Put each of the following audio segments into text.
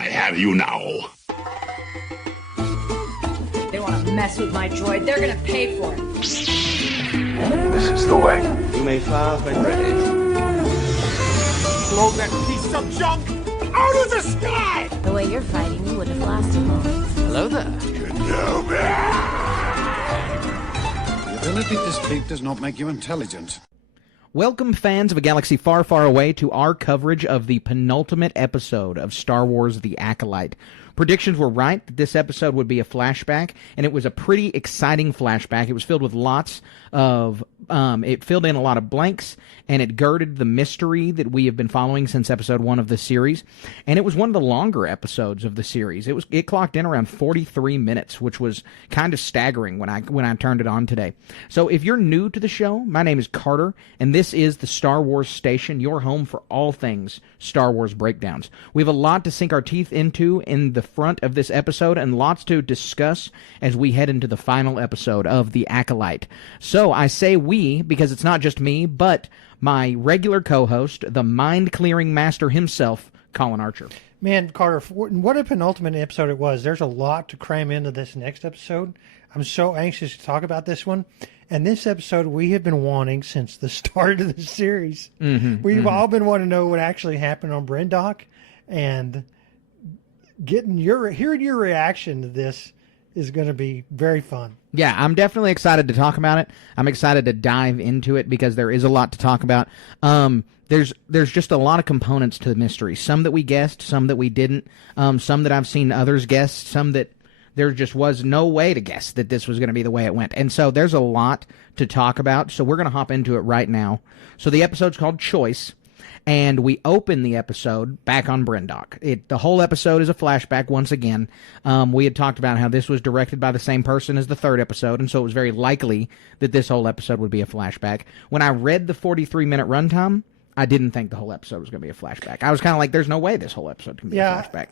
I have you now. They want to mess with my droid. They're going to pay for it. This is the way. You may fire when ready. Blow that piece of junk out of the sky! The way you're fighting, you wouldn't have lasted long. Hello there. The ability to speak does not make you intelligent. Welcome, fans of a galaxy far, far away, to our coverage of the penultimate episode of Star Wars: The Acolyte. Predictions were right that this episode would be a flashback, and it was a pretty exciting flashback. It was filled with lots of, it filled in a lot of blanks, and it girded the mystery that we have been following since episode 1 of the series. And it was one of the longer episodes of the series. It clocked in around 43 minutes, which was kind of staggering when I turned it on today. So if you're new to the show, my name is Carter, and this is the Star Wars Station, your home for all things Star Wars breakdowns. We have a lot to sink our teeth into in the front of this episode, and lots to discuss as we head into the final episode of The Acolyte. So I say we, because it's not just me, but my regular co-host, the mind-clearing master himself, Colin Archer. Man, Carter, what a penultimate episode it was. There's a lot to cram into this next episode. I'm so anxious to talk about this one. And this episode we have been wanting since the start of the series. We've all been wanting to know what actually happened on Bryndock, and hearing your reaction to this is going to be very fun. Yeah, I'm definitely excited to talk about it. I'm excited to dive into it because there is a lot to talk about. There's just a lot of components to the mystery. Some that we guessed, some that we didn't, some that I've seen others guess, some that there just was no way to guess that this was going to be the way it went. And so there's a lot to talk about, so we're going to hop into it right now. So the episode's called Choice, and we open the episode back on Bryndock. The whole episode is a flashback once again. We had talked about how this was directed by the same person as the third episode, and so it was very likely that this whole episode would be a flashback. When I read the 43-minute runtime, I didn't think the whole episode was going to be a flashback. I was kind of like, there's no way this whole episode can be a flashback.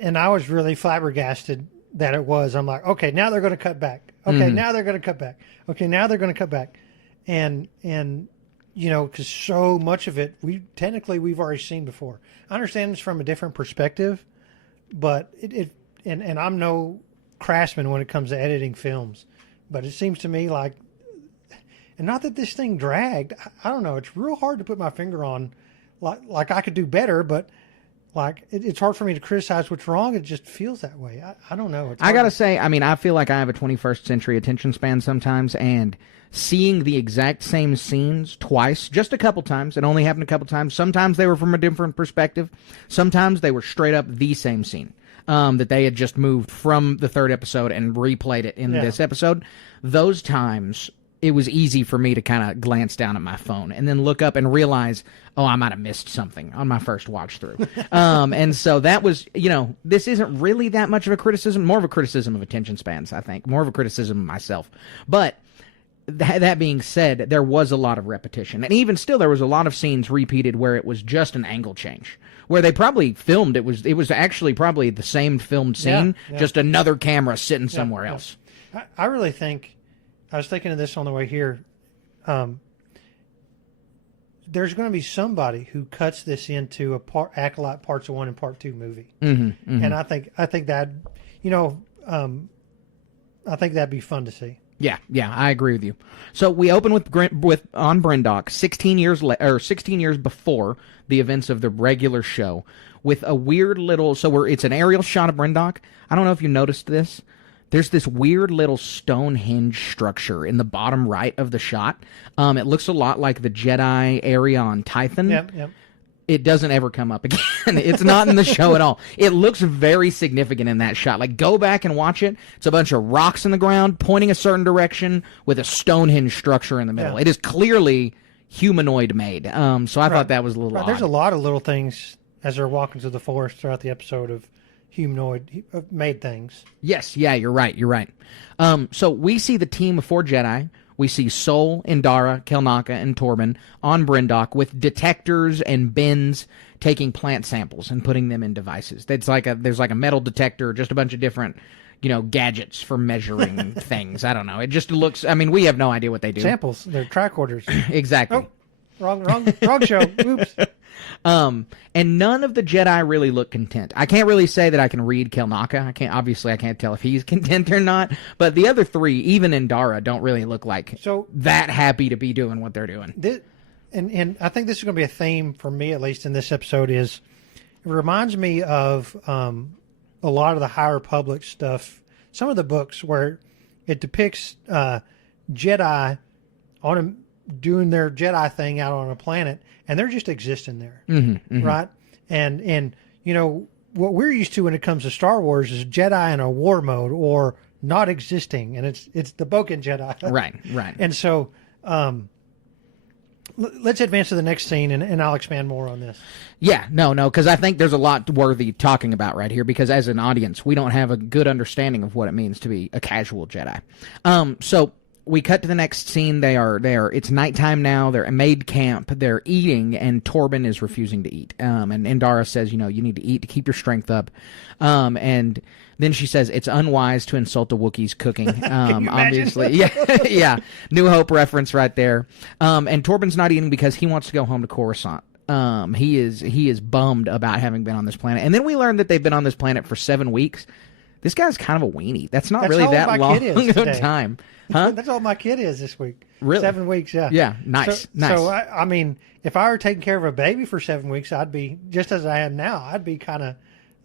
And I was really flabbergasted that it was. I'm like, okay, now they're going to cut back. Okay, now they're going to cut back. Okay, now they're going to cut back. And you know, because so much of it, we've already seen before. I understand it's from a different perspective, but and I'm no craftsman when it comes to editing films, but it seems to me like, and not that this thing dragged, I don't know, it's real hard to put my finger on, like I could do better, but like it's hard for me to criticize what's wrong. It just feels that way. I don't know. I gotta say, I mean, I feel like I have a 21st century attention span sometimes, and seeing the exact same scenes twice, just a couple times, it only happened a couple times. Sometimes they were from a different perspective. Sometimes they were straight up the same scene that they had just moved from the third episode and replayed it in this episode. Those times, it was easy for me to kind of glance down at my phone and then look up and realize, oh, I might have missed something on my first watch through. And so that was, you know, this isn't really that much of a criticism, more of a criticism of attention spans, I think, more of a criticism of myself. But that being said, there was a lot of repetition. And even still, there was a lot of scenes repeated where it was just an angle change, where they probably filmed, it was actually probably the same filmed scene, just another camera sitting somewhere else. I really think, I was thinking of this on the way here. There's going to be somebody who cuts this into a Acolyte Parts 1 and Part 2 movie, and I think that, you know, I think that'd be fun to see. Yeah, I agree with you. So we open with on Bryndock, 16 years before the events of the regular show, with a weird little. So it's an aerial shot of Bryndock. I don't know if you noticed this. There's this weird little Stonehenge structure in the bottom right of the shot. It looks a lot like the Jedi area on Tython. Yep. It doesn't ever come up again. It's not in the show at all. It looks very significant in that shot. Like, go back and watch it. It's a bunch of rocks in the ground pointing a certain direction with a Stonehenge structure in the middle. It is clearly humanoid made. So I thought that was a little odd. There's a lot of little things as they're walking through the forest throughout the episode of humanoid made things. Yes, yeah, you're right. So we see the team of 4 Jedi. We see Sol, Indara, Kelnaka, and Torben on Bryndock with detectors and bins taking plant samples and putting them in devices. There's like a metal detector, just a bunch of different, you know, gadgets for measuring things. I don't know. It just looks, I mean, we have no idea what they do. Samples. They're tricorders. Exactly. Oh, wrong show. Oops. And none of the Jedi really look content. I can't really say that I can read Kelnaka. I can't tell if he's content or not. But the other three, even Indara, don't really look like that happy to be doing what they're doing. And I think this is going to be a theme for me, at least in this episode, is it reminds me of a lot of the High Republic stuff, some of the books where it depicts Jedi doing their Jedi thing out on a planet, and they're just existing there, right? And you know what we're used to when it comes to Star Wars is Jedi in a war mode or not existing, and it's the Boken Jedi, right. And so let's advance to the next scene, and I'll expand more on this. Yeah, no, because I think there's a lot worthy talking about right here, because as an audience, we don't have a good understanding of what it means to be a casual Jedi. So we cut to the next scene. It's nighttime now. They're at Maid Camp. They're eating, and Torben is refusing to eat. And Indara says, you need to eat to keep your strength up. And then she says it's unwise to insult a Wookiee's cooking. Obviously, yeah. New Hope reference right there. And Torben's not eating because he wants to go home to Coruscant. He is bummed about having been on this planet. And then we learn that they've been on this planet for 7 weeks. This guy's kind of a weenie. That's really that long of time. Huh? That's all my kid is this week. Really? 7 weeks, yeah. Yeah, nice. So I mean, if I were taking care of a baby for 7 weeks, I'd be, just as I am now, I'd be kind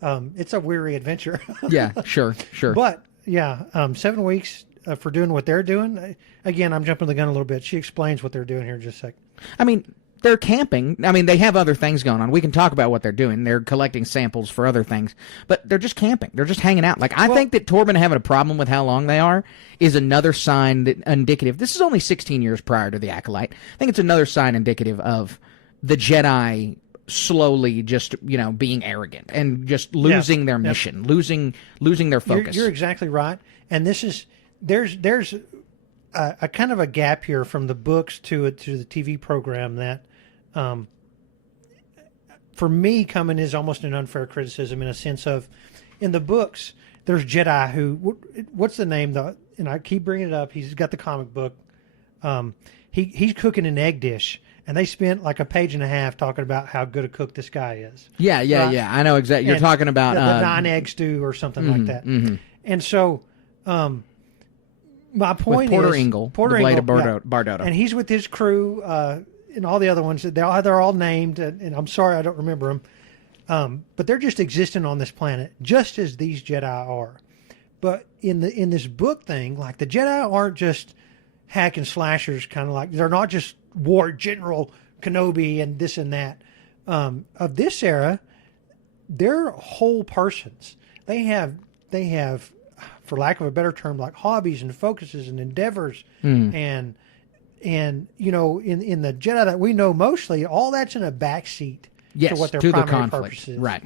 of, it's a weary adventure. Yeah, sure. But, yeah, 7 weeks for doing what they're doing. Again, I'm jumping the gun a little bit. She explains what they're doing here in just a second. I mean, they're camping. I mean, they have other things going on. We can talk about what they're doing. They're collecting samples for other things, but they're just camping. They're just hanging out. I think that Torben having a problem with how long they are is another sign that indicative. This is only 16 years prior to the Acolyte. I think it's another sign indicative of the Jedi slowly just, being arrogant and just losing their mission, losing their focus. You're exactly right. And this is, there's a kind of a gap here from the books to the TV program that, for me, coming is almost an unfair criticism in a sense of, in the books, there's Jedi who, what's the name though? And I keep bringing it up. He's got the comic book. He's cooking an egg dish, and they spent like a page and a half talking about how good a cook this guy is. Yeah. I know exactly. You're talking about the 9-egg stew or something like that. Mm-hmm. And so, my point with Porter is Engel, the Blade of Bardotta, and he's with his crew, and all the other ones. They're all named, and I'm sorry I don't remember them, but they're just existing on this planet, just as these Jedi are. But in this book thing, like the Jedi aren't just hack and slashers, kind of like they're not just War General Kenobi and this and that. Of this era, they're whole persons. They have, for lack of a better term, like hobbies and focuses and endeavors, and in the Jedi that we know mostly, all that's in a backseat to what their primary purpose is. Right.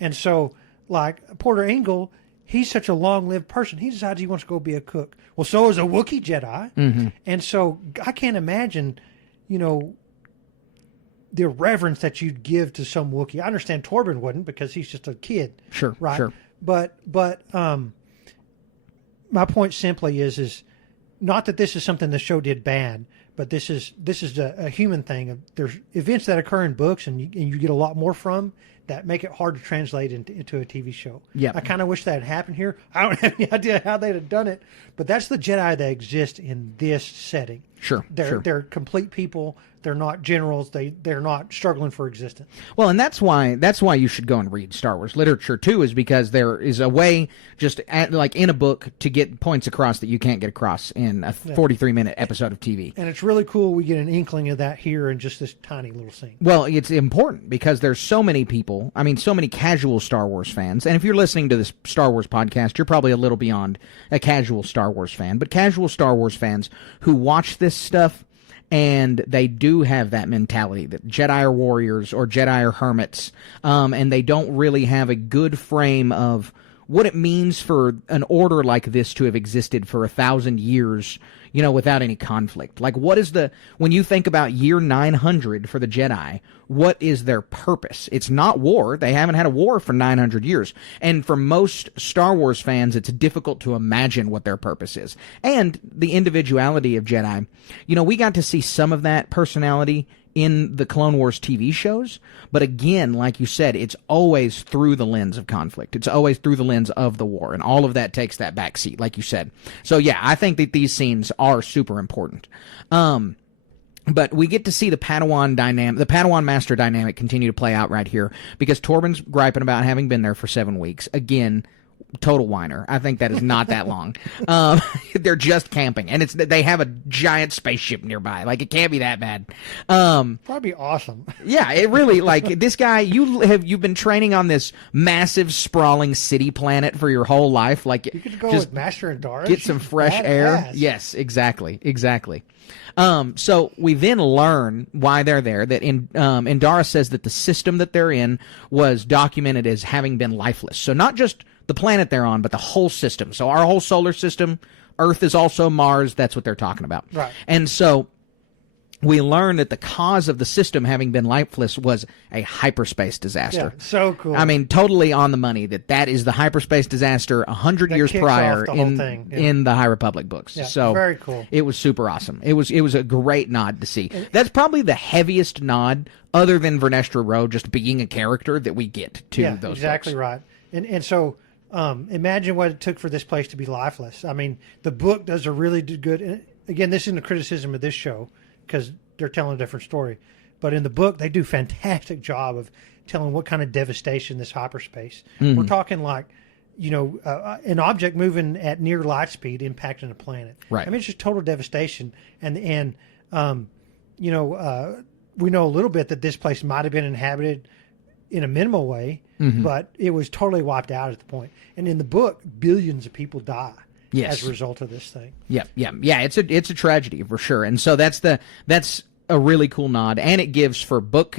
And so, like Porter Engel, he's such a long-lived person. He decides he wants to go be a cook. Well, so is a Wookiee Jedi, and so I can't imagine, the reverence that you'd give to some Wookiee. I understand Torben wouldn't because he's just a kid. Sure. Right. Sure. But my point simply is not that this is something the show did bad, but this is a human thing. There's events that occur in books and you get a lot more from that make it hard to translate into a TV show. Yeah. I kind of wish that had happened here. I don't have any idea how they'd have done it, but that's the Jedi that exist in this setting. Sure. They're complete people. They're not generals. They're not struggling for existence. Well, and that's why you should go and read Star Wars literature too, is because there is a way just like in a book to get points across that you can't get across in a 43-minute episode of TV. And it's really cool we get an inkling of that here in just this tiny little scene. Well, it's important because there's so many people, so many casual Star Wars fans, and if you're listening to this Star Wars podcast, you're probably a little beyond a casual Star Wars fan, but casual Star Wars fans who watch this stuff, and they do have that mentality that Jedi are warriors or Jedi are hermits, and they don't really have a good frame of what it means for an order like this to have existed for 1,000 years, without any conflict. Like, when you think about year 900 for the Jedi, what is their purpose? It's not war. They haven't had a war for 900 years. And for most Star Wars fans, it's difficult to imagine what their purpose is. And the individuality of Jedi, we got to see some of that personality in the Clone Wars TV shows. But again, like you said, it's always through the lens of conflict. It's always through the lens of the war, and all of that takes that back seat, like you said. So yeah, I think that these scenes are super important. But we get to see the Padawan dynamic, the Padawan Master dynamic continue to play out right here, because Torben's griping about having been there for 7 weeks. Again, total whiner. I think that is not that long. They're just camping, and they have a giant spaceship nearby. Like, it can't be that bad. Probably awesome. Yeah, it really, like, this guy, you've been training on this massive, sprawling city planet for your whole life. Like, you could go with Master Indara. Get some fresh air. Yes, exactly. So we then learn why they're there. That Indara says that the system that they're in was documented as having been lifeless. So not just the planet they're on, but the whole system. So our whole solar system, Earth is also Mars. That's what they're talking about. Right. And so we learn that the cause of the system having been lifeless was a hyperspace disaster. Yeah, so cool. I mean, totally on the money that is the hyperspace disaster 100 years prior in the High Republic books. Yeah, so very cool. It was super awesome. It was a great nod to see. That's probably the heaviest nod, other than Vernestra Rowe just being a character, that we get to those exactly books. Right. And so imagine what it took for this place to be lifeless. I mean, the book does a really good. And again, this isn't a criticism of this show, because they're telling a different story. But in the book, they do a fantastic job of telling what kind of devastation this hyperspace. We're talking like, an object moving at near light speed impacting a planet. Right. I mean, it's just total devastation. And we know a little bit that this place might have been inhabited in a minimal way, but it was totally wiped out at the point. And in the book, billions of people die. Yes. As a result of this thing. Yeah. It's a tragedy for sure, and so that's a really cool nod, and it gives for book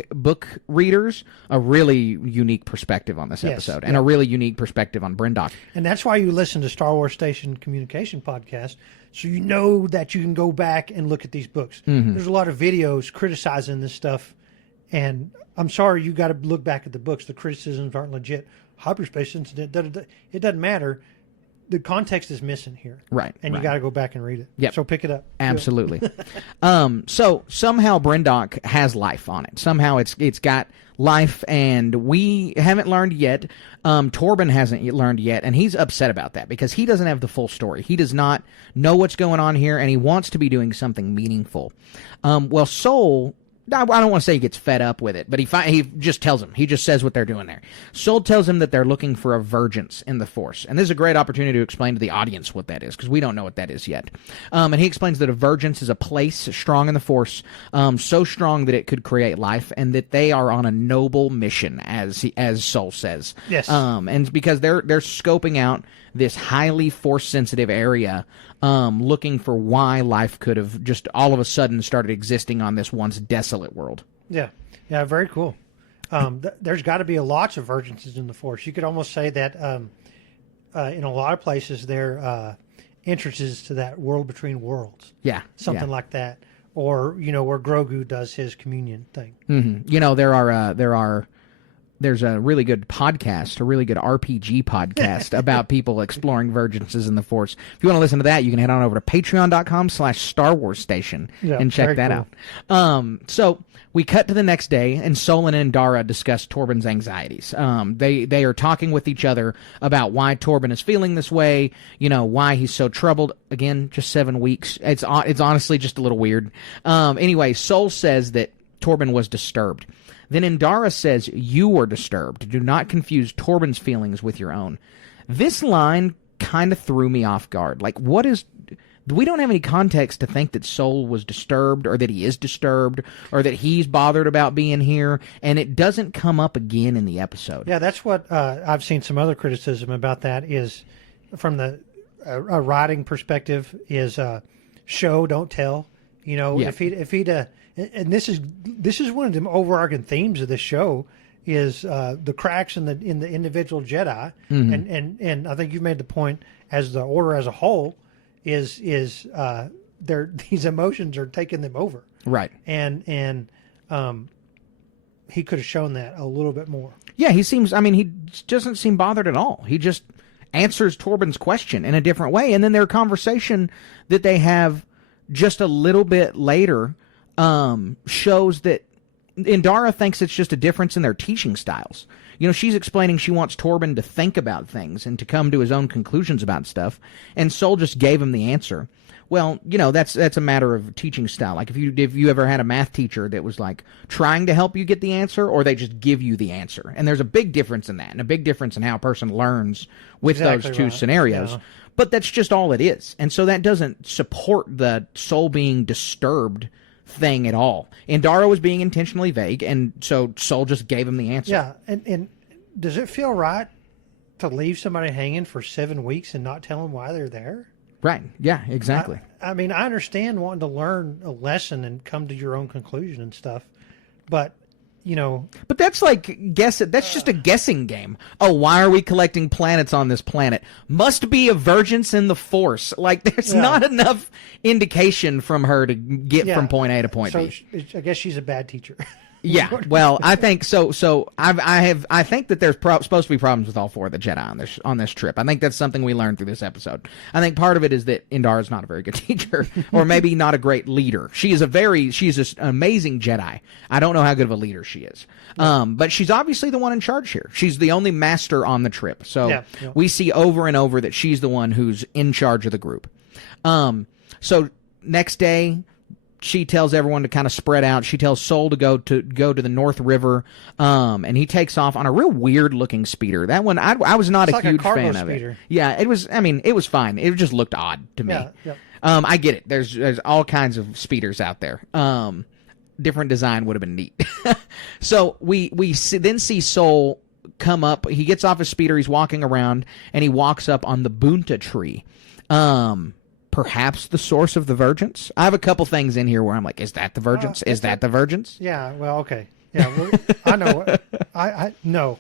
readers a really unique perspective on this episode, and a really unique perspective on Brendock. And that's why you listen to Star Wars Station Communication Podcast, so you know that you can go back and look at these books. There's a lot of videos criticizing this stuff, and I'm sorry, you got to look back at the books. The criticisms aren't legit. Hyperspace incident, it doesn't matter. The context is missing here. Right. And you got to go back and read it. Yep. So pick it up. Absolutely. So somehow Brendock has life on it. Somehow it's got life, and we haven't learned yet. Torben hasn't learned yet, and he's upset about that because he doesn't have the full story. He does not know what's going on here, and he wants to be doing something meaningful. Well, Sol, I don't want to say he gets fed up with it, but he just tells him. He just says what they're doing there. Sol tells him that they're looking for a vergence in the Force. And this is a great opportunity to explain to the audience what that is, because we don't know what that is yet. And he explains that a vergence is a place strong in the Force, so strong that it could create life, and that they are on a noble mission, as Sol says. Yes. And because they're scoping out this highly Force-sensitive area, looking for why life could have just all of a sudden started existing on this once desolate world. Yeah, very cool. There's got to be lots of vergences in the Force. You could almost say that in a lot of places they're entrances to that world between worlds. Yeah, something like that, or where Grogu does his communion thing. Mm-hmm. There's a really good podcast, a really good RPG podcast about people exploring vergences in the Force. If you want to listen to that, you can head on over to patreon.com/Star Wars Station and check that out. So we cut to the next day, and Sol and Indara discuss Torben's anxieties. They are talking with each other about why Torben is feeling this way, why he's so troubled. Again, just 7 weeks. It's honestly just a little weird. Anyway, Sol says that Torben was disturbed. Then Indara says, "You were disturbed. Do not confuse Torben's feelings with your own." This line kind of threw me off guard. Like, we don't have any context to think that Sol was disturbed, or that he is disturbed, or that he's bothered about being here, and it doesn't come up again in the episode. Yeah, that's what I've seen some other criticism about that is from the a writing perspective is show, don't tell. If he'd and this is one of the overarching themes of this show is the cracks in the individual Jedi, and I think you've made the point as the Order as a whole is these emotions are taking them over, right? And he could have shown that a little bit more. Yeah, he doesn't seem bothered at all. He just answers Torben's question in a different way, and then their conversation that they have just a little bit later shows that Indara thinks it's just a difference in their teaching styles. She's explaining she wants Torben to think about things and to come to his own conclusions about stuff, and Sol just gave him the answer. Well, that's a matter of teaching style. Like if you ever had a math teacher that was like trying to help you get the answer, or they just give you the answer. And there's a big difference in that, and a big difference in how a person learns with those two scenarios. Yeah. But that's just all it is. And so that doesn't support the Sol being disturbed thing at all. Indara was being intentionally vague, and so Sol just gave him the answer. Yeah, and does it feel right to leave somebody hanging for 7 weeks and not tell them why they're there? Right. Yeah, exactly. I mean, I understand wanting to learn a lesson and come to your own conclusion and stuff, but, But that's like that's just a guessing game. Oh, why are we collecting planets on this planet? Must be a vergence in the Force. Like, there's not enough indication from her to get from point A to point B. I guess she's a bad teacher. Yeah, well, I think so. So I think that there's supposed to be problems with all 4 of the Jedi on this trip. I think that's something we learned through this episode. I think part of it is that Indara is not a very good teacher, or maybe not a great leader. She's an amazing Jedi. I don't know how good of a leader she is, but she's obviously the one in charge here. She's the only master on the trip. So we see over and over that she's the one who's in charge of the group. So next day, she tells everyone to kind of spread out. She tells Sol to go to the North River, and he takes off on a real weird looking speeder. That one, I was not a huge fan of it. Yeah, it was. I mean, it was fine. It just looked odd to me. Yeah. I get it. There's all kinds of speeders out there. Different design would have been neat. So we then see Sol come up. He gets off his speeder. He's walking around, and he walks up on the Bunta tree. Perhaps the source of the Vergence. I have a couple things in here where I'm like, is that the Vergence? Is that the Vergence? Yeah, well, okay. Yeah, well, I know. I no.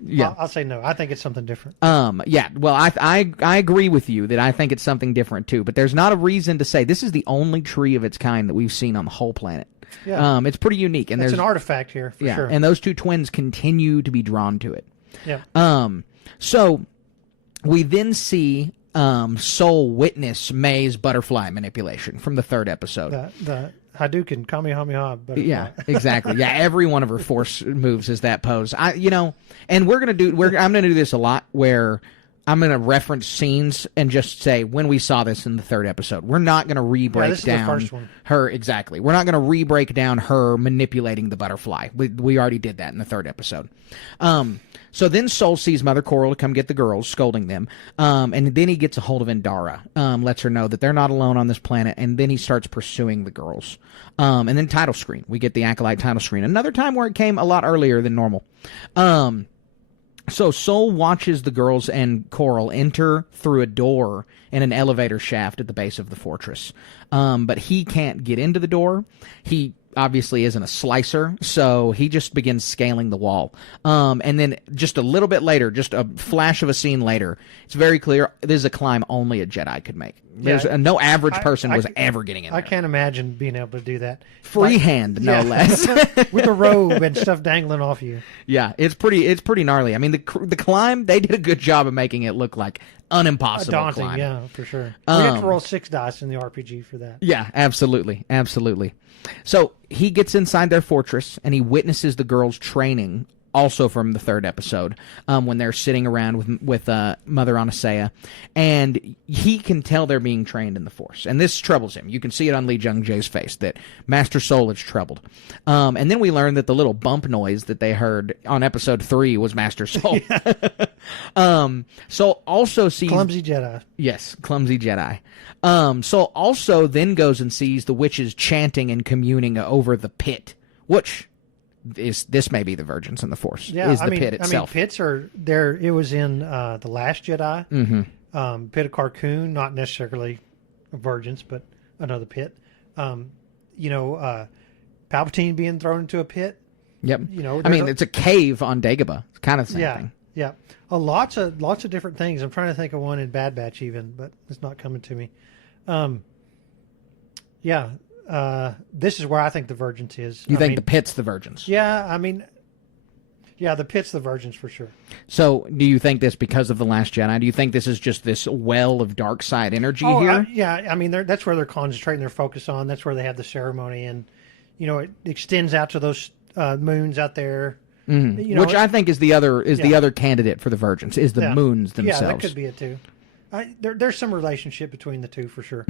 Yeah. I'll say no. I think it's something different. Yeah, well, I agree with you that I think it's something different too, but there's not a reason to say this is the only tree of its kind that we've seen on the whole planet. Yeah. It's pretty unique. And there's an artifact here, for sure. And those two twins continue to be drawn to it. Yeah. So we then see Sol witness May's butterfly manipulation from the 3rd episode. The Hadouken Kamehameha butterfly. Yeah, exactly. Yeah, every one of her force moves is that pose. And I'm gonna do this a lot where I'm gonna reference scenes and just say when we saw this in the 3rd episode. We're not gonna re-break down the first one. Her exactly. We're not gonna re-break down her manipulating the butterfly. We already did that in the 3rd episode. So then Sol sees Mother Coral to come get the girls, scolding them. And then he gets a hold of Indara, lets her know that they're not alone on this planet, and then he starts pursuing the girls. And then title screen. We get the Acolyte title screen. Another time where it came a lot earlier than normal. So Sol watches the girls and Coral enter through a door in an elevator shaft at the base of the fortress. But he can't get into the door. He obviously isn't a slicer, so he just begins scaling the wall. And then just a little bit later, just a flash of a scene later, it's very clear this is a climb only a Jedi could make. No average person was ever getting in there. I can't imagine being able to do that. Freehand, no less. With a robe and stuff dangling off you. Yeah, it's pretty gnarly. I mean, the climb, they did a good job of making it look like an impossible daunting climb. Yeah, for sure. We have to roll 6 dice in the RPG for that. Yeah, absolutely. So he gets inside their fortress, and he witnesses the girls training, also from the 3rd episode, when they're sitting around with Mother Anasea, and he can tell they're being trained in the Force, and this troubles him. You can see it on Lee Jung-jae's face that Master Sol is troubled. And then we learn that the little bump noise that they heard on episode 3 was Master Sol. Sol also sees... Clumsy Jedi. Yes, clumsy Jedi. Sol also then goes and sees the witches chanting and communing over the pit, which... this may be the Vergence in the Force. Yeah, is the pit itself. Pits are there. It was in The Last Jedi. Mm-hmm. Pit of Carcoon, not necessarily a Vergence, but another pit. Palpatine being thrown into a pit. Yep. It's a cave on Dagobah. It's kind of the same thing. Yeah. Lots of different things. I'm trying to think of one in Bad Batch even, but it's not coming to me. This is where I think the Vergence is. You think the pit's the Vergence? Yeah, the pit's the Vergence for sure. So, do you think this because of The Last Jedi? Do you think this is just this well of dark side energy here? That's where they're concentrating their focus on. That's where they have the ceremony, and it extends out to those moons out there. Which I think is the other candidate for the Virgins, is the moons themselves. Yeah, that could be it too. There's some relationship between the two for sure.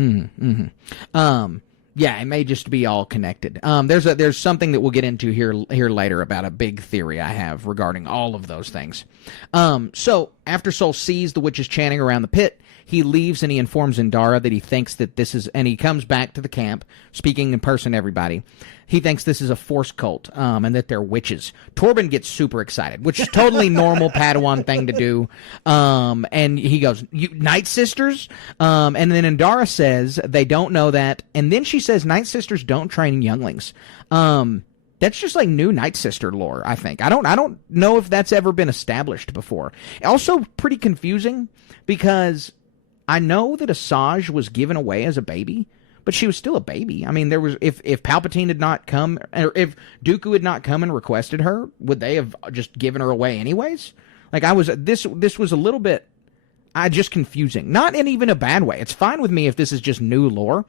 Yeah, it may just be all connected. There's something that we'll get into here later about a big theory I have regarding all of those things. So after Sol sees the witches chanting around the pit, he leaves and he informs Indara that he thinks that this is, and he comes back to the camp, speaking in person to everybody. He thinks this is a force cult, and that they're witches. Torben gets super excited, which is totally normal Padawan thing to do. And he goes, "You Night Sisters?" And then Indara says they don't know that. And then she says Night Sisters don't train younglings. That's just like new Night Sister lore, I think. I don't know if that's ever been established before. Also pretty confusing because I know that Asajj was given away as a baby, but she was still a baby. I mean, there was if Palpatine had not come, or if Dooku had not come and requested her, would they have just given her away anyways? Like this was a little bit, just confusing. Not in even a bad way. It's fine with me if this is just new lore,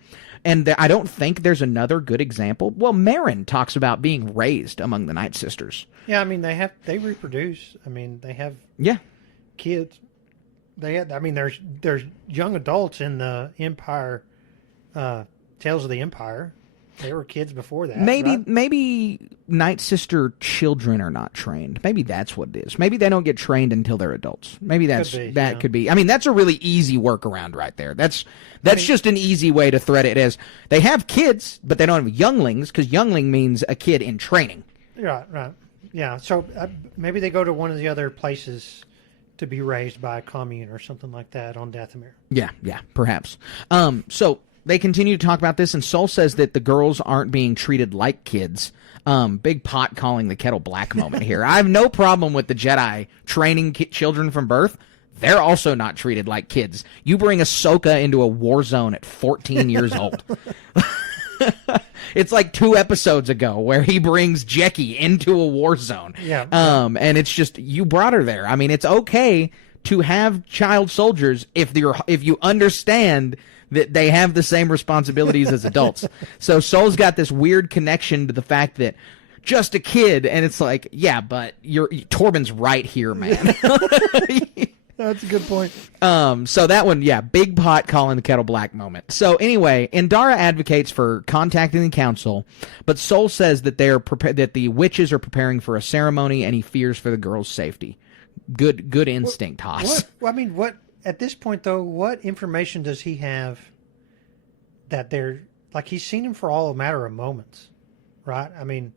and I don't think there's another good example. Well, Merrin talks about being raised among the Night Sisters. Yeah, I mean they reproduce. I mean they have kids. There's young adults in the Empire. Tales of the Empire. They were kids before that. Maybe Night Sister children are not trained. Maybe that's what it is. Maybe they don't get trained until they're adults. Maybe could be. I mean, that's a really easy workaround right there. That's just an easy way to thread it. As they have kids, but they don't have younglings, because youngling means a kid in training. Right. Yeah. So maybe they go to one of the other places to be raised by a commune or something like that on Dathomir. Yeah, perhaps. So they continue to talk about this, and Sol says that the girls aren't being treated like kids. Big pot calling the kettle black moment here. I have no problem with the Jedi training children from birth. They're also not treated like kids. You bring Ahsoka into a war zone at 14 years old. It's like 2 episodes ago where he brings Jecki into a war zone. And it's just, you brought her there. I mean, it's okay to have child soldiers if you understand that they have the same responsibilities as adults. So Sol's got this weird connection to the fact that just a kid, and it's like, yeah, but Torben's right here, man. That's a good point. So that one, big pot calling the kettle black moment. So anyway, Indara advocates for contacting the council, but Sol says that that the witches are preparing for a ceremony, and he fears for the girls' safety. Good instinct, Haas. What at this point though? What information does he have that they're like? He's seen him for all a matter of moments, right? I mean,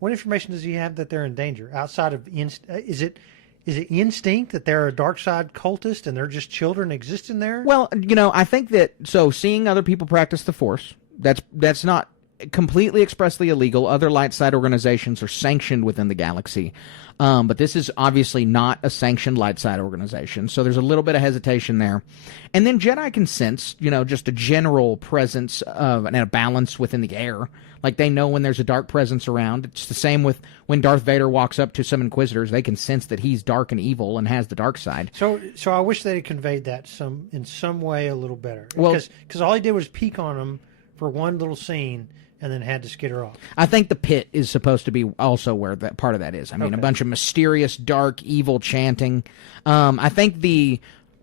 what information does he have that they're in danger outside of Is it instinct that they're a dark side cultist and they're just children existing there? Well, I think that seeing other people practice the Force, that's not completely expressly illegal. Other light side organizations are sanctioned within the galaxy. But this is obviously not a sanctioned light side organization, so there's a little bit of hesitation there. And then Jedi can sense, just a general presence and a balance within the air. Like, they know when there's a dark presence around. It's the same with when Darth Vader walks up to some Inquisitors. They can sense that he's dark and evil and has the dark side. So I wish they had conveyed that in some way a little better. Because all he did was peek on them for one little scene, and then had to skitter off. I think the pit is supposed to be also where that part of that is. I mean, a bunch of mysterious, dark, evil chanting. I think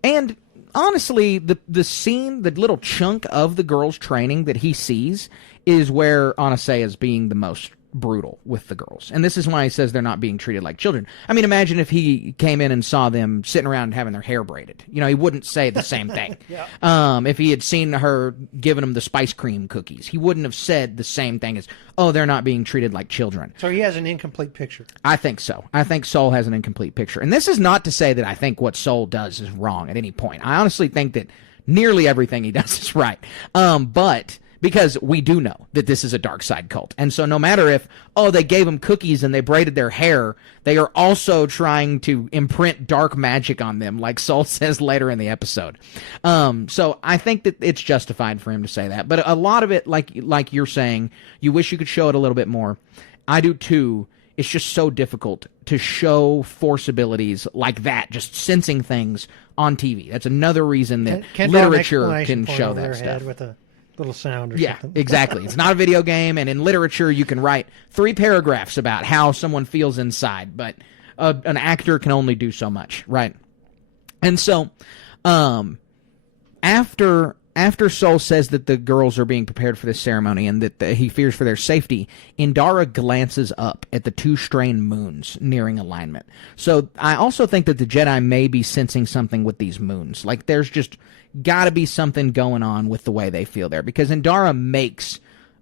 and honestly, the scene, the little chunk of the girls' training that he sees is where Anase is being the most brutal with the girls. And this is why he says they're not being treated like children. I mean, imagine if he came in and saw them sitting around having their hair braided. He wouldn't say the same thing. If he had seen her giving them the spice cream cookies, he wouldn't have said the same thing as, oh, they're not being treated like children. So he has an incomplete picture. I think so. I think Sol has an incomplete picture. And this is not to say that I think what Sol does is wrong at any point. I honestly think that nearly everything he does is right. But because we do know that this is a dark side cult. And so no matter if, they gave them cookies and they braided their hair, they are also trying to imprint dark magic on them, like Sol says later in the episode. So I think that it's justified for him to say that. But a lot of it, like you're saying, you wish you could show it a little bit more. I do too. It's just so difficult to show Force abilities like that, just sensing things on TV. That's another reason that literature can show that stuff. With a little sound or Yeah, something. exactly. It's not a video game, and in literature, you can write 3 paragraphs about how someone feels inside, but an actor can only do so much, right? And so, after Sol says that the girls are being prepared for this ceremony and that he fears for their safety, Indara glances up at the 2 strained moons nearing alignment. So I also think that the Jedi may be sensing something with these moons. Like, there's just got to be something going on with the way they feel there, because Indara makes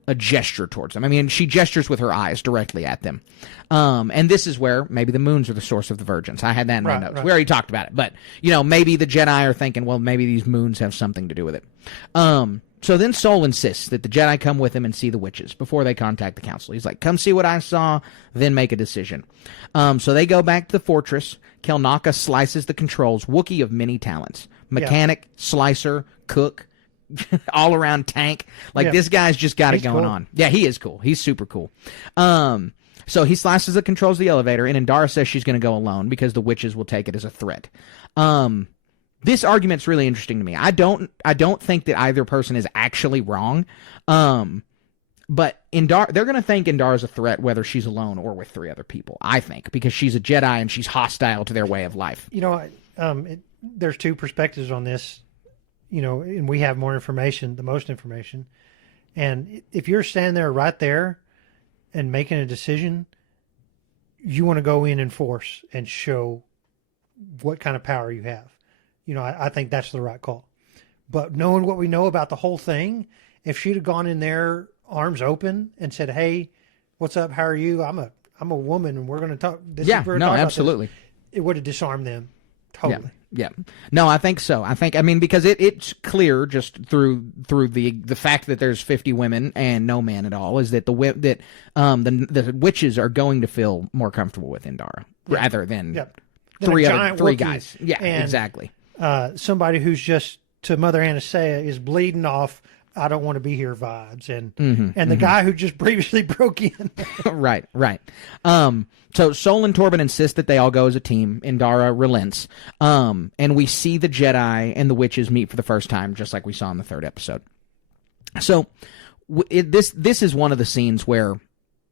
a gesture towards them. I mean, she gestures with her eyes directly at them. And this is where maybe the moons are the source of the virgins. I had that in my notes. Right. We already talked about it. But, maybe the Jedi are thinking, well, maybe these moons have something to do with it. So then Sol insists that the Jedi come with him and see the witches before they contact the council. He's like, come see what I saw, then make a decision. So they go back to the fortress. Kelnaka slices the controls, Wookiee of many talents. Mechanic, slicer, cook, all-around tank. This guy's just got it going on. Yeah, he is cool. He's super cool. So he slices the controls of the elevator, and Indara says she's going to go alone because the witches will take it as a threat. This argument's really interesting to me. I don't think that either person is actually wrong. But they're going to think Indara's a threat whether she's alone or with 3 other people, I think, because she's a Jedi and she's hostile to their way of life. There's 2 perspectives on this. And we have more information, the most information. And if you're standing there right there and making a decision, you want to go in and force and show what kind of power you have. I think that's the right call. But knowing what we know about the whole thing, if she'd have gone in there arms open and said, "Hey, what's up? How are you? I'm a woman and we're going to talk." Absolutely. It would have disarmed them totally. Yeah. No, I think so. Because it's clear just through the fact that there's 50 women and no man at all is that the witches are going to feel more comfortable with Indara rather than 3 guys. Yeah, and, exactly. Somebody who's just to Mother Anastasia is bleeding off, I don't want to be here vibes, and the guy who just previously broke in. Right. So Sol and Torben insist that they all go as a team. Indara relents. And we see the Jedi and the witches meet for the first time, just like we saw in the 3rd episode. So this is one of the scenes where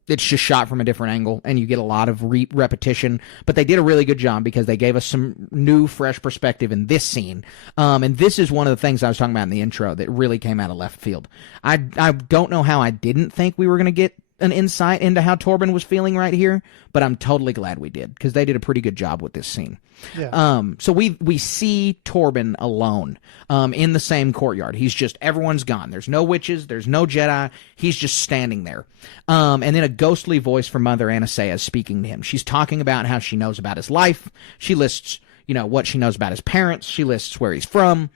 it's just shot from a different angle, and you get a lot of repetition. But they did a really good job because they gave us some new, fresh perspective in this scene. And this is one of the things I was talking about in the intro that really came out of left field. I don't know how I didn't think we were going to get an insight into how Torben was feeling right here, but I'm totally glad we did because they did a pretty good job with this scene. Yeah. So we see Torben alone in the same courtyard. He's just, everyone's gone. There's no witches. There's no Jedi. He's just standing there. And then a ghostly voice from Mother Anastasia is speaking to him. She's talking about how she knows about his life. She lists what she knows about his parents. She lists where he's from.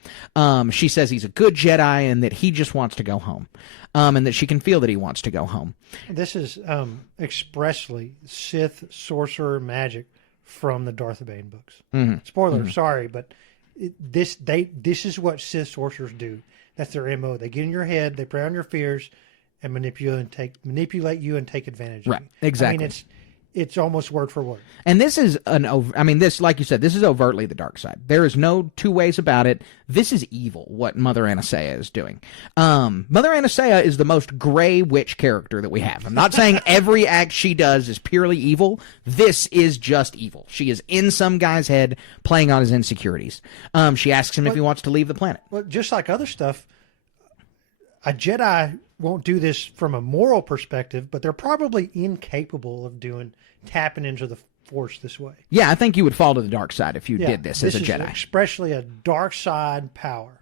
She says he's a good Jedi and that he just wants to go home. And that she can feel that he wants to go home. This is expressly Sith sorcerer magic from the Darth Bane books. Mm-hmm. Spoiler, sorry, but this is what Sith sorcerers do. That's their MO. They get in your head, they prey on your fears, and manipulate you and take advantage of you. Exactly. It's almost word for word. And this is this, like you said, this is overtly the dark side. There is no 2 ways about it. This is evil, what Mother Anastasia is doing. Mother Anastasia is the most gray witch character that we have. I'm not saying every act she does is purely evil. This is just evil. She is in some guy's head playing on his insecurities. She asks him if he wants to leave the planet. Well, just like other stuff, a Jedi won't do this from a moral perspective, but they're probably incapable of tapping into the Force this way. Yeah, I think you would fall to the dark side if you did this as a Jedi. This is especially a dark side power.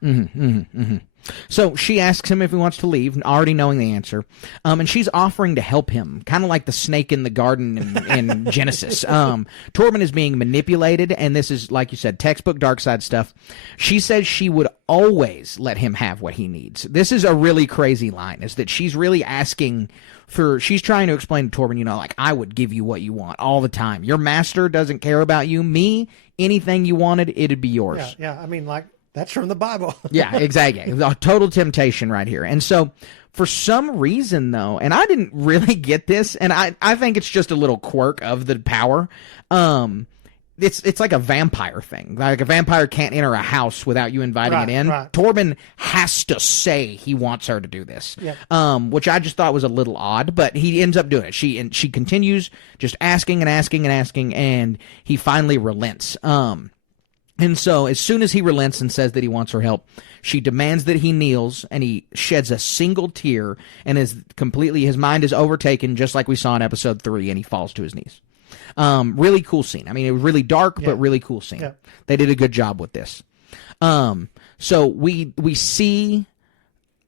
So she asks him if he wants to leave, already knowing the answer. And she's offering to help him, kind of like the snake in the garden in Genesis. Torben is being manipulated, and this is, like you said, textbook dark side stuff. She says she would always let him have what he needs. This is a really crazy line, is that she's really asking for, she's trying to explain to Torben, like, I would give you what you want all the time. Your master doesn't care about you. Me, anything you wanted, it'd be yours. Yeah. That's from the Bible. Yeah, exactly. A total temptation right here. And so, for some reason, though, and I didn't really get this, and I think it's just a little quirk of the power, it's like a vampire thing. Like a vampire can't enter a house without you inviting it in. Right. Torben has to say he wants her to do this, which I just thought was a little odd, but he ends up doing it. She continues just asking and asking and asking, and he finally relents. And so as soon as he relents and says that he wants her help, she demands that he kneels, and he sheds a single tear, and his mind is overtaken, just like we saw in episode 3, and he falls to his knees. Really cool scene. I mean, it was really dark, but really cool scene. Yeah. They did a good job with this. So we see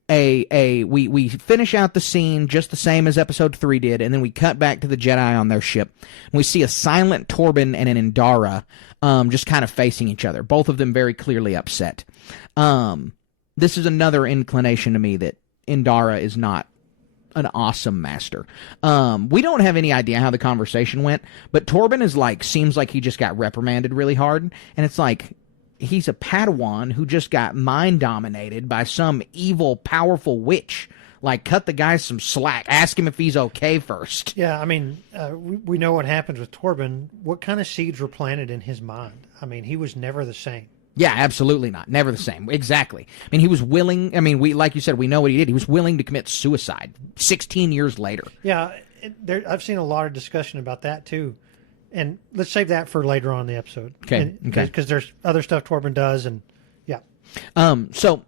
we finish out the scene just the same as episode 3 did, and then we cut back to the Jedi on their ship, and we see a silent Torben and an Indara just kind of facing each other, both of them very clearly upset. This is another inclination to me that Indara is not an awesome master. We don't have any idea how the conversation went, but Torben seems like he just got reprimanded really hard, and it's like he's a Padawan who just got mind dominated by some evil, powerful witch. Like, cut the guy some slack. Ask him if he's okay first. Yeah, I mean, we know what happened with Torben. What kind of seeds were planted in his mind? I mean, he was never the same. Yeah, absolutely not. Never the same. Exactly. I mean, he was willing. I mean, like you said, we know what he did. He was willing to commit suicide 16 years later. Yeah, I've seen a lot of discussion about that, too. And let's save that for later on in the episode. Okay. Because there's other stuff Torben does, and yeah. So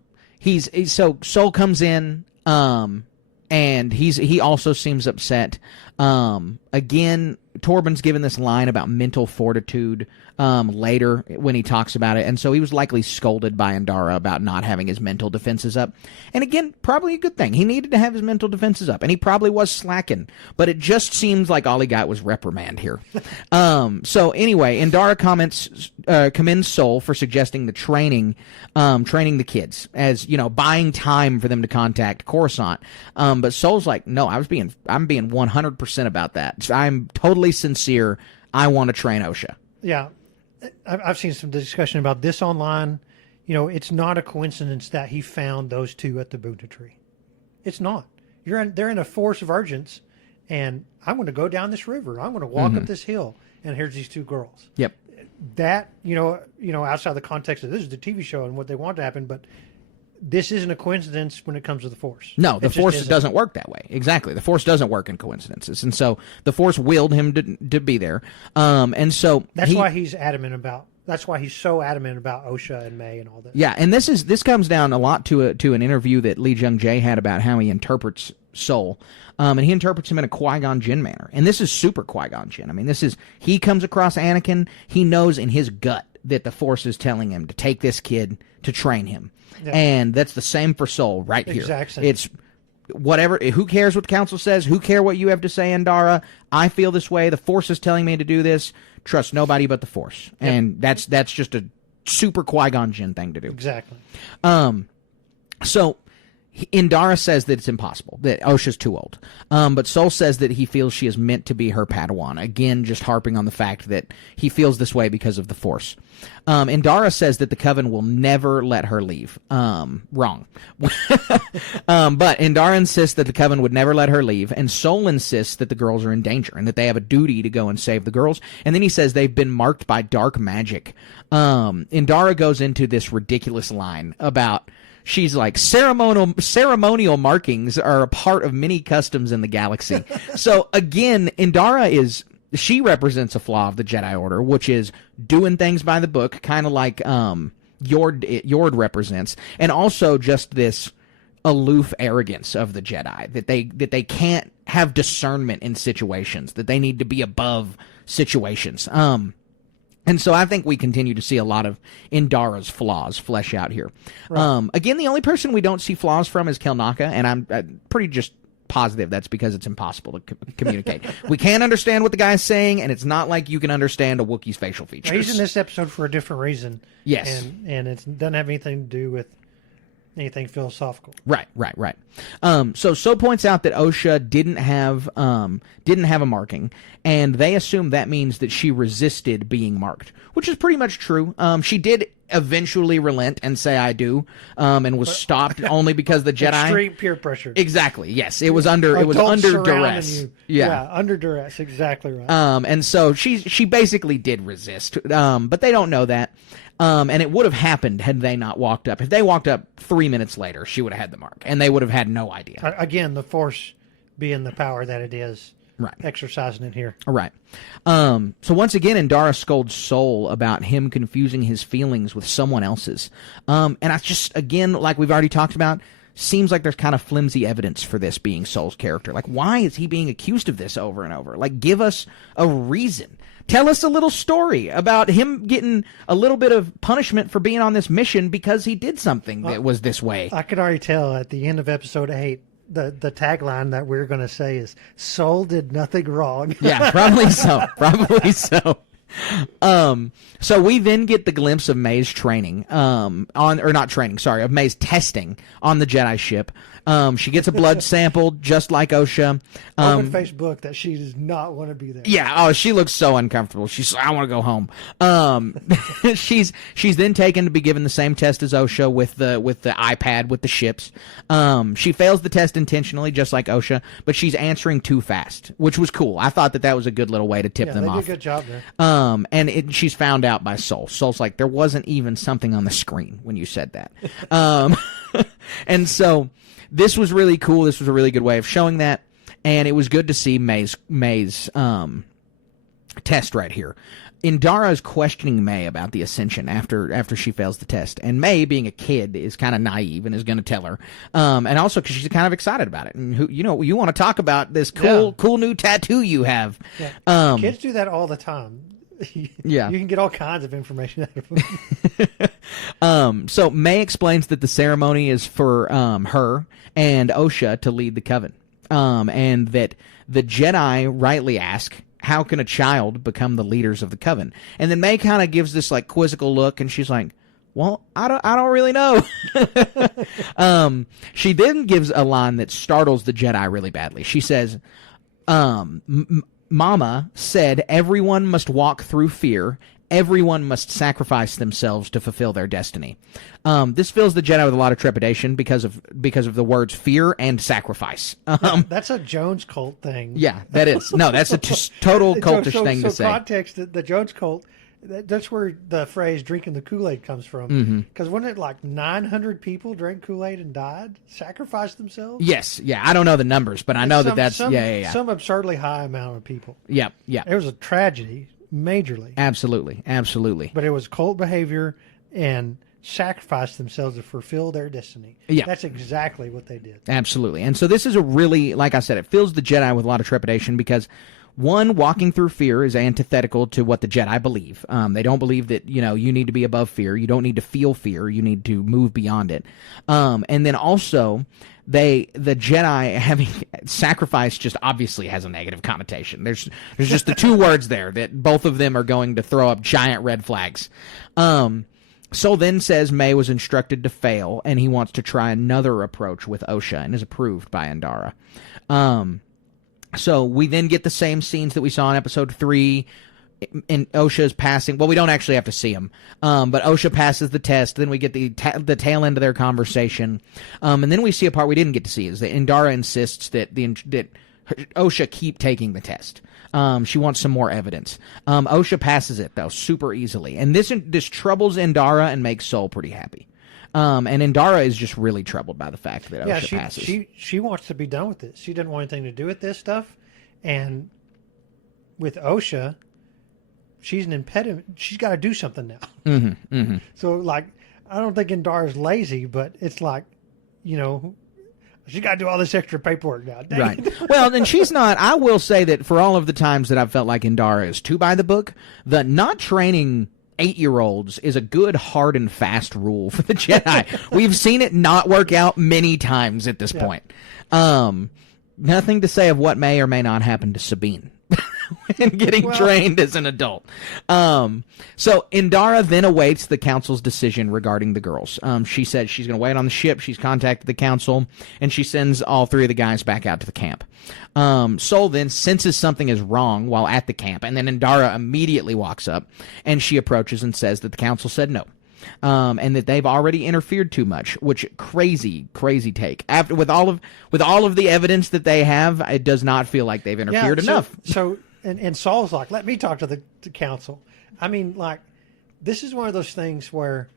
Sol comes in, and he also seems upset. Again, Torben's given this line about mental fortitude later when he talks about it, and so he was likely scolded by Indara about not having his mental defenses up. And again, probably a good thing. He needed to have his mental defenses up, and he probably was slacking, but it just seems like all he got was reprimand here. So anyway, Indara commends Sol for suggesting the training the kids, as buying time for them to contact Coruscant. But Sol's like, no, I'm being 100% about that. I'm totally sincere. I want to train Osha. Yeah. I've seen some discussion about this online. It's not a coincidence that he found those two at the Buddha tree. It's not. They're in a force of urgence, and I'm going to go down this river. I'm going to walk up this hill, and here's these two girls. Yep. That, outside the context of this is the TV show and what they want to happen, but this isn't a coincidence when it comes to the Force. No, the Force doesn't work that way. Exactly. The Force doesn't work in coincidences. And so the Force willed him to be there. And so that's why he's so adamant about Osha and May and all that. Yeah, and this comes down a lot to an interview that Lee Jung-jae had about how he interprets Sol. And he interprets him in a Qui-Gon Jinn manner. And this is super Qui-Gon Jinn. I mean, he comes across Anakin, he knows in his gut that the Force is telling him to take this kid to train him. Yeah. And that's the same for Sol right here. Exactly. It's whatever. Who cares what the council says? Who care what you have to say, Indara? I feel this way. The Force is telling me to do this. Trust nobody but the Force. Yep. And that's just a super Qui-Gon Jinn thing to do. Exactly. So Indara says that it's impossible, that Osha's too old. But Sol says that he feels she is meant to be her Padawan. Again, just harping on the fact that he feels this way because of the Force. Indara says that the Coven will never let her leave. Wrong. But Indara insists that the Coven would never let her leave, and Sol insists that the girls are in danger and that they have a duty to go and save the girls. And then he says they've been marked by dark magic. Indara goes into this ridiculous line about... She's like, ceremonial markings are a part of many customs in the galaxy. So again, Indara she represents a flaw of the Jedi Order, which is doing things by the book, kind of like Yord represents, and also just this aloof arrogance of the Jedi, that they can't have discernment in situations, that they need to be above situations. And so I think we continue to see a lot of Indara's flaws flesh out here. Right. Again, the only person we don't see flaws from is Kelnaka, and I'm pretty just positive that's because it's impossible to communicate. We can't understand what the guy's saying, and it's not like you can understand a Wookiee's facial features. He's in this episode for a different reason. Yes. And it doesn't have anything to do with anything philosophical. Right. So points out that Osha didn't have a marking, and they assume that means that she resisted being marked, which is pretty much true. She did eventually relent and say I do, and was stopped only because the Jedi extreme peer pressure. Exactly. Yes, it was under duress. You. Yeah, under duress. Exactly right. And so she basically did resist, but they don't know that. And it would have happened had they not walked up. If they walked up 3 minutes later, she would have had the mark, and they would have had no idea. Again, the Force being the power that it is. Right. Exercising it here. Right. So once again, Indara scolds Sol about him confusing his feelings with someone else's. And I just, again, like we've already talked about, seems like there's kind of flimsy evidence for this being Sol's character. Like, why is he being accused of this over and over? Like, give us a reason. Tell us a little story about him getting a little bit of punishment for being on this mission because he did something that was this way. I could already tell at the end of episode 8, the tagline that we're going to say is Sol did nothing wrong. Yeah, probably so. Probably so. So we then get the glimpse of May's training, of May's testing on the Jedi ship. She gets a blood sample just like Osha. Open Facebook that she does not want to be there. Yeah. Oh, she looks so uncomfortable. She's I want to go home. She's then taken to be given the same test as Osha with the iPad with the ships. She fails the test intentionally, just like Osha, but she's answering too fast, which was cool. I thought that was a good little way to tip them they off. did a good job there. And she's found out by Sol. Sol's like, there wasn't even something on the screen when you said that. And so this was really cool. This was a really good way of showing that. And it was good to see May's test right here. Indara is questioning May about the Ascension after she fails the test. And May, being a kid, is kind of naive and is going to tell her. And also because she's kind of excited about it. And you want to talk about this cool new tattoo you have. Yeah. Kids do that all the time. Yeah. You can get all kinds of information out of them. So May explains that the ceremony is for her and Osha to lead the coven. And that the Jedi rightly ask, how can a child become the leaders of the coven? And then May kind of gives this like quizzical look, and she's like, well, I don't really know. She then gives a line that startles the Jedi really badly. She says, Mama said everyone must walk through fear. Everyone must sacrifice themselves to fulfill their destiny. This fills the Jedi with a lot of trepidation because of the words fear and sacrifice. That's a Jones cult thing. Yeah, that is. No, that's a total cultish thing to say. So context, the Jones cult, that's where the phrase drinking the Kool-Aid comes from. Because wasn't it like 900 people drank Kool-Aid and died? Sacrificed themselves? Yes. Yeah, I don't know the numbers, but I know that's... Some absurdly high amount of people. Yeah. It was a tragedy, majorly. Absolutely. But it was cult behavior and sacrificed themselves to fulfill their destiny. Yeah. That's exactly what they did. Absolutely. And so this is a really, like I said, it fills the Jedi with a lot of trepidation because... One, walking through fear is antithetical to what the Jedi believe. They don't believe that, you need to be above fear. You don't need to feel fear. You need to move beyond it. And then also, the Jedi having sacrifice just obviously has a negative connotation. There's just the two words there that both of them are going to throw up giant red flags. Sol then says May was instructed to fail, and he wants to try another approach with Osha and is approved by Indara. So we then get the same scenes that we saw in episode 3. And Osha's passing. Well, we don't actually have to see him, but Osha passes the test. Then we get the tail end of their conversation, and then we see a part we didn't get to see. Is that Indara insists that Osha keep taking the test. She wants some more evidence. Osha passes it though super easily, and this troubles Indara and makes Sol pretty happy. And Indara is just really troubled by the fact that Osha passes. She wants to be done with this. She didn't want anything to do with this stuff. And with Osha, she's an impediment. She's got to do something now. So, like, I don't think Indara's lazy, but it's like, she got to do all this extra paperwork now. Dang Right. it. Well, and she's not. I will say that for all of the times that I've felt like Indara is too by the book, the not training 8-year-olds is a good, hard, and fast rule for the Jedi. We've seen it not work out many times at this point. Nothing to say of what may or may not happen to Sabine when getting trained as an adult. So Indara then awaits the council's decision regarding the girls. She said she's going to wait on the ship. She's contacted the council, and she sends all 3 of the guys back out to the camp. Sol then senses something is wrong while at the camp, and then Indara immediately walks up, and she approaches and says that the council said no. and that they've already interfered too much. Which crazy take. After with all of the evidence that they have, it does not feel like they've interfered enough. And Saul's like, let me talk to the council. I mean, like, this is one of those things where,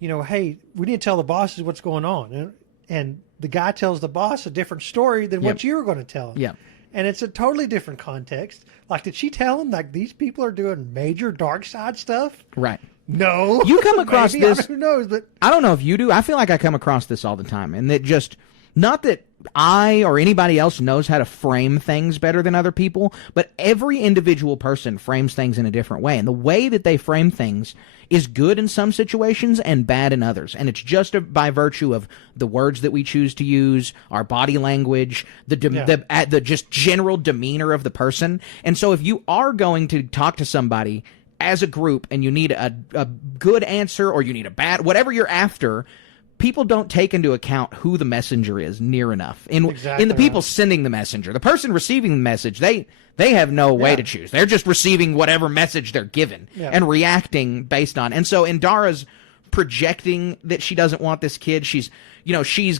hey, we need to tell the bosses what's going on, and the guy tells the boss a different story than what you were going to tell him. Yeah. And it's a totally different context. Like, did she tell him, like, these people are doing major dark side stuff? Right. No. You come across Maybe, this. who knows? But I don't know if you do. I feel like I come across this all the time. And that just, not that I or anybody else knows how to frame things better than other people, but every individual person frames things in a different way. And the way that they frame things is good in some situations and bad in others. And it's just by virtue of the words that we choose to use, our body language, the just general demeanor of the person. And so if you are going to talk to somebody as a group and you need a good answer or you need a bad, whatever you're after, people don't take into account who the messenger is near enough. In the people sending the messenger, the person receiving the message, they have no way to choose. They're just receiving whatever message they're given and reacting based on. And so Indara's projecting that she doesn't want this kid. She's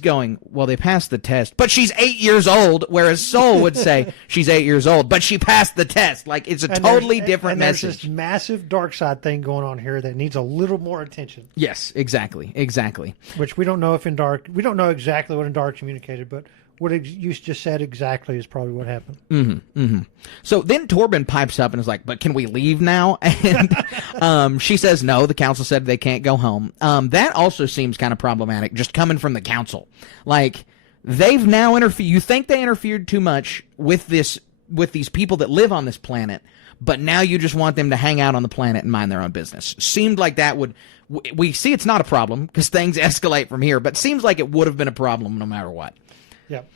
going, well, they passed the test, but she's 8 years old, whereas Soul would say she's 8 years old, but she passed the test. Like, it's a totally different message. There's this massive dark side thing going on here that needs a little more attention. Yes, exactly. Which we don't know if we don't know exactly what Indara communicated, but what you just said exactly is probably what happened. So then Torben pipes up and is like, but can we leave now? And she says no, the council said they can't go home. That also seems kind of problematic, just coming from the council. Like, they've now interfered. You think they interfered too much with these people that live on this planet, but now you just want them to hang out on the planet and mind their own business. Seemed like that would... We see it's not a problem because things escalate from here, but seems like it would have been a problem no matter what. Yep.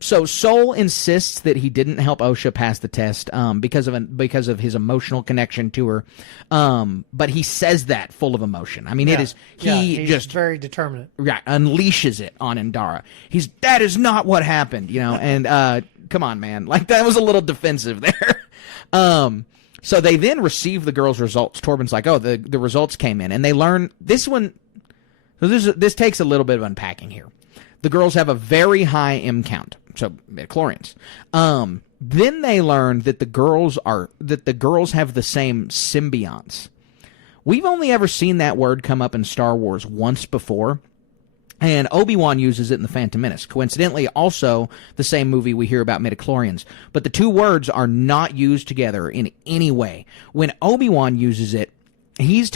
So Sol insists that he didn't help Osha pass the test because of his emotional connection to her. But he says that full of emotion. I mean, he's just very determined. Right, unleashes it on Indara. That is not what happened, and come on, man. Like, that was a little defensive there. So they then receive the girls' results. Torben's like, oh, the results came in, and they learn this one. So this takes a little bit of unpacking here. The girls have a very high M count, so midichlorians. Then they learn that the girls have the same symbionts. We've only ever seen that word come up in Star Wars once before, and Obi-Wan uses it in The Phantom Menace. Coincidentally, also the same movie we hear about midichlorians. But the two words are not used together in any way. When Obi-Wan uses it, he's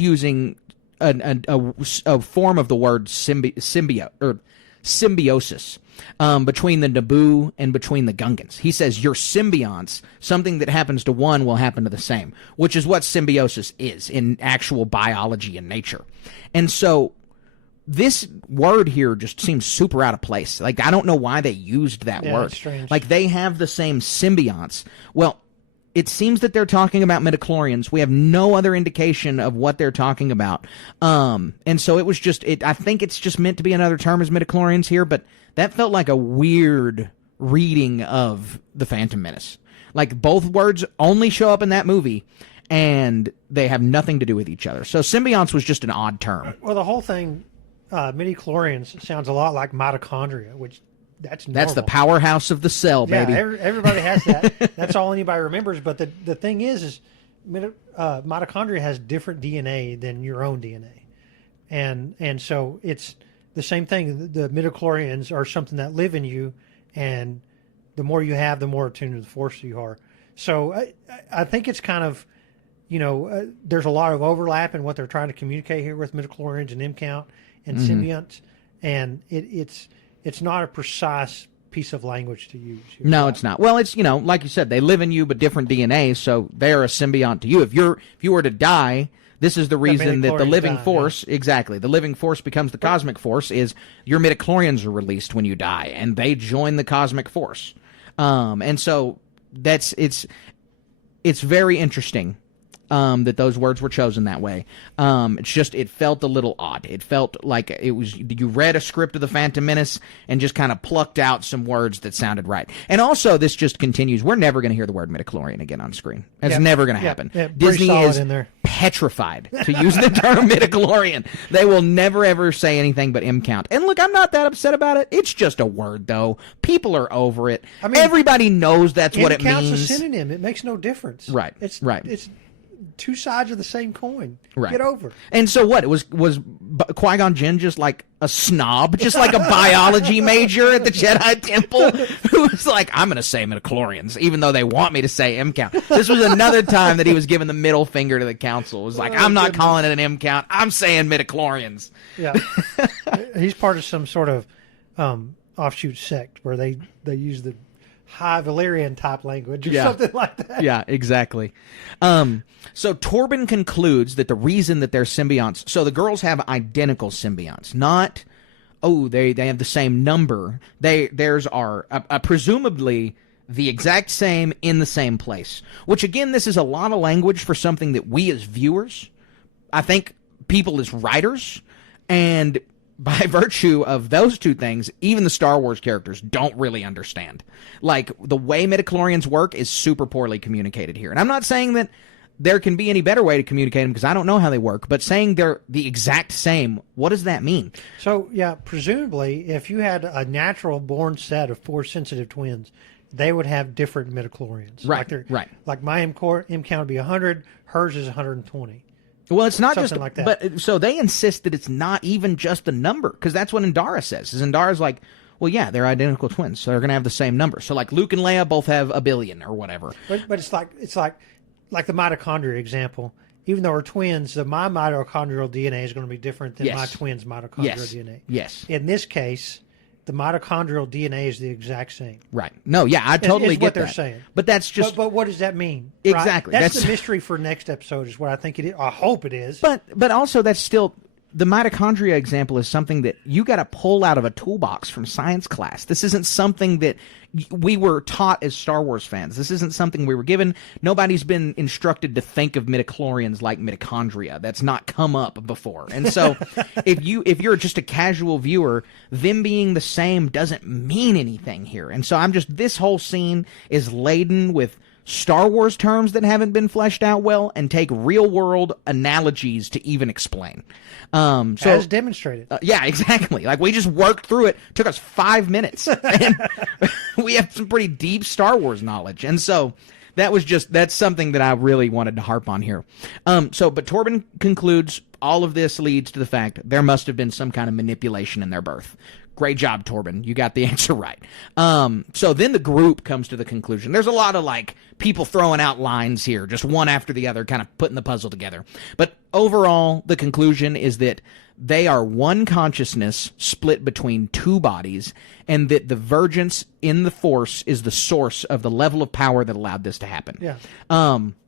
using a form of the word symbiosis between the Naboo and between the Gungans. He says your symbionts, something that happens to one will happen to the same, which is what symbiosis is in actual biology and nature. And so this word here just seems super out of place. Like, I don't know why they used that word. It's strange. Like, they have the same symbionts. Well, it seems that they're talking about midichlorians. We have no other indication of what they're talking about. And so it was just, I think it's just meant to be another term as midichlorians here, but that felt like a weird reading of The Phantom Menace. Like, both words only show up in that movie, and they have nothing to do with each other. So symbionts was just an odd term. Well, the whole thing, midichlorians sounds a lot like mitochondria, which... That's the powerhouse of the cell, baby. Yeah, everybody has that. That's all anybody remembers. But the thing is mitochondria has different DNA than your own DNA, and so it's the same thing. The midichlorians are something that live in you, and the more you have, the more attuned to the Force you are. So I think it's kind of, there's a lot of overlap in what they're trying to communicate here with midichlorians and M count and symbionts, and it's not a precise piece of language to use. No, it's not. Well, it's, like you said, they live in you but different DNA, so they're a symbiont to you. If you were to die, this is the reason that the living force, exactly, the living force becomes the cosmic force, is your midichlorians are released when you die, and they join the cosmic force. And so it's very interesting that those words were chosen that way. It's just, it felt a little odd. It felt like it was, you read a script of The Phantom Menace and just kind of plucked out some words that sounded right. And also, this just continues. We're never going to hear the word midichlorian again on screen. It's never going to happen. Disney is petrified to use the term midichlorian. They will never, ever say anything but M-count. And look, I'm not that upset about it. It's just a word, though. People are over it. I mean, everybody knows that's what it means. M-count's a synonym. It makes no difference. Right. It's two sides of the same coin. Right. Get over it. And so what? Was Qui-Gon Jinn just like a snob, just like a biology major at the Jedi Temple, who was like, I'm going to say midichlorians, even though they want me to say M-count. This was another time that he was giving the middle finger to the council. It was like, I'm not calling it an M-count. I'm saying midichlorians. Yeah. He's part of some sort of offshoot sect where they use the High Valyrian type language or something like that. Yeah, exactly. So Torben concludes that the reason that they're symbionts, so the girls have identical symbionts, not, they have the same number. Theirs are presumably the exact same in the same place, which again, this is a lot of language for something that we as viewers, I think people as writers, and by virtue of those two things, even the Star Wars characters don't really understand. Like, the way midichlorians work is super poorly communicated here. And I'm not saying that there can be any better way to communicate them, because I don't know how they work, but saying they're the exact same, what does that mean? So, yeah, presumably, if you had a natural-born set of Force-sensitive twins, they would have different midichlorians. Right, right. Like my M-count would be 100, hers is 120. Well, it's not something just like that. But so they insist that it's not even just a number, because that's what Indara says. Is Indara's like, well, yeah, they're identical twins, so they're going to have the same number. So like Luke and Leia both have a billion or whatever. But it's like the mitochondria example. Even though we're twins, my mitochondrial DNA is going to be different than my twin's mitochondrial DNA. Yes. In this case, the mitochondrial DNA is the exact same. Right. No, yeah, I totally get what they're that. saying. But that's just... But what does that mean? Exactly. Right? That's the mystery for next episode is what I think it is. I hope it is. But also that's still... The mitochondria example is something that you got to pull out of a toolbox from science class. This isn't something that we were taught as Star Wars fans. This isn't something we were given. Nobody's been instructed to think of midichlorians like mitochondria. That's not come up before. And so if you're just a casual viewer, them being the same doesn't mean anything here. And so this whole scene is laden with Star Wars terms that haven't been fleshed out well and take real world analogies to even explain. As demonstrated. Yeah, exactly. Like, we just worked through it. Took us 5 minutes. And we have some pretty deep Star Wars knowledge. And so that's something that I really wanted to harp on here. But Torben concludes all of this leads to the fact there must have been some kind of manipulation in their birth. Great job, Torben. You got the answer right. So then the group comes to the conclusion. There's a lot of, people throwing out lines here, just one after the other, kind of putting the puzzle together. But overall, the conclusion is that they are one consciousness split between two bodies, and that the divergence in the Force is the source of the level of power that allowed this to happen. Yeah.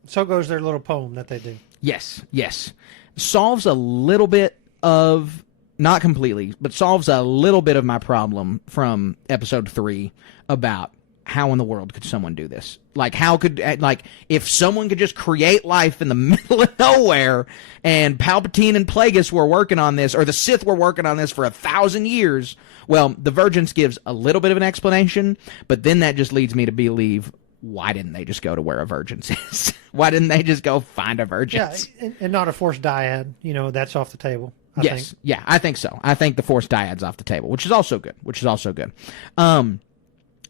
So goes their little poem that they do. Yes. Solves a little bit of... Not completely, but solves a little bit of my problem from episode 3 about how in the world could someone do this? If someone could just create life in the middle of nowhere, and Palpatine and Plagueis were working on this, or the Sith were working on this for 1,000 years, well, Divergence gives a little bit of an explanation, but then that just leads me to believe, why didn't they just go to where a Vergence is? Why didn't they just go find a Vergence? Yeah, and not a Force dyad. That's off the table. I think. Yeah, I think so. I think the Force dyad's off the table, which is also good.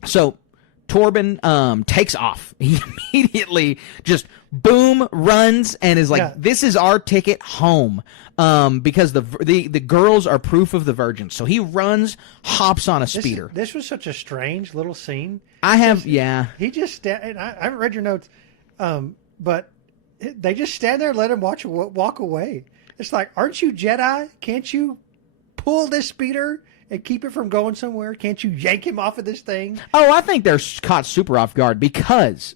So Torben takes off. He immediately just boom runs and is like, "This is our ticket home." Because the girls are proof of the Vergence. So he runs, hops on a speeder. This was such a strange little scene. He just and I haven't read your notes, but they just stand there and let him walk away. It's like, aren't you Jedi? Can't you pull this speeder and keep it from going somewhere? Can't you yank him off of this thing? Oh, I think they're caught super off guard because,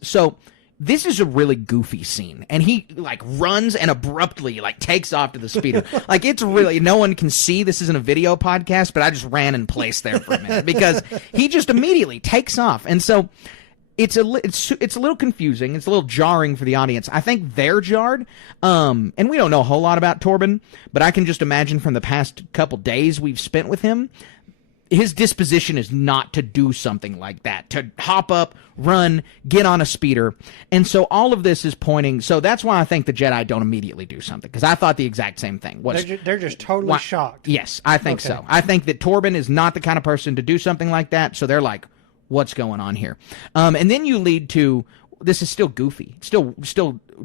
this is a really goofy scene. And he, runs and abruptly, takes off to the speeder. It's really, no one can see this isn't a video podcast, but I just ran in place there for a minute because he just immediately takes off. And so... it's a little confusing. It's a little jarring for the audience. I think they're jarred. And we don't know a whole lot about Torben, but I can just imagine from the past couple days we've spent with him, his disposition is not to do something like that, to hop up, run, get on a speeder. And so all of this is pointing. So that's why I think the Jedi don't immediately do something, because I thought the exact same thing. They're just totally shocked. Yes, I think so. I think that Torben is not the kind of person to do something like that. So they're like, what's going on here? And then you lead to, this is still goofy, still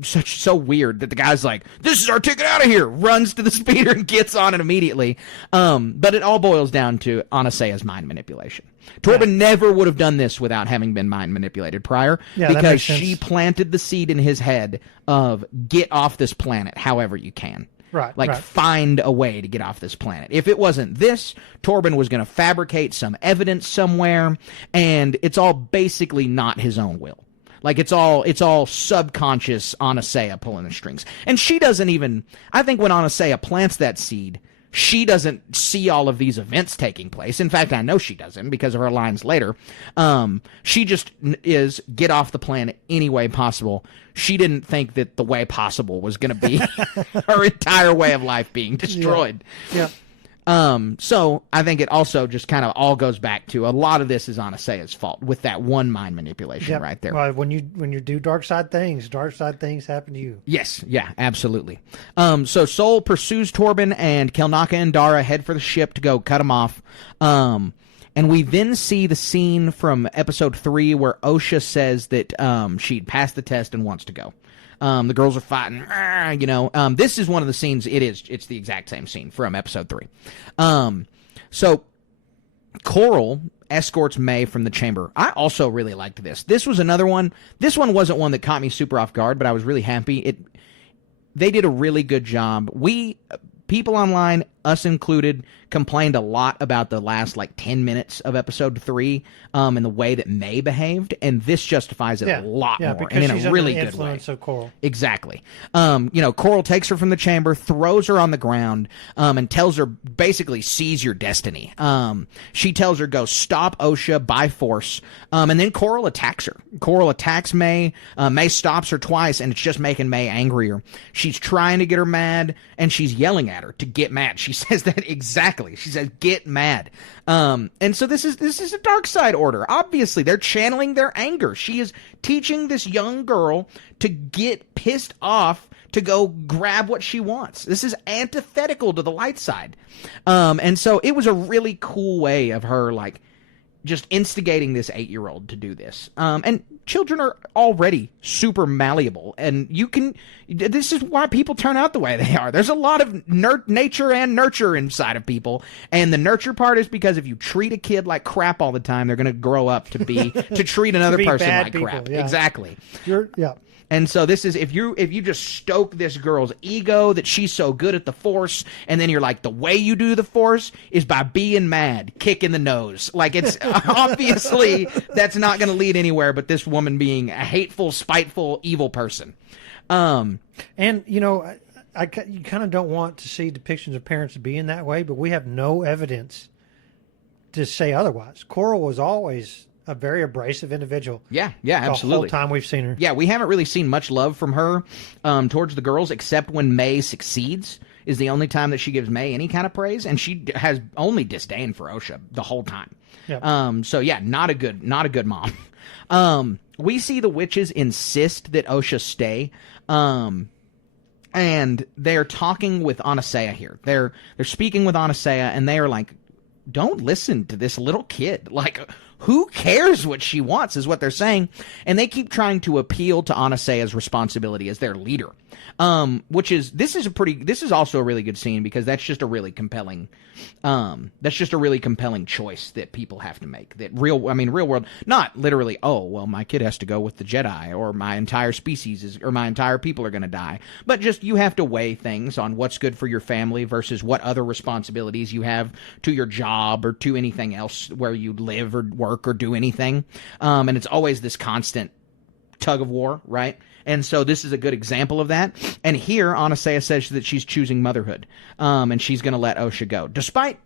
so weird that the guy's like, this is our ticket out of here, runs to the speeder and gets on it immediately. But it all boils down to Anasea's mind manipulation. Torben never would have done this without having been mind manipulated prior, because she planted the seed in his head of get off this planet however you can. Right. Find a way to get off this planet. If it wasn't this, Torben was going to fabricate some evidence somewhere, and it's all basically not his own will. Like, it's all subconscious Anasea pulling the strings. And she doesn't even, I think when Anasea plants that seed, she doesn't see all of these events taking place. In fact, I know she doesn't because of her lines later. She just is get off the planet any way possible. She didn't think that the way possible was going to be her entire way of life being destroyed. Yeah. So I think it also just kind of all goes back to a lot of this is Anasea's fault with that one mind manipulation right there. Well, when you do dark side things happen to you. Yes, yeah, absolutely. So Sol pursues Torben, and Kelnaka and Dara head for the ship to go cut him off. And we then see the scene from episode 3 where Osha says that she'd passed the test and wants to go. The girls are fighting, this is one of the scenes, it's the exact same scene from episode 3. So Coral escorts May from the chamber. I also really liked this. This was another one. This one wasn't one that caught me super off guard, but I was really happy. They did a really good job. People online, us included, complained a lot about the last 10 minutes of episode 3 and the way that May behaved, and this justifies it a lot more, because and in she's a really under the good way. influence of Coral. Exactly. Coral takes her from the chamber, throws her on the ground, and tells her, basically, seize your destiny. She tells her, go stop Osha by force, and then Coral attacks her. Coral attacks May. May stops her twice, and it's just making May angrier. She's trying to get her mad, and she's yelling at her to get mad. She says that exactly. She says, get mad. And so this is a dark side order. Obviously, they're channeling their anger. She is teaching this young girl to get pissed off to go grab what she wants. This is antithetical to the light side. And so it was a really cool way of her, just instigating this 8-year-old to do this. And children are already super malleable, and this is why people turn out the way they are. There's a lot of nature and nurture inside of people, and the nurture part is because if you treat a kid like crap all the time, they're going to grow up to treat another person like people, crap. yeah. Exactly. Yeah. And so this is, if you just stoke this girl's ego that she's so good at the Force, and then you're like, the way you do the Force is by being mad, kick in the nose. It's obviously that's not going to lead anywhere but this woman being a hateful, spiteful, evil person. And you kind of don't want to see depictions of parents being that way, but we have no evidence to say otherwise. Coral was always a very abrasive individual. Yeah, absolutely. The whole time we've seen her. Yeah, we haven't really seen much love from her towards the girls, except when May succeeds is the only time that she gives May any kind of praise, and she has only disdain for Osha the whole time. Yeah. So yeah, not a good mom. We see the witches insist that Osha stay. And they're talking with Anasea here. They're speaking with Anasea, and they are like, don't listen to this little kid. Who cares what she wants is what they're saying. And they keep trying to appeal to Anasea's responsibility as their leader. This is also a really good scene because that's just a really compelling choice that people have to make. That real world, not literally, oh, well, my kid has to go with the Jedi, or my entire species or my entire people are going to die. But just, you have to weigh things on what's good for your family versus what other responsibilities you have to your job or to anything else where you live or work or do anything. And it's always this constant tug of war, right? And so this is a good example of that. And here, Anasea says that she's choosing motherhood, and she's going to let Osha go, despite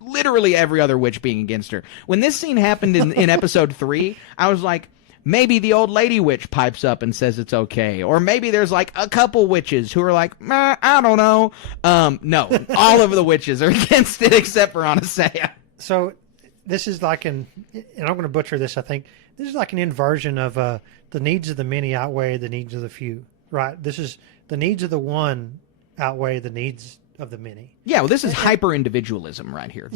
literally every other witch being against her. When this scene happened in episode 3, I was like, maybe the old lady witch pipes up and says it's okay. Or maybe there's like a couple witches who are like, I don't know. No, all of the witches are against it except for Anastasia. So this is like and I'm going to butcher this, I think. This is like an inversion of the needs of the many outweigh the needs of the few, right? This is the needs of the one outweigh the needs of the many. Yeah, well, this is hyper-individualism right here.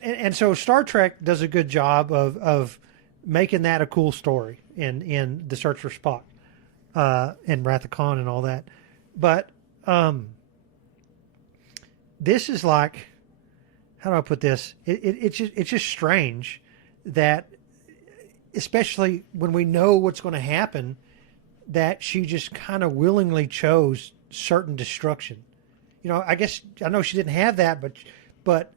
And so Star Trek does a good job of making that a cool story in The Search for Spock and Wrath of Khan and all that. But this is like, how do I put this? It's just strange that, especially when we know what's going to happen, that she just kind of willingly chose certain destruction. You know, I know she didn't have that, but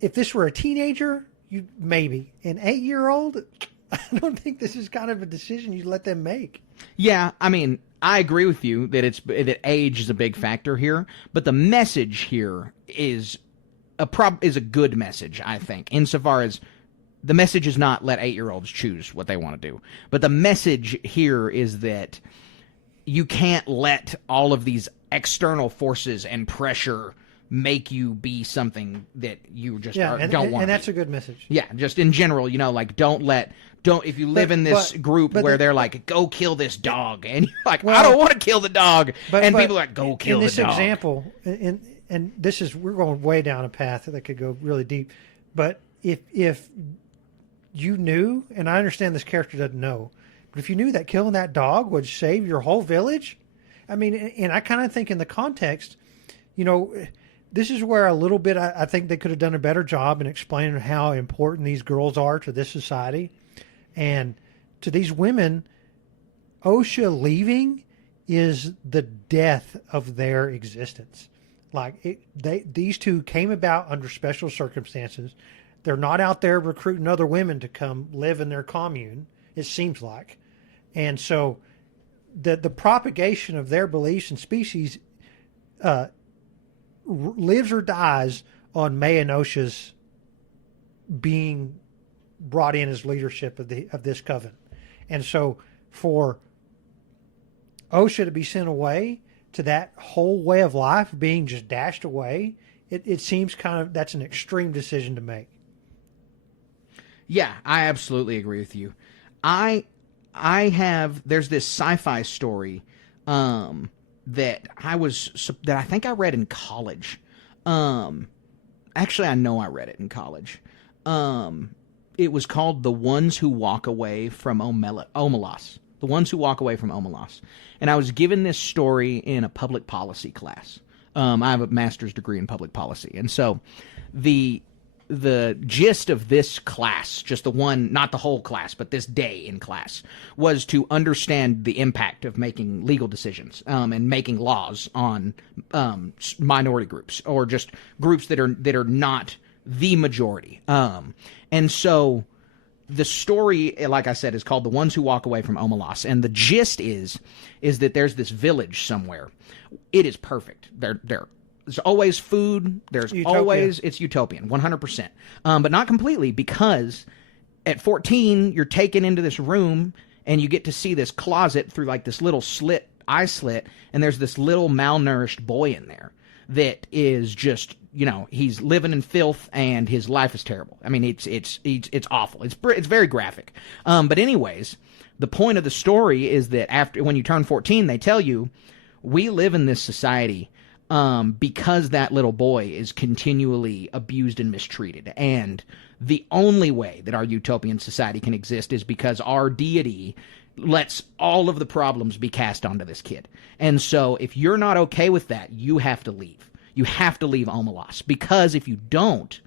if this were a teenager, you maybe an 8-year-old, I don't think this is kind of a decision you'd let them make. Yeah, I mean, I agree with you that age is a big factor here, but the message here is a good message, I think, insofar as the message is not let 8-year-olds choose what they want to do. But the message here is that you can't let all of these external forces and pressure make you be something that you just don't want. And that's a good message. Yeah, just in general, like if you live in this group where they're like, go kill this dog, and you're like, I don't want to kill the dog, and people are like, go kill the dog. In this example, and this is, we're going way down a path that could go really deep, but if you knew, and I understand this character doesn't know, but if you knew that killing that dog would save your whole village, I mean, and I kind of think in the context, this is where a little bit I think they could have done a better job in explaining how important these girls are to this society and to these women. OSHA leaving is the death of their existence. Like these two came about under special circumstances. They're not out there recruiting other women to come live in their commune, it seems like. And so the propagation of their beliefs and species lives or dies on May and OSHA's being brought in as leadership of this coven. And so for OSHA to be sent away, to that whole way of life being just dashed away, it seems that's an extreme decision to make. Yeah, I absolutely agree with you. There's this sci-fi story that I think I read in college. Actually, I know I read it in college. It was called The Ones Who Walk Away from Omelas. The Ones Who Walk Away from Omelas. And I was given this story in a public policy class. I have a master's degree in public policy. And so the gist of this class, just the one, not the whole class, but this day in class, was to understand the impact of making legal decisions and making laws on minority groups or just groups that are not the majority. And so the story, like I said, is called The Ones Who Walk Away from Omelas. And the gist is that there's this village somewhere. It is perfect. There's always food. There's always, it's utopian, 100%. But not completely, because at 14, you're taken into this room and you get to see this closet through like this little eye slit, and there's this little malnourished boy in there that is just, he's living in filth and his life is terrible. I mean, it's awful. It's very graphic. But anyways, the point of the story is that when you turn 14, they tell you, we live in this society because that little boy is continually abused and mistreated. And the only way that our utopian society can exist is because our deity lets all of the problems be cast onto this kid. And so if you're not okay with that, you have to leave. You have to leave Omelas, because if you don't,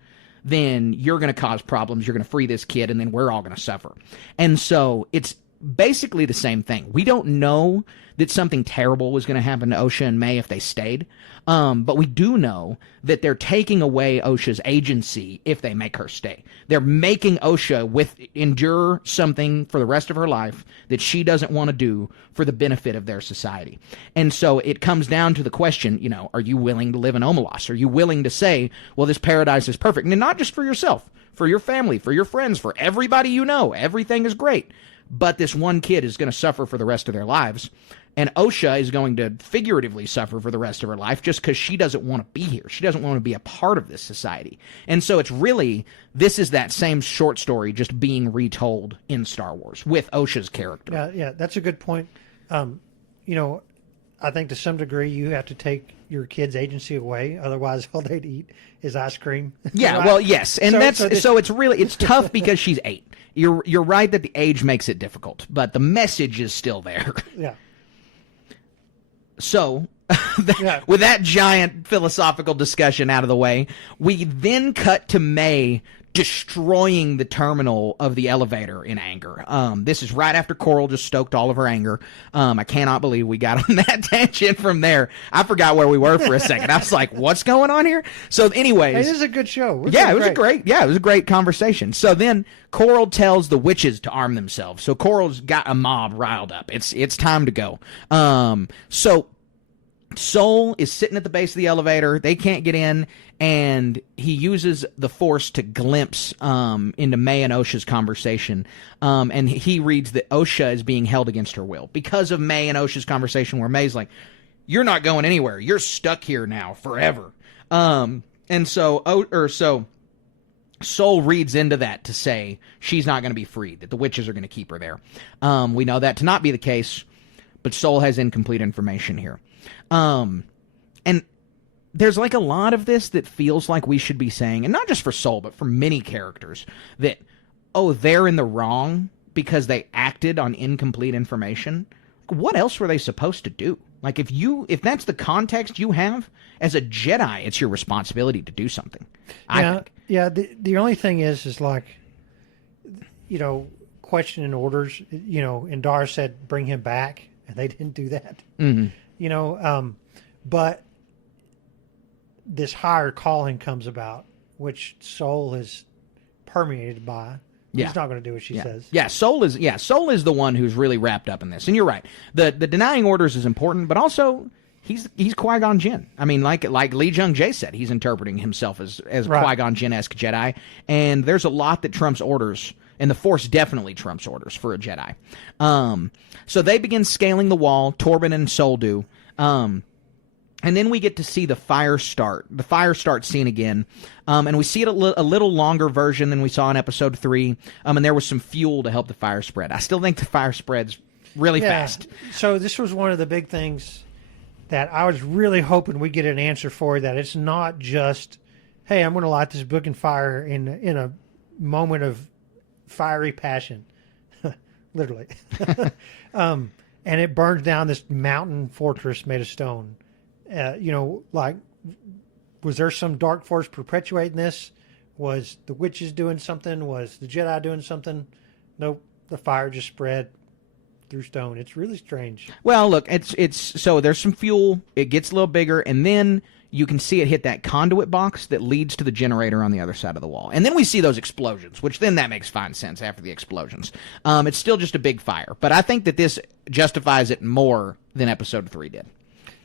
then you're going to cause problems. You're going to free this kid, and then we're all going to suffer. And so it's basically the same thing. We don't know that something terrible was going to happen to OSHA and May if they stayed. But we do know that they're taking away OSHA's agency if they make her stay. They're making OSHA endure something for the rest of her life that she doesn't want to do for the benefit of their society. And so it comes down to the question, are you willing to live in Omelas? Are you willing to say, well, this paradise is perfect? And not just for yourself, for your family, for your friends, for everybody everything is great. but this one kid is going to suffer for the rest of their lives. And Osha is going to figuratively suffer for the rest of her life just because she doesn't want to be here. She doesn't want to be a part of this society. And so it's really, this is that same short story just being retold in Star Wars with Osha's character. Yeah, that's a good point. I think to some degree you have to take your kids' agency away. Otherwise, all they'd eat is ice cream. Yeah, Right? well, yes. And so it's really, it's tough because she's 8. You're right that the age makes it difficult, but the message is still there. Yeah. So, with that giant philosophical discussion out of the way, we then cut to May destroying the terminal of the elevator in anger. This is right after Coral just stoked all of her anger. I cannot believe we got on that tangent from there. I forgot where we were for a second. I was like, what's going on here? So anyways. Hey, this is a good show. It was a great conversation. So then Coral tells the witches to arm themselves. So Coral's got a mob riled up. It's time to go. So Soul is sitting at the base of the elevator. They can't get in, and he uses the Force to glimpse into May and Osha's conversation. And he reads that Osha is being held against her will because of May and Osha's conversation, where May's like, "You're not going anywhere. You're stuck here now forever." And so Soul reads into that to say she's not going to be freed, that the witches are going to keep her there. We know that to not be the case, but Soul has incomplete information here. And there's like a lot of this that feels like we should be saying, and not just for Soul, but for many characters, that, they're in the wrong because they acted on incomplete information. What else were they supposed to do? Like, if that's the context you have, as a Jedi, it's your responsibility to do something. I think. Yeah, the only thing is like, questioning orders, and Dar said, bring him back, and they didn't do that. Mm-hmm. But this higher calling comes about, which Soul is permeated by. Yeah. He's not going to do what she says. Yeah, Soul is the one who's really wrapped up in this. And you're right. The denying orders is important, but also he's Qui-Gon Jinn. I mean, like Lee Jung Jae said, he's interpreting himself as right. Qui-Gon Jinn-esque Jedi, and there's a lot that trumps orders. And the Force definitely trumps orders for a Jedi. So they begin scaling the wall. Torben and Soul do. And then we get to see the fire start scene again. And we see it a little longer version than we saw in episode 3. And there was some fuel to help the fire spread. I still think the fire spreads really fast. So this was one of the big things that I was really hoping we get an answer for, that it's not just, hey, I'm going to light this book in fire in a moment of fiery passion, literally. And it burns down this mountain fortress made of stone. Was there some dark force perpetuating this? Was the witches doing something? Was the Jedi doing something? Nope. The fire just spread through stone. It's really strange. Well, look, it's so there's some fuel. It gets a little bigger, and then you can see it hit that conduit box that leads to the generator on the other side of the wall. And then we see those explosions, which then that makes fine sense after the explosions. It's still just a big fire. But I think that this justifies it more than Episode 3 did.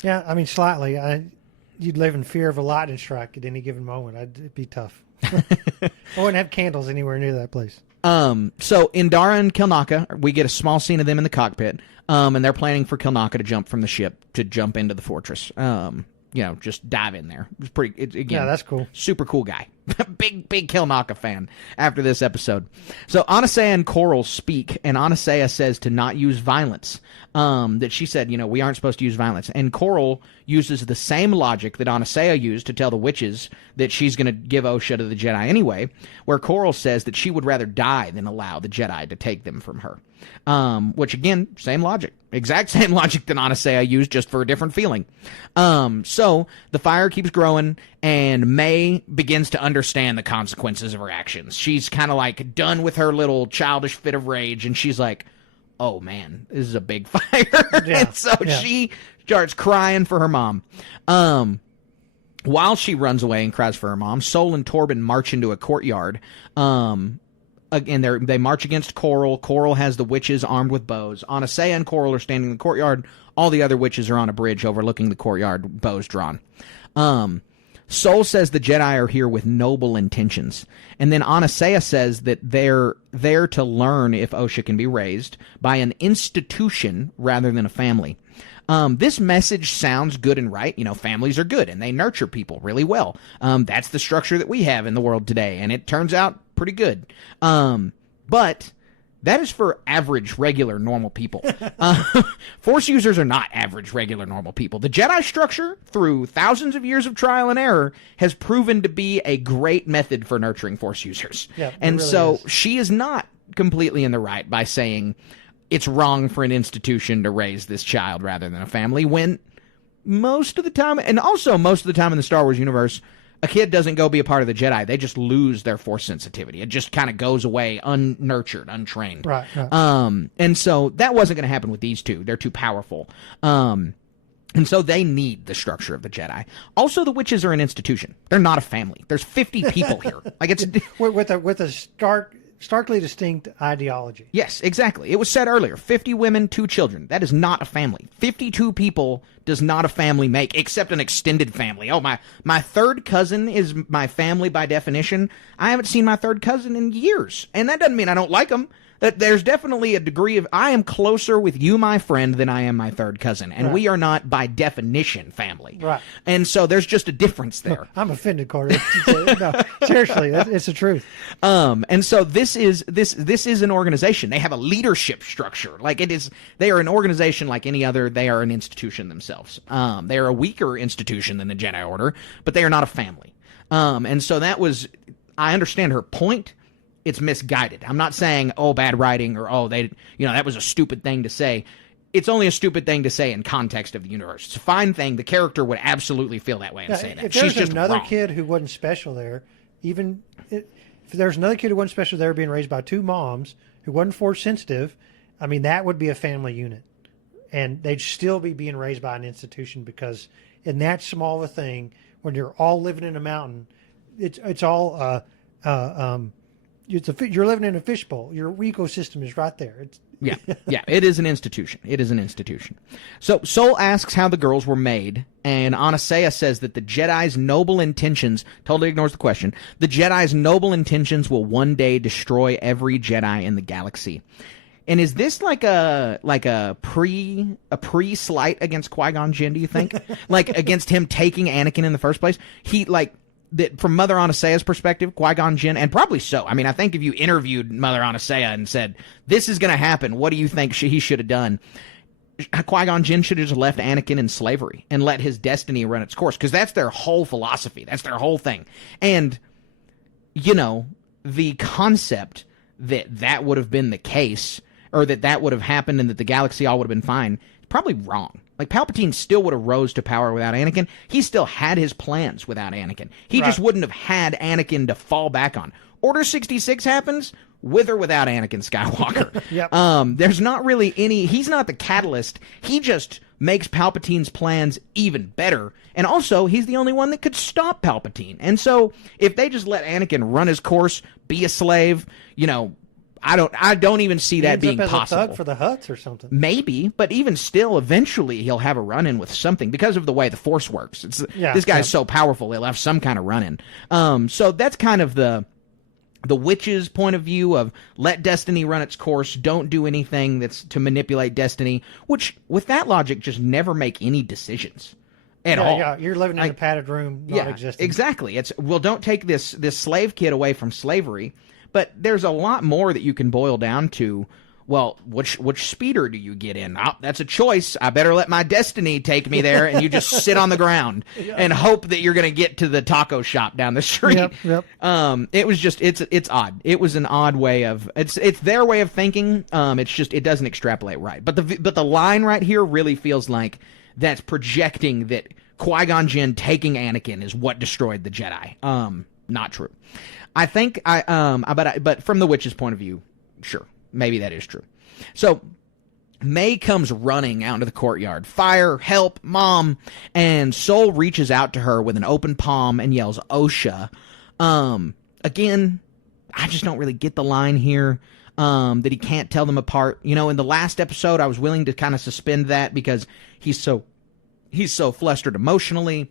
Yeah, I mean, slightly. You'd live in fear of a lightning strike at any given moment. It'd be tough. I wouldn't have candles anywhere near that place. So Indara and Kilnaka, we get a small scene of them in the cockpit, and they're planning for Kilnaka to jump from the ship to jump into the fortress. Just dive in there. It's again. Yeah, that's cool. Super cool guy. big Kilnaka fan after this episode. So Anasea and Coral speak, and Anasea says to not use violence. That she said, we aren't supposed to use violence. And Coral uses the same logic that Anasea used to tell the witches that she's going to give Osha to the Jedi anyway, where Coral says that she would rather die than allow the Jedi to take them from her. Which again, same logic. Exact same logic that Anasea used, just for a different feeling. So the fire keeps growing, and May begins to understand the consequences of her actions. She's kind of like done with her little childish fit of rage, and she's like, oh man, this is a big fire. Yeah, and so she starts crying for her mom. While she runs away and cries for her mom, Soul and Torben march into a courtyard. Again, they march against Coral. Coral has the witches armed with bows. Anasea and Coral are standing in the courtyard. All the other witches are on a bridge overlooking the courtyard, bows drawn. Sol says the Jedi are here with noble intentions. And then Anastasia says that they're there to learn if Osha can be raised by an institution rather than a family. This message sounds good and right. You know, families are good and they nurture people really well. That's the structure that we have in the world today, and it turns out pretty good. But that is for average, regular, normal people. Force users are not average, regular, normal people. The Jedi structure, through thousands of years of trial and error, has proven to be a great method for nurturing Force users. Yeah, and really so is. she is not completely in the right by saying it's wrong for an institution to raise this child rather than a family, when most of the time, and also most of the time in the Star Wars universe, a kid doesn't go be a part of the Jedi. They just lose their Force sensitivity. It just kind of goes away unnurtured, untrained. Right. And so that wasn't going to happen with these two. They're too powerful. And so they need the structure of the Jedi. Also, the witches are an institution. They're not a family. There's 50 people here. Like it's With a starkly distinct ideology. Yes, exactly. It was said earlier, 50 women, 2 children. That is not a family. 52 people does not a family make, except an extended family. Oh, my third cousin is my family by definition. I haven't seen my third cousin in years. And that doesn't mean I don't like him. That there's definitely a degree of, I am closer with you, my friend, than I am my third cousin. And we are not, by definition, family. Right. And so there's just a difference there. I'm offended, Carter. No, seriously, it's the truth. And so this is an organization. They have a leadership structure. Like they are an organization like any other. They are an institution themselves. They are a weaker institution than the Jedi Order, but they are not a family. And so I understand her point. It's misguided. I'm not saying, oh, bad writing or, oh, that was a stupid thing to say. It's only a stupid thing to say in context of the universe. It's a fine thing. The character would absolutely feel that way and say that. If She's there's just another wrong. kid who wasn't special there, if there's another kid who wasn't special there being raised by 2 moms who wasn't Force sensitive, I mean, that would be a family unit. And they'd still be being raised by an institution, because in that small of a thing, when you're all living in a mountain, it's all you're living in a fishbowl. Your ecosystem is right there. Yeah, it is an institution. It is an institution. So Sol asks how the girls were made, and Anastasia says that the Jedi's noble intentions, totally ignores the question, the Jedi's noble intentions will one day destroy every Jedi in the galaxy. And is this like a pre-slight against Qui-Gon Jinn, do you think? Like against him taking Anakin in the first place? That from Mother Anastasia's perspective, Qui-Gon Jinn, and probably so. I mean, I think if you interviewed Mother Anastasia and said, this is going to happen, what do you think he should have done? Qui-Gon Jinn should have just left Anakin in slavery and let his destiny run its course, because that's their whole philosophy. That's their whole thing. And, the concept that would have been the case, or that would have happened and that the galaxy all would have been fine, is probably wrong. Like, Palpatine still would have rose to power without Anakin. He still had his plans without Anakin. He just wouldn't have had Anakin to fall back on. Order 66 happens with or without Anakin Skywalker. Yep. There's not really he's not the catalyst. He just makes Palpatine's plans even better. And also, he's the only one that could stop Palpatine. And so, if they just let Anakin run his course, be a slave, I don't even see that being possible. As a thug for the Hutts or something. Maybe, but even still, eventually he'll have a run-in with something because of the way the Force works. This guy's so powerful, he'll have some kind of run-in. So that's kind of the witch's point of view of let destiny run its course, don't do anything that's to manipulate destiny, which, with that logic, just never make any decisions at all. Yeah, you're living in a padded room, not existing. Exactly. Don't take this slave kid away from slavery. But there's a lot more that you can boil down to. Well, which speeder do you get in? Oh, that's a choice. I better let my destiny take me there, and you just sit on the ground and hope that you're going to get to the taco shop down the street. Yep. It was just it's odd. It was an odd way of it's their way of thinking. It's just it doesn't extrapolate right. But the line right here really feels like that's projecting that Qui-Gon Jinn taking Anakin is what destroyed the Jedi. Not true. I think but from the witch's point of view, sure, maybe that is true. So May comes running out into the courtyard. Fire, help, Mom. And Sol reaches out to her with an open palm and yells, Osha. Again, I just don't really get the line here, that he can't tell them apart. In the last episode, I was willing to kind of suspend that because he's so flustered emotionally.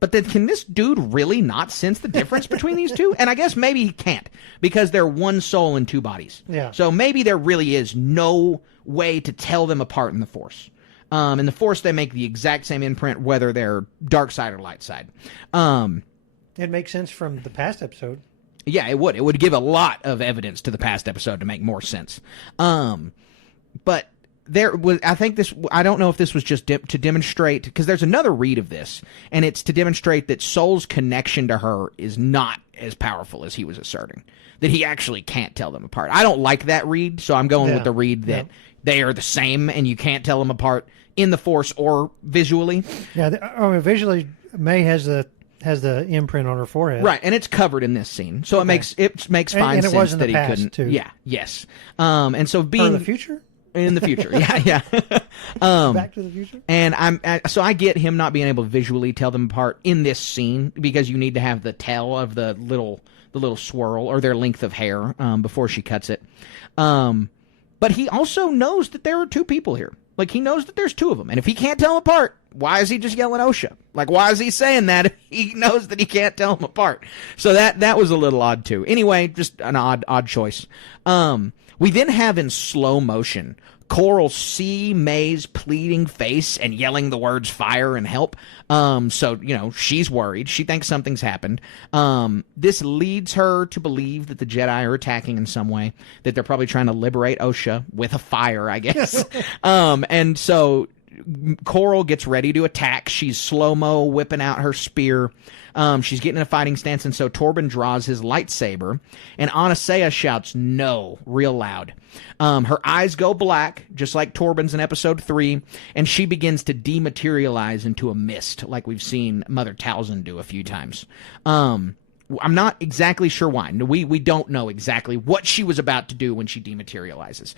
But then can this dude really not sense the difference between these two? And I guess maybe he can't because they're one soul in two bodies. Yeah. So maybe there really is no way to tell them apart in the Force. In the Force, they make the exact same imprint whether they're dark side or light side. It makes sense from the past episode. Yeah, it would. It would give a lot of evidence to the past episode to make more sense. But there was, I think this, I don't know if this was just to demonstrate, because there's another read of this, and it's to demonstrate that Soul's connection to her is not as powerful as he was asserting. That he actually can't tell them apart. I don't like that read, so I'm going with the read that they are the same and you can't tell them apart in the Force or visually. Yeah, visually, May has the imprint on her forehead, right? And it's covered in this scene, so it makes fine sense was in that the he past, couldn't. too. Yeah, yes. And so being in the future. In the future, yeah. Back to the Future. And I get him not being able to visually tell them apart in this scene because you need to have the tail of the little swirl or their length of hair before she cuts it. But he also knows that there are two people here. Like, he knows that there's two of them, and if he can't tell them apart, why is he just yelling OSHA? Like, why is he saying that if he knows that he can't tell them apart? So that was a little odd too. Anyway, just an odd choice. We then have in slow motion Coral see May's pleading face and yelling the words fire and help. So, she's worried. She thinks something's happened. This leads her to believe that the Jedi are attacking in some way, that they're probably trying to liberate Osha with a fire, I guess. And so Coral gets ready to attack. She's slow-mo whipping out her spear. She's getting in a fighting stance, and so Torben draws his lightsaber, and Anastasia shouts no real loud. Her eyes go black, just like Torben's in episode 3, and she begins to dematerialize into a mist, like we've seen Mother Talzin do a few times. I'm not exactly sure why. We don't know exactly what she was about to do when she dematerializes.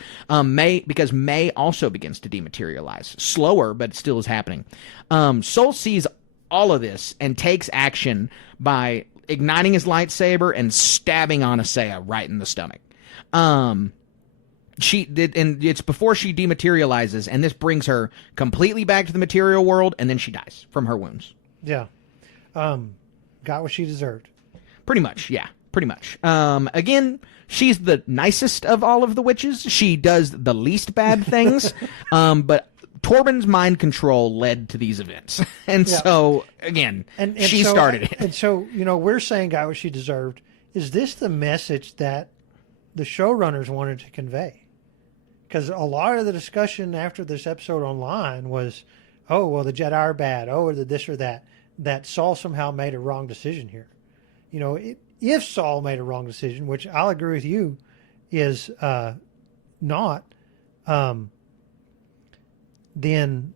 Because May also begins to dematerialize. Slower, but it still is happening. Soul sees all of this and takes action by igniting his lightsaber and stabbing Anastasia right in the stomach. She did, and it's before she dematerializes, and this brings her completely back to the material world, and then she dies from her wounds. Yeah. Got what she deserved. Pretty much, yeah. Pretty much. Again, she's the nicest of all of the witches. She does the least bad things, but Torben's mind control led to these events. And so, again, she started it. And so, we're saying got what she deserved. Is this the message that the showrunners wanted to convey? Because a lot of the discussion after this episode online was, oh, well, the Jedi are bad. Oh, or this or that. That Saul somehow made a wrong decision here. If Saul made a wrong decision, which I'll agree with you, is not, then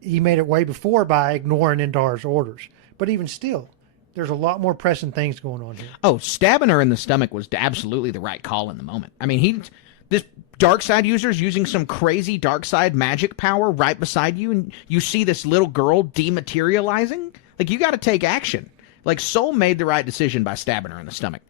he made it way before by ignoring Indar's orders. But even still, there's a lot more pressing things going on here. Oh, stabbing her in the stomach was absolutely the right call in the moment. I mean, this dark side user's using some crazy dark side magic power right beside you, and you see this little girl dematerializing. Like, you got to take action. Like, Soul made the right decision by stabbing her in the stomach.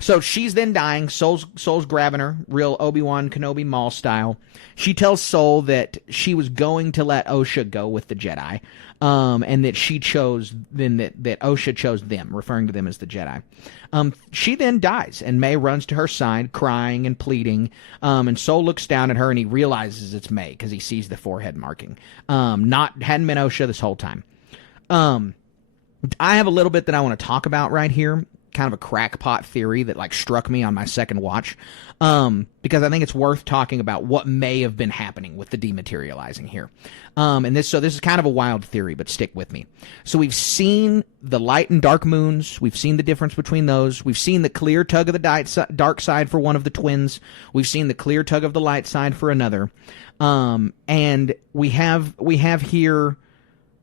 So she's then dying. Soul's grabbing her, real Obi-Wan Kenobi Maul style. She tells Soul that she was going to let Osha go with the Jedi, and that she chose, then that Osha chose them, referring to them as the Jedi. She then dies, and May runs to her side, crying and pleading, and Soul looks down at her, and he realizes it's May, because he sees the forehead marking. Hadn't been Osha this whole time. I have a little bit that I want to talk about right here, kind of a crackpot theory that struck me on my second watch, because I think it's worth talking about what may have been happening with the dematerializing here. And this is kind of a wild theory, but stick with me. So we've seen the light and dark moons. We've seen the difference between those. We've seen the clear tug of the dark side for one of the twins. We've seen the clear tug of the light side for another. And we have here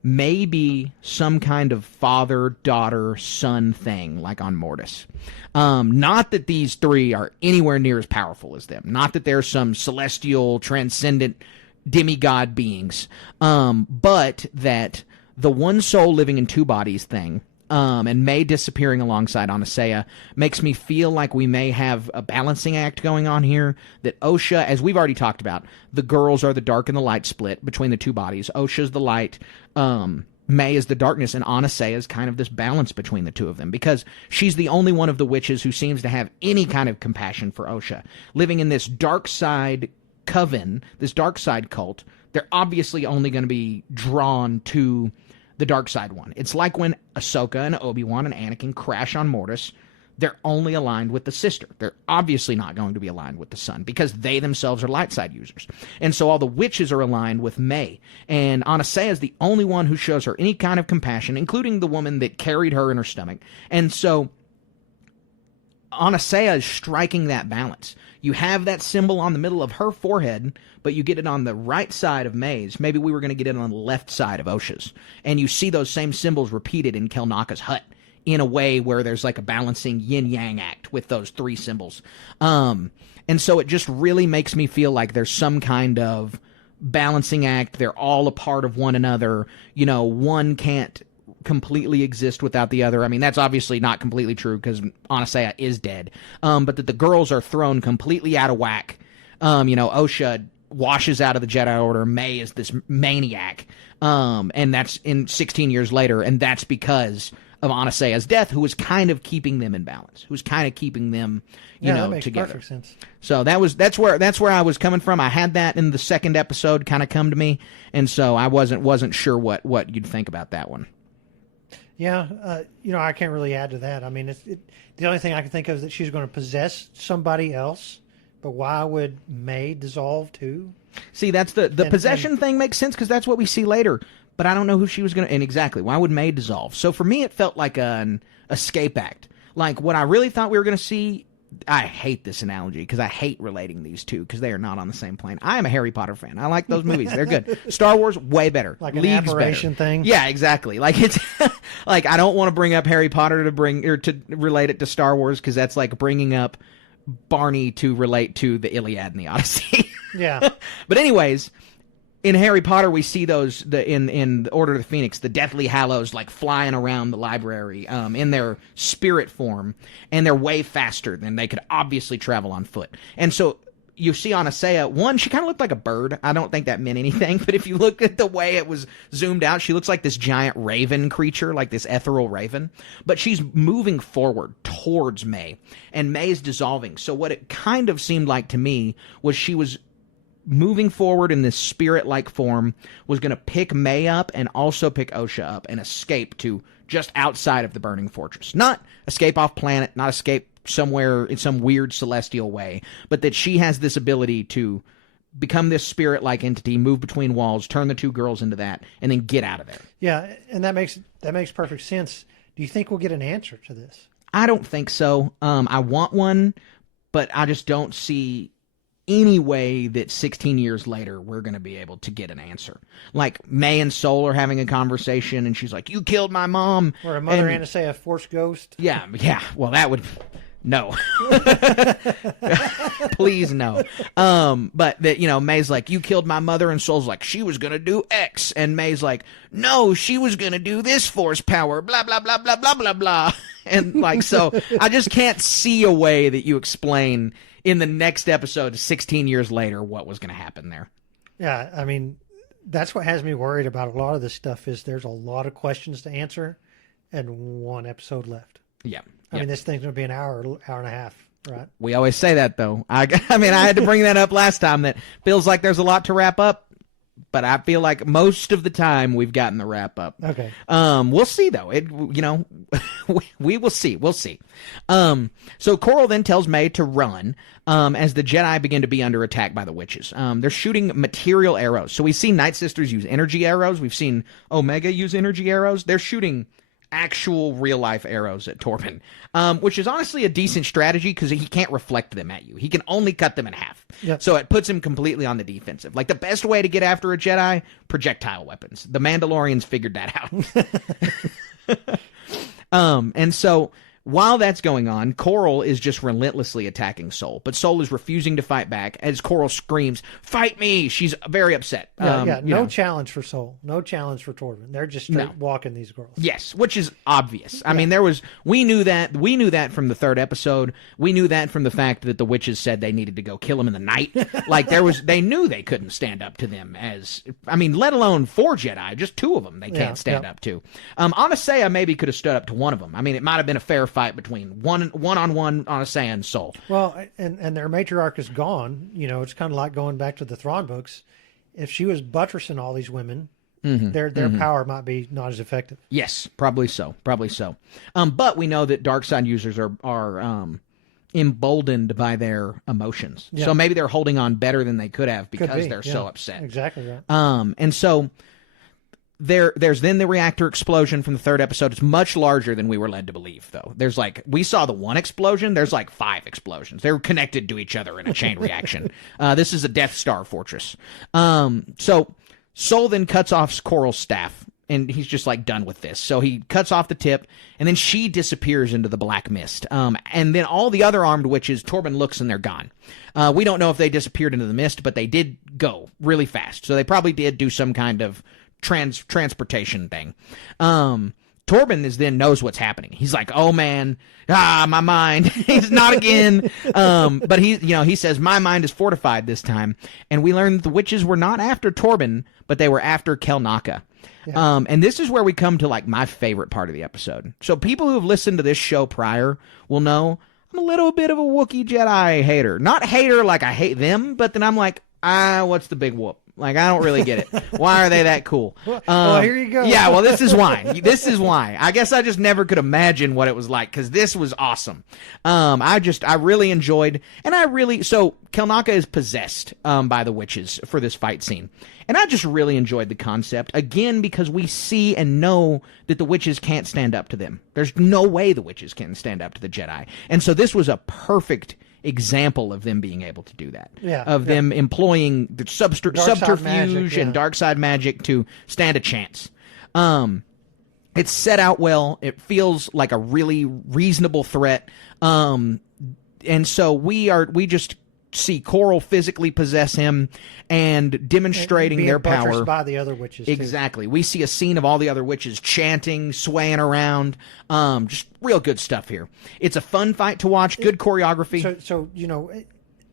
maybe some kind of father, daughter, son thing like on Mortis. Not that these three are anywhere near as powerful as them. Not that they're some celestial, transcendent demigod beings. But that the one soul living in two bodies thing, and May disappearing alongside Anastasia makes me feel like we may have a balancing act going on here. That Osha, as we've already talked about, the girls are the dark and the light split between the two bodies. Osha's the light, May is the darkness, and Anasea is kind of this balance between the two of them, because she's the only one of the witches who seems to have any kind of compassion for Osha. Living in this dark side coven, this dark side cult, they're obviously only going to be drawn to the dark side one. It's like when Ahsoka and Obi-Wan and Anakin crash on Mortis. They're only aligned with the sister. They're obviously not going to be aligned with the son, because they themselves are light side users. And so all the witches are aligned with May. And Anasea is the only one who shows her any kind of compassion, including the woman that carried her in her stomach. And so Anasea is striking that balance. You have that symbol on the middle of her forehead, but you get it on the right side of May's. Maybe we were going to get it on the left side of Osha's. And you see those same symbols repeated in Kelnaka's hut, in a way where there's like a balancing yin-yang act with those three symbols. And so it just really makes me feel like there's some kind of balancing act. They're all a part of one another. You know, one can't completely exist without the other. I mean, that's obviously not completely true, because Anasea is dead. But that the girls are thrown completely out of whack. You know, Osha washes out of the Jedi Order. May is this maniac. And that's in 16 years later, and that's because of Anasea's death, who was kind of keeping them in balance, who's kind of keeping them, you know, that makes together. Perfect sense. So that's where I was coming from. I had that in the second episode kind of come to me, and so I wasn't sure what you'd think about that one. Yeah, you know, I can't really add to that. I mean, the only thing I can think of is that she's going to possess somebody else, but why would May dissolve too? See, that's the possession thing makes sense, because that's what we see later. But I don't know who she was going to... And exactly, why would May dissolve? So for me, it felt like an escape act. Like, what I really thought we were going to see... I hate this analogy, because I hate relating these two, because they are not on the same plane. I am a Harry Potter fan. I like those movies. They're good. Star Wars, way better. Like an aberration thing? Yeah, exactly. Like, it's... like, I don't want to bring up Harry Potter to relate it to Star Wars, because that's like bringing up Barney to relate to the Iliad and the Odyssey. Yeah. But anyways... In Harry Potter, we see those in Order of the Phoenix, the Deathly Hallows, like flying around the library in their spirit form, and they're way faster than they could obviously travel on foot. And so you see Anasea, one, she kind of looked like a bird. I don't think that meant anything, but if you look at the way it was zoomed out, she looks like this giant raven creature, like this ethereal raven. But she's moving forward towards May, and May's dissolving. So what it kind of seemed like to me was she was moving forward in this spirit-like form, was going to pick May up and also pick Osha up and escape to just outside of the burning fortress. Not escape off planet, not escape somewhere in some weird celestial way, but that she has this ability to become this spirit-like entity, move between walls, turn the two girls into that, and then get out of there. Yeah, and that makes perfect sense. Do you think we'll get an answer to this? I don't think so. I want one, but I just don't see any way that 16 years later we're going to be able to get an answer. Like, May and Sol are having a conversation, and she's like, "You killed my mom." Or a Mother Anasea Force ghost. Yeah. Well, that would... No. Please, no. But that, you know, May's like, "You killed my mother," and Sol's like, "She was going to do X." And May's like, "No, she was going to do this force power, blah, blah, blah, blah, blah, blah, blah." And like, so I just can't see a way that you explain in the next episode, 16 years later, what was going to happen there. Yeah, I mean, that's what has me worried about a lot of this stuff, is there's a lot of questions to answer and one episode left. Yeah. I mean, this thing's going to be an hour and a half, right? We always say that, though. I mean, I had to bring that up last time, that feels like there's a lot to wrap up, but I feel like most of the time we've gotten the wrap up. Okay. We'll see, though. We will see. We'll see. So Coral then tells May to run as the Jedi begin to be under attack by the witches. They're shooting material arrows. So we've seen Night Sisters use energy arrows. We've seen Omega use energy arrows. They're shooting actual real-life arrows at Torben, which is honestly a decent strategy, because he can't reflect them at you. He can only cut them in half. Yep. So it puts him completely on the defensive. Like, the best way to get after a Jedi, projectile weapons. The Mandalorians figured that out. And so while that's going on, Coral is just relentlessly attacking Soul, but Soul is refusing to fight back as Coral screams, "Fight me!" She's very upset. No challenge for Soul. No challenge for Torben. They're just straight walking these girls. Yes, which is obvious. I mean, we knew that from the third episode. We knew that from the fact that the witches said they needed to go kill him in the night. Like, they knew they couldn't stand up to them let alone 4 Jedi, just 2 of them they can't stand up to. Anasea maybe could have stood up to one of them. I mean, it might have been a fair fight between one-on-one Anasea and Soul. Well, and their matriarch is gone. You know, it's kind of like going back to the Thrawn books. If she was buttressing all these women, their power might be not as effective. Yes, probably so. But we know that dark side users are emboldened by their emotions. So maybe they're holding on better than they could have because they're so upset. Exactly right. And so there's then the reactor explosion from the third episode. It's much larger than we were led to believe, though. There's we saw the one explosion. There's 5 explosions. They're connected to each other in a chain reaction. This is a Death Star fortress. So Soul then cuts off Coral's staff, and he's just done with this. So he cuts off the tip, and then she disappears into the black mist. And then all the other armed witches, Torben looks and they're gone. We don't know if they disappeared into the mist, but they did go really fast. So they probably did do some kind of transportation thing. Torben then knows what's happening. He's like, "Oh man, my mind." He's not again. But he says, "My mind is fortified this time." And we learn that the witches were not after Torben, but they were after Kelnaka. Yeah. And this is where we come to my favorite part of the episode. So people who have listened to this show prior will know I'm a little bit of a Wookiee Jedi hater. Not hater like I hate them, but then I'm like, what's the big whoop? I don't really get it. Why are they that cool? Well, here you go. Yeah, well, this is why. I guess I just never could imagine what it was like, because this was awesome. I really enjoyed, so Kelnaka is possessed by the witches for this fight scene. And I just really enjoyed the concept, again, because we see and know that the witches can't stand up to them. There's no way the witches can stand up to the Jedi. And so this was a perfect example of them being able to do that. Them employing the subterfuge and dark side magic to stand a chance. It's set out well. It feels like a really reasonable threat. And so we just see Coral physically possess him and demonstrating their power by the other witches. Exactly. We see a scene of all the other witches chanting, swaying around. Just real good stuff here. It's a fun fight to watch. Good choreography. So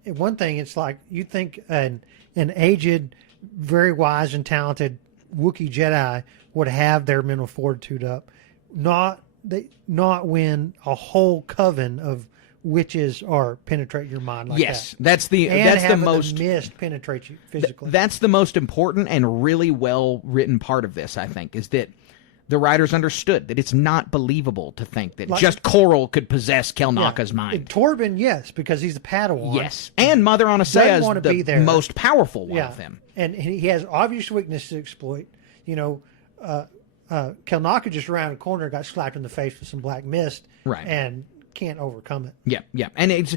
one thing, it's like you think an aged, very wise and talented Wookiee Jedi would have their mental fortitude up, not when a whole coven of witches are penetrate your mind like that. That's the most mist penetrate you physically. That's the most important and really well written part of this, I think, is that the writers understood that it's not believable to think that just Coral could possess Kelnaka's mind. Torben, yes, because he's the Padawan. Yes, and Mother Anasea is the most powerful one of them, and he has obvious weakness to exploit. Kelnaka just around the corner got slapped in the face with some black mist, right, and can't overcome it. Yeah. And it's,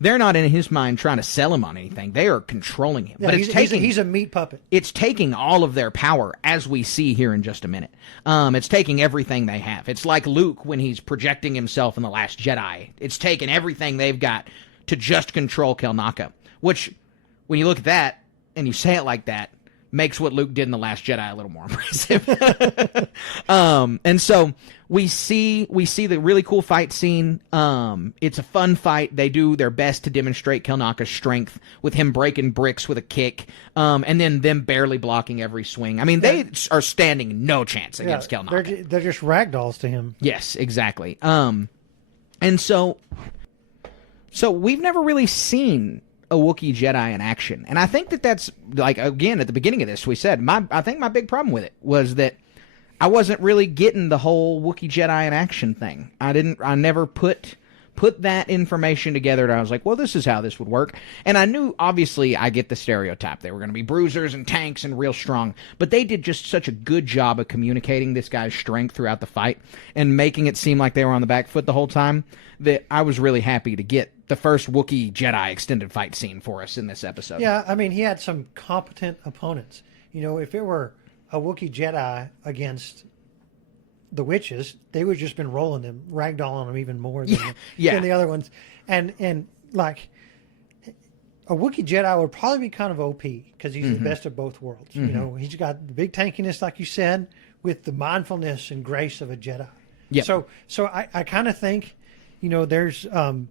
they're not in his mind trying to sell him on anything. They are controlling him. Yeah, but he's a meat puppet. It's taking all of their power, as we see here in just a minute. It's taking everything they have. It's like Luke when he's projecting himself in The Last Jedi. It's taking everything they've got to just control Kelnaka, which, when you look at that and you say it like that, makes what Luke did in The Last Jedi a little more impressive. And so we see the really cool fight scene. It's a fun fight. They do their best to demonstrate Kelnaka's strength with him breaking bricks with a kick, and then them barely blocking every swing. I mean, they are standing no chance against Kelnaka. They're just ragdolls to him. Yes, exactly. And so we've never really seen a Wookiee Jedi in action. And I think that's, again, at the beginning of this, we said, I think my big problem with it was that I wasn't really getting the whole Wookiee Jedi in action thing. I never put that information together, and I was like, well, this is how this would work. And I knew, obviously, I get the stereotype. They were going to be bruisers and tanks and real strong. But they did just such a good job of communicating this guy's strength throughout the fight and making it seem like they were on the back foot the whole time that I was really happy to get the first Wookiee Jedi extended fight scene for us in this episode. Yeah, I mean, he had some competent opponents. If it were a Wookiee Jedi against the witches, they would just been rolling them, ragdolling them even more than, Yeah. than the other ones. And like a Wookiee Jedi would probably be kind of OP because he's the best of both worlds. You know, he's got the big tankiness, like you said, with the mindfulness and grace of a Jedi. Yep. So I kind of think, you know, there's a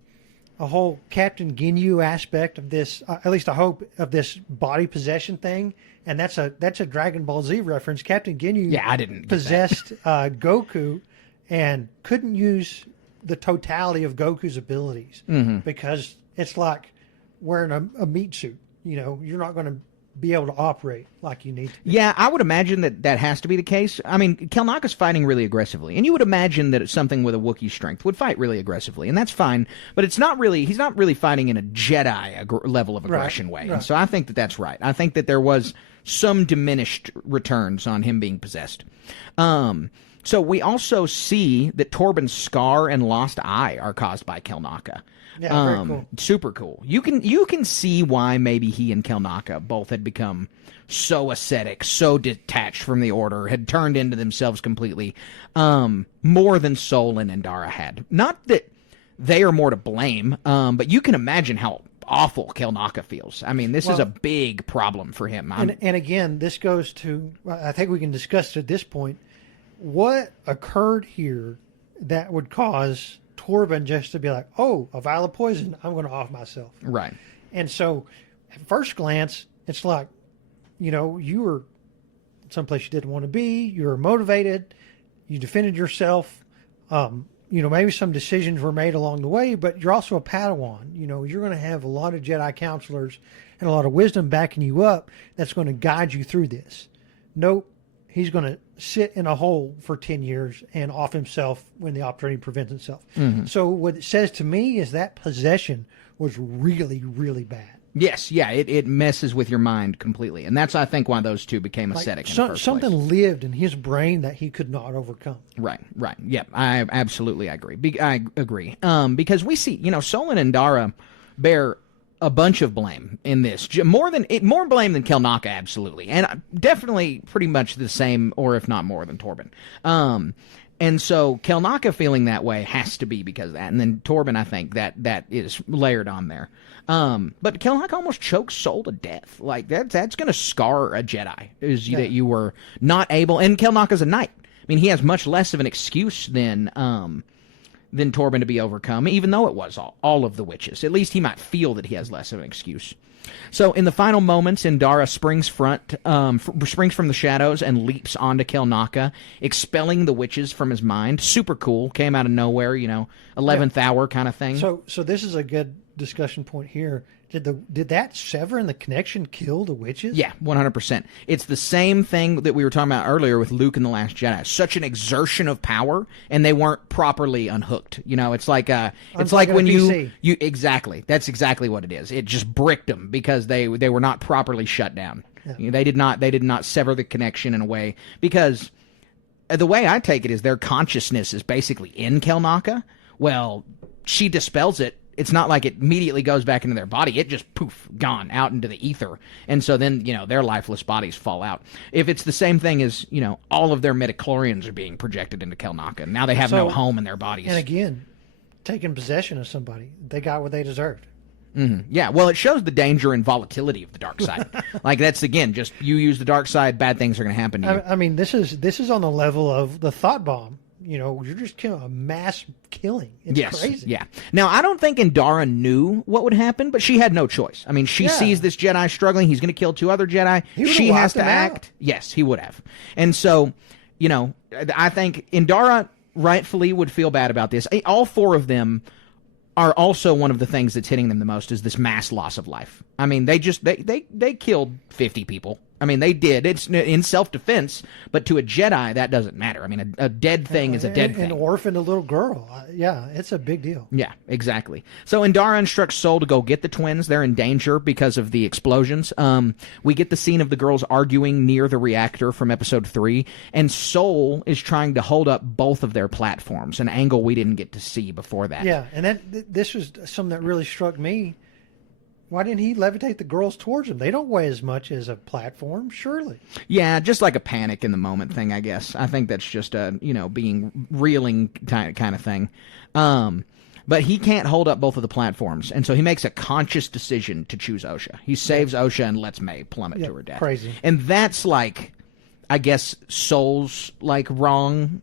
whole Captain Ginyu aspect of this, at least I hope, of this body possession thing. And that's a Dragon Ball Z reference. Captain Ginyu I didn't get possessed Goku and couldn't use the totality of Goku's abilities because it's like wearing a meat suit. You know, you're not going to be able to operate like you need to. Yeah, I would imagine that has to be the case. I mean, Kelnaka's fighting really aggressively, and you would imagine that something with a Wookiee strength would fight really aggressively, and that's fine. But he's not really fighting in a Jedi level of aggression way. Right. And so I think that that's right. I think that there was some diminished returns on him being possessed. So we also see that Torben's scar and lost eye are caused by Kelnaka. Yeah, very cool. Super cool. You can see why maybe he and Kelnaka both had become so ascetic, so detached from the Order, had turned into themselves completely, more than Solon and Dara had. Not that they are more to blame, but you can imagine how awful Kelnaka feels. I mean, this is a big problem for him. And again, this goes to, I think we can discuss it at this point, what occurred here that would cause Torben just to be like, oh, a vial of poison, I'm going to off myself. Right. And so at first glance, it's like, you know, you were someplace you didn't want to be, you were motivated, you defended yourself, you know, maybe some decisions were made along the way, but you're also a Padawan. You know, you're going to have a lot of Jedi counselors and a lot of wisdom backing you up that's going to guide you through this. Nope. He's going to sit in a hole for 10 years and off himself when the opportunity presents itself. So what it says to me is that possession was really, really bad. Yes, yeah, it messes with your mind completely. And that's, I think, why those two became ascetic in the first something place. lived in his brain that he could not overcome. Right. Yep, I absolutely agree. I agree. Because we see, you know, Solon and Dara bear a bunch of blame in this. More blame than Kelnaka, absolutely. And definitely pretty much the same, or if not more than Torben. And so Kelnaka feeling that way has to be because of that. And then Torben, I think, that is layered on there. But Kelnaka almost chokes Sol to death. Like, that's going to scar a Jedi, that you were not able... And Kelnaka's a knight. I mean, he has much less of an excuse than Torben to be overcome, even though it was all of the witches. At least he might feel that he has less of an excuse. So in the final moments, Indara springs from the shadows and leaps onto Kelnaka, expelling the witches from his mind. Super cool. Came out of nowhere, you know, 11th hour kind of thing. So this is a good discussion point here. Did that sever in the connection kill the witches? Yeah, 100%. It's the same thing that we were talking about earlier with Luke and the Last Jedi. Such an exertion of power, and they weren't properly unhooked. You know, it's like when you exactly. That's exactly what it is. It just bricked them because they were not properly shut down. Yeah. You know, they did not sever the connection in a way, because the way I take it is their consciousness is basically in Kelnaka. Well, she dispels it. It's not like it immediately goes back into their body. It just, poof, gone out into the ether. And so then, you know, their lifeless bodies fall out. If it's the same thing as, you know, all of their midichlorians are being projected into Kelnaka. Now they have no home in their bodies. And again, taking possession of somebody, they got what they deserved. Mm-hmm. Yeah, well, it shows the danger and volatility of the dark side. Like, that's, again, just you use the dark side, bad things are going to happen to you. I mean, this is on the level of the thought bomb. You know, you're just killing a mass killing. It's crazy. Yeah. Now, I don't think Indara knew what would happen, but she had no choice. I mean, she sees this Jedi struggling. He's going to kill 2 other Jedi. She has to act. Out. Yes, he would have. And so, you know, I think Indara rightfully would feel bad about this. All 4 of them are also one of the things that's hitting them the most is this mass loss of life. I mean, they killed 50 people. I mean, they did. It's in self-defense, but to a Jedi, that doesn't matter. I mean, a dead thing is a dead thing. An orphan, a little girl. Yeah, it's a big deal. Yeah, exactly. So Indara instructs Sol to go get the twins. They're in danger because of the explosions. We get the scene of the girls arguing near the reactor from Episode 3, and Sol is trying to hold up both of their platforms, an angle we didn't get to see before that. Yeah, and this was something that really struck me. Why didn't he levitate the girls towards him? They don't weigh as much as a platform, surely. Yeah, just like a panic in the moment thing, I guess. I think that's just a, being reeling kind of thing. But he can't hold up both of the platforms, and so he makes a conscious decision to choose OSHA. He saves OSHA and lets May plummet to her death. Crazy. And that's like, I guess, Soul's like wrongness.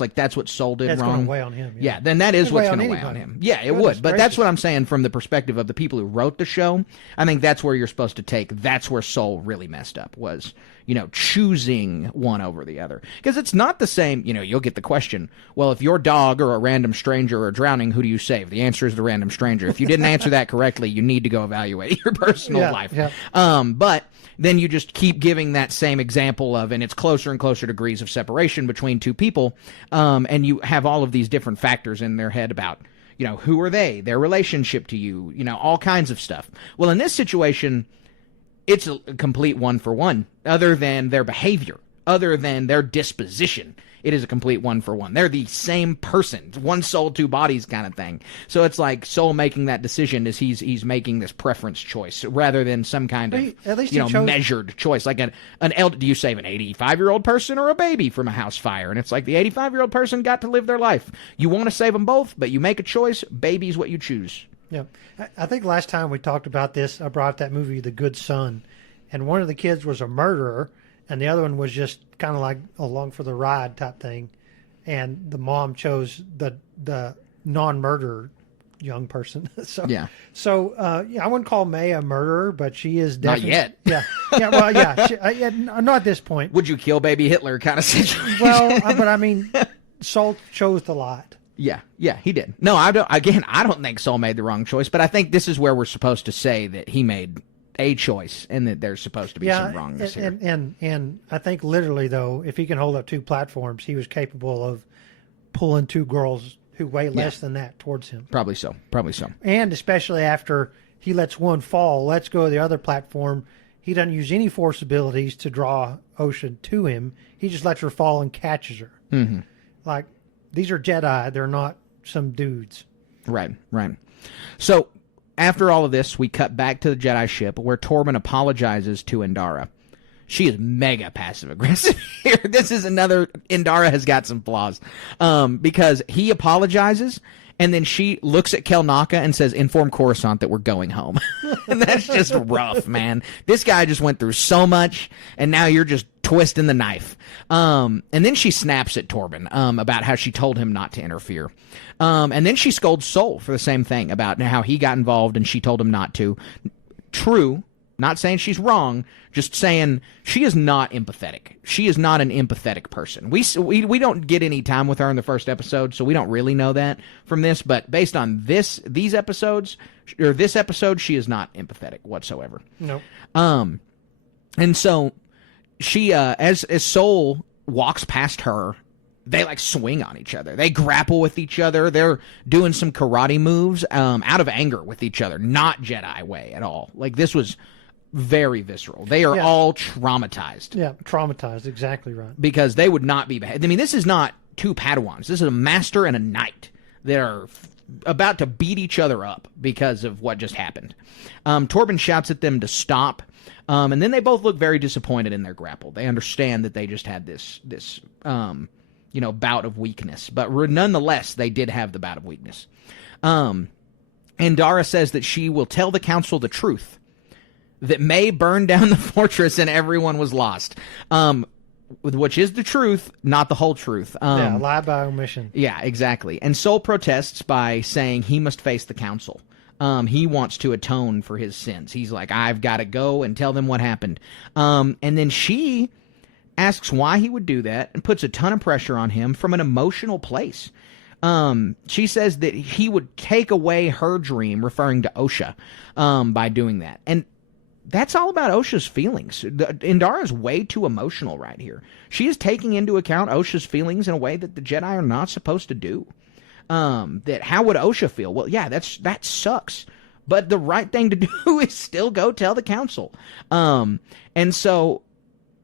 Like that's what Soul did That's wrong. going to weigh on him. Yeah, then that is what's going to weigh on anybody. him. Yeah, it Goodness would. But that's gracious. what I'm saying from the perspective of the people who wrote the show. I think that's where you're supposed to take. That's where Soul really messed up was, choosing one over the other. Because it's not the same. You'll get the question, well, if your dog or a random stranger are drowning, who do you save? The answer is the random stranger. If you didn't answer that correctly, you need to go evaluate your personal life. Yeah. But then you just keep giving that same example of, and it's closer and closer degrees of separation between two people, and you have all of these different factors in their head about, who are they, their relationship to you, all kinds of stuff. Well, in this situation, it's a complete one-for-one, other than their behavior, other than their disposition. It is a complete one-for-one. They're the same person, one soul, two bodies kind of thing. So it's like Soul making that decision as he's making this preference choice rather than some kind of At least he chose... measured choice. Like do you save an 85-year-old person or a baby from a house fire? And it's like the 85-year-old person got to live their life. You want to save them both, but you make a choice. Baby's what you choose. Yeah, I think last time we talked about this, I brought up that movie, The Good Son, and one of the kids was a murderer, and the other one was just kind of like along for the ride type thing, and the mom chose the non-murderer young person. I wouldn't call May a murderer, but she is definitely not yet. Yeah, well, yeah, not at this point. Would you kill baby Hitler kind of situation? Well, but I mean, Soul chose the lot. Yeah, he did. No, I don't think Soul made the wrong choice, but I think this is where we're supposed to say that he made a choice and that there's supposed to be some wrongness here. And I think literally, though, if he can hold up two platforms, he was capable of pulling two girls who weigh less than that towards him. Probably so. And especially after he lets one fall, lets go of the other platform, he doesn't use any force abilities to draw Ocean to him. He just lets her fall and catches her. Mm-hmm. Like, these are Jedi. They're not some dudes. Right. So after all of this, we cut back to the Jedi ship where Torben apologizes to Indara. She is mega passive-aggressive here. This is another... Indara has got some flaws. Because he apologizes, and then she looks at Kelnaka and says, inform Coruscant that we're going home. And that's just rough, man. This guy just went through so much, and now you're just twisting the knife. And then she snaps at Torben about how she told him not to interfere. And then she scolds Soul for the same thing, about how he got involved and she told him not to. True. Not saying she's wrong, just saying she is not empathetic. She is not an empathetic person. We don't get any time with her in the first episode, so we don't really know that from this. But based on these episodes, or this episode, she is not empathetic whatsoever. No. And so she, as Soul walks past her, they like swing on each other. They grapple with each other. They're doing some karate moves out of anger with each other, not Jedi way at all. Like this was very visceral. They are all traumatized. Yeah, traumatized. Exactly right. Because they would not be... I mean, this is not two Padawans. This is a master and a knight that are about to beat each other up because of what just happened. Torben shouts at them to stop, and then they both look very disappointed in their grapple. They understand that they just had this bout of weakness. But nonetheless, they did have the bout of weakness. Indara says that she will tell the council the truth, that May burned down the fortress and everyone was lost. Which is the truth, not the whole truth. Lie by omission. Yeah, exactly. And Soul protests by saying he must face the council. He wants to atone for his sins. He's like, I've got to go and tell them what happened. And then she asks why he would do that and puts a ton of pressure on him from an emotional place. She says that he would take away her dream, referring to Osha, by doing that. And that's all about Osha's feelings. Indara is way too emotional right here. She is taking into account Osha's feelings in a way that the Jedi are not supposed to do. That how would Osha feel? Well, yeah, that sucks. But the right thing to do is still go tell the council. And so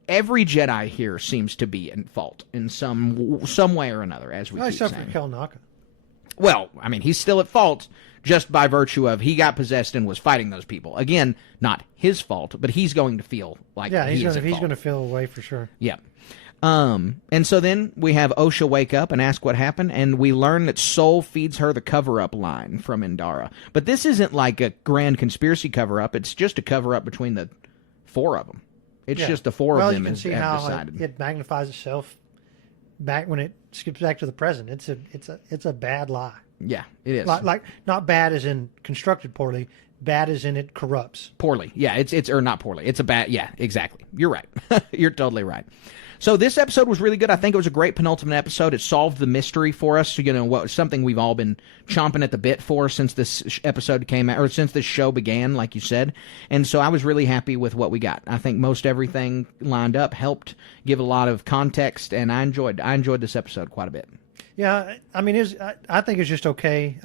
every Jedi here seems to be in fault in some way or another, as we keep except saying. for Kelnaka. Well, I mean, he's still at fault just by virtue of he got possessed and was fighting those people. Again, not his fault, but he's going to feel like he's going to feel away for sure. Yeah. And so then we have Osha wake up and ask what happened, and we learn that Soul feeds her the cover-up line from Indara. But this isn't like a grand conspiracy cover-up. It's just a cover-up between the 4 of them. It's just the 4 of them you can see have how decided. it magnifies itself back when it skips back to the present. It's a bad lie. Yeah, it is. Like not bad as in constructed poorly, bad as in it corrupts. Poorly. Yeah, it's or not poorly. It's a bad, yeah, exactly. You're right. You're totally right. So this episode was really good. I think it was a great penultimate episode. It solved the mystery for us. You know, something we've all been chomping at the bit for since this episode came out, or since this show began, like you said. And so I was really happy with what we got. I think most everything lined up helped give a lot of context, and I enjoyed this episode quite a bit. Yeah, I mean, I think it's just okay.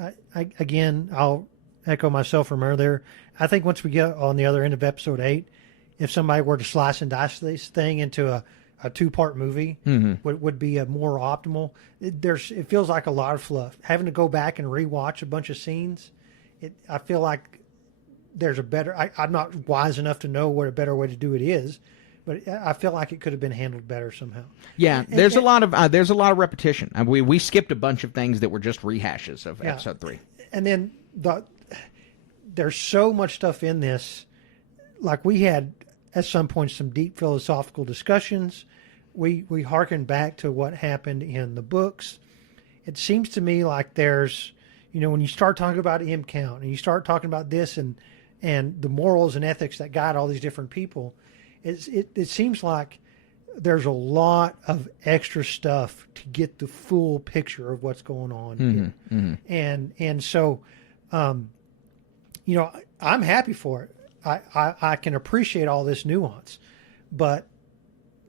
Again, I'll echo myself from earlier. I think once we get on the other end of episode 8, if somebody were to slice and dice this thing into a 2-part movie, would be a more optimal. It feels like a lot of fluff. Having to go back and rewatch a bunch of scenes, I feel like there's a better. I'm not wise enough to know what a better way to do it is, but I feel like it could have been handled better somehow. Yeah, there's a lot of repetition. I mean, we skipped a bunch of things that were just rehashes of episode 3. And then there's so much stuff in this. Like we had at some point some deep philosophical discussions. We hearken back to what happened in the books. It seems to me like there's, when you start talking about M count and you start talking about this and the morals and ethics that guide all these different people, it seems like there's a lot of extra stuff to get the full picture of what's going on here. Mm-hmm. And so, I'm happy for it. I can appreciate all this nuance, but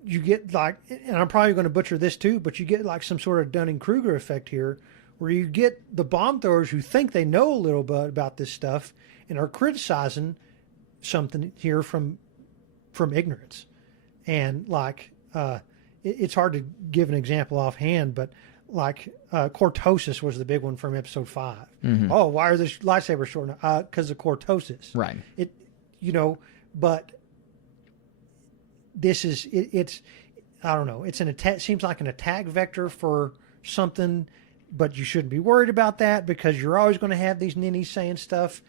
you get like, and I'm probably going to butcher this too, but you get like some sort of Dunning-Kruger effect here where you get the bomb throwers who think they know a little bit about this stuff and are criticizing something here from ignorance. And like, it's hard to give an example offhand, but like cortosis was the big one from episode 5. Mm-hmm. Oh, why are the lightsabers short? Because of cortosis. Right. But this is it's I don't know. It's an attack. Seems like an attack vector for something, but you shouldn't be worried about that because you're always going to have these ninnies saying stuff.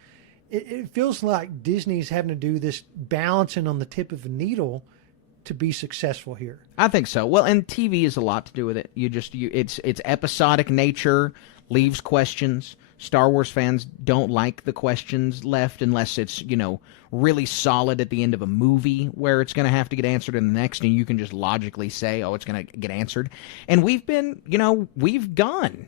It feels like Disney's having to do this balancing on the tip of a needle to be successful here. I think so. Well, and TV is a lot to do with it. It's episodic nature, leaves questions. Star Wars fans don't like the questions left unless it's, really solid at the end of a movie where it's going to have to get answered in the next, and you can just logically say, oh, it's going to get answered. And we've gone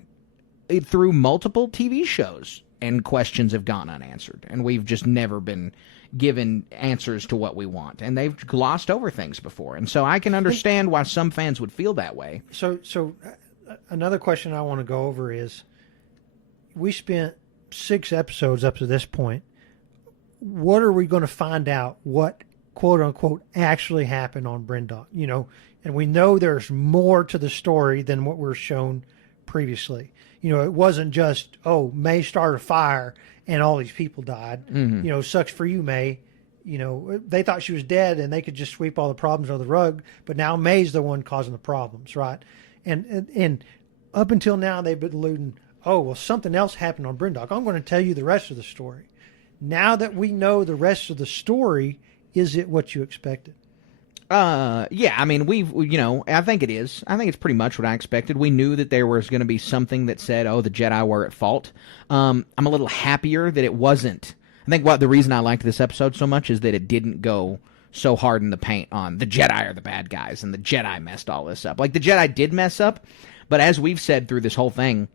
through multiple TV shows and questions have gone unanswered, and we've just never been given answers to what we want, and they've glossed over things before, and so I can understand why some fans would feel that way. So another question I want to go over is, we spent 6 episodes up to this point. What are we going to find out? What quote unquote actually happened on Brindok? And we know there's more to the story than what we're shown previously. It wasn't just, May started a fire and all these people died. Mm-hmm. Sucks for you, May. They thought she was dead and they could just sweep all the problems under the rug, but now May's the one causing the problems, right? And up until now, they've been alluding, something else happened on Brindok. I'm going to tell you the rest of the story. Now that we know the rest of the story, is it what you expected? Yeah, I mean, I think it is. I think it's pretty much what I expected. We knew that there was going to be something that said, the Jedi were at fault. I'm a little happier that it wasn't. I think the reason I liked this episode so much is that it didn't go so hard in the paint on the Jedi are the bad guys and the Jedi messed all this up. Like, the Jedi did mess up, but as we've said through this whole thing,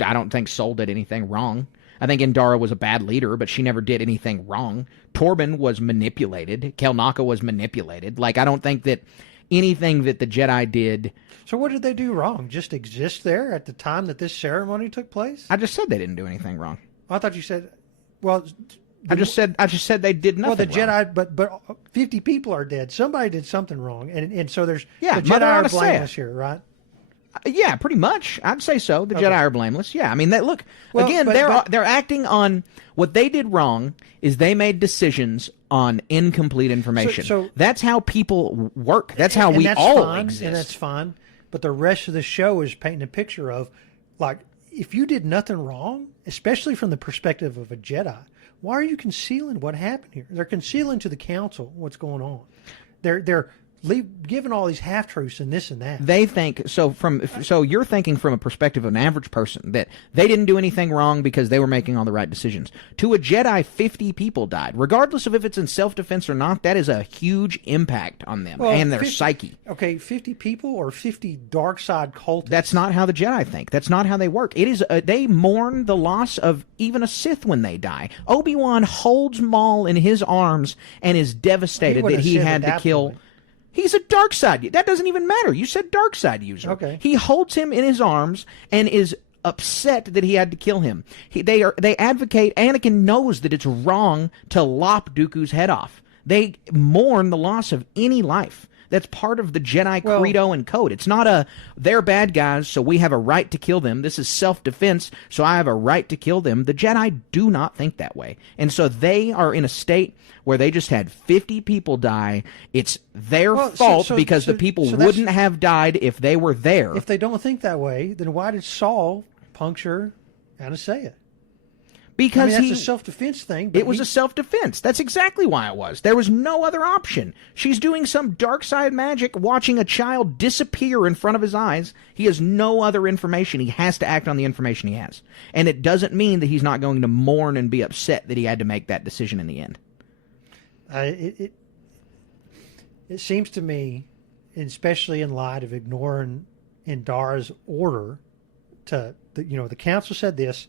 I don't think Sol did anything wrong. I think Indara was a bad leader, but she never did anything wrong. Torben was manipulated. Kelnaka was manipulated. Like, I don't think that anything that the Jedi did... So what did they do wrong? Just exist there at the time that this ceremony took place? I just said they didn't do anything wrong. I thought you said... Well... I just said they did nothing. Well, the wrong. Jedi, but 50 people are dead. Somebody did something wrong, and so there's the Jedi are blameless here, right? Yeah, pretty much. I'd say so. The Okay. Jedi are blameless. Yeah, I mean, look, Well, again, they're acting on what they did wrong is they made decisions on incomplete information. So that's how people work. That's how and we that's all fine, exist. and that's fine. But the rest of the show is painting a picture of, like, if you did nothing wrong, especially from the perspective of a Jedi, why are you concealing what happened here? They're concealing to the council what's going on. They're giving all these half truths and this and that. They think so. So you're thinking from a perspective of an average person that they didn't do anything wrong because they were making all the right decisions. To a Jedi, 50 people died, regardless of if it's in self-defense or not. That is a huge impact on them and their 50 psyche. Okay, 50 people or 50 dark side cultists. That's not how the Jedi think. That's not how they work. It is they mourn the loss of even a Sith when they die. Obi-Wan holds Maul in his arms and is devastated that he had to kill. Point. He's a dark side. That doesn't even matter. You said dark side user. Okay. He holds him in his arms and is upset that he had to kill him. They advocate. Anakin knows that it's wrong to lop Dooku's head off. They mourn the loss of any life. That's part of the Jedi credo and code. It's not they're bad guys, so we have a right to kill them. This is self-defense, so I have a right to kill them. The Jedi do not think that way. And so they are in a state where they just had 50 people die. It's their fault because the people wouldn't have died if they were there. If they don't think that way, then why did Saul puncture Anastasia? Because that's a self-defense thing. It was a self-defense. That's exactly why it was. There was no other option. She's doing some dark side magic, watching a child disappear in front of his eyes. He has no other information. He has to act on the information he has. And it doesn't mean that he's not going to mourn and be upset that he had to make that decision in the end. It seems to me, especially in light of ignoring Indara's order the council said this,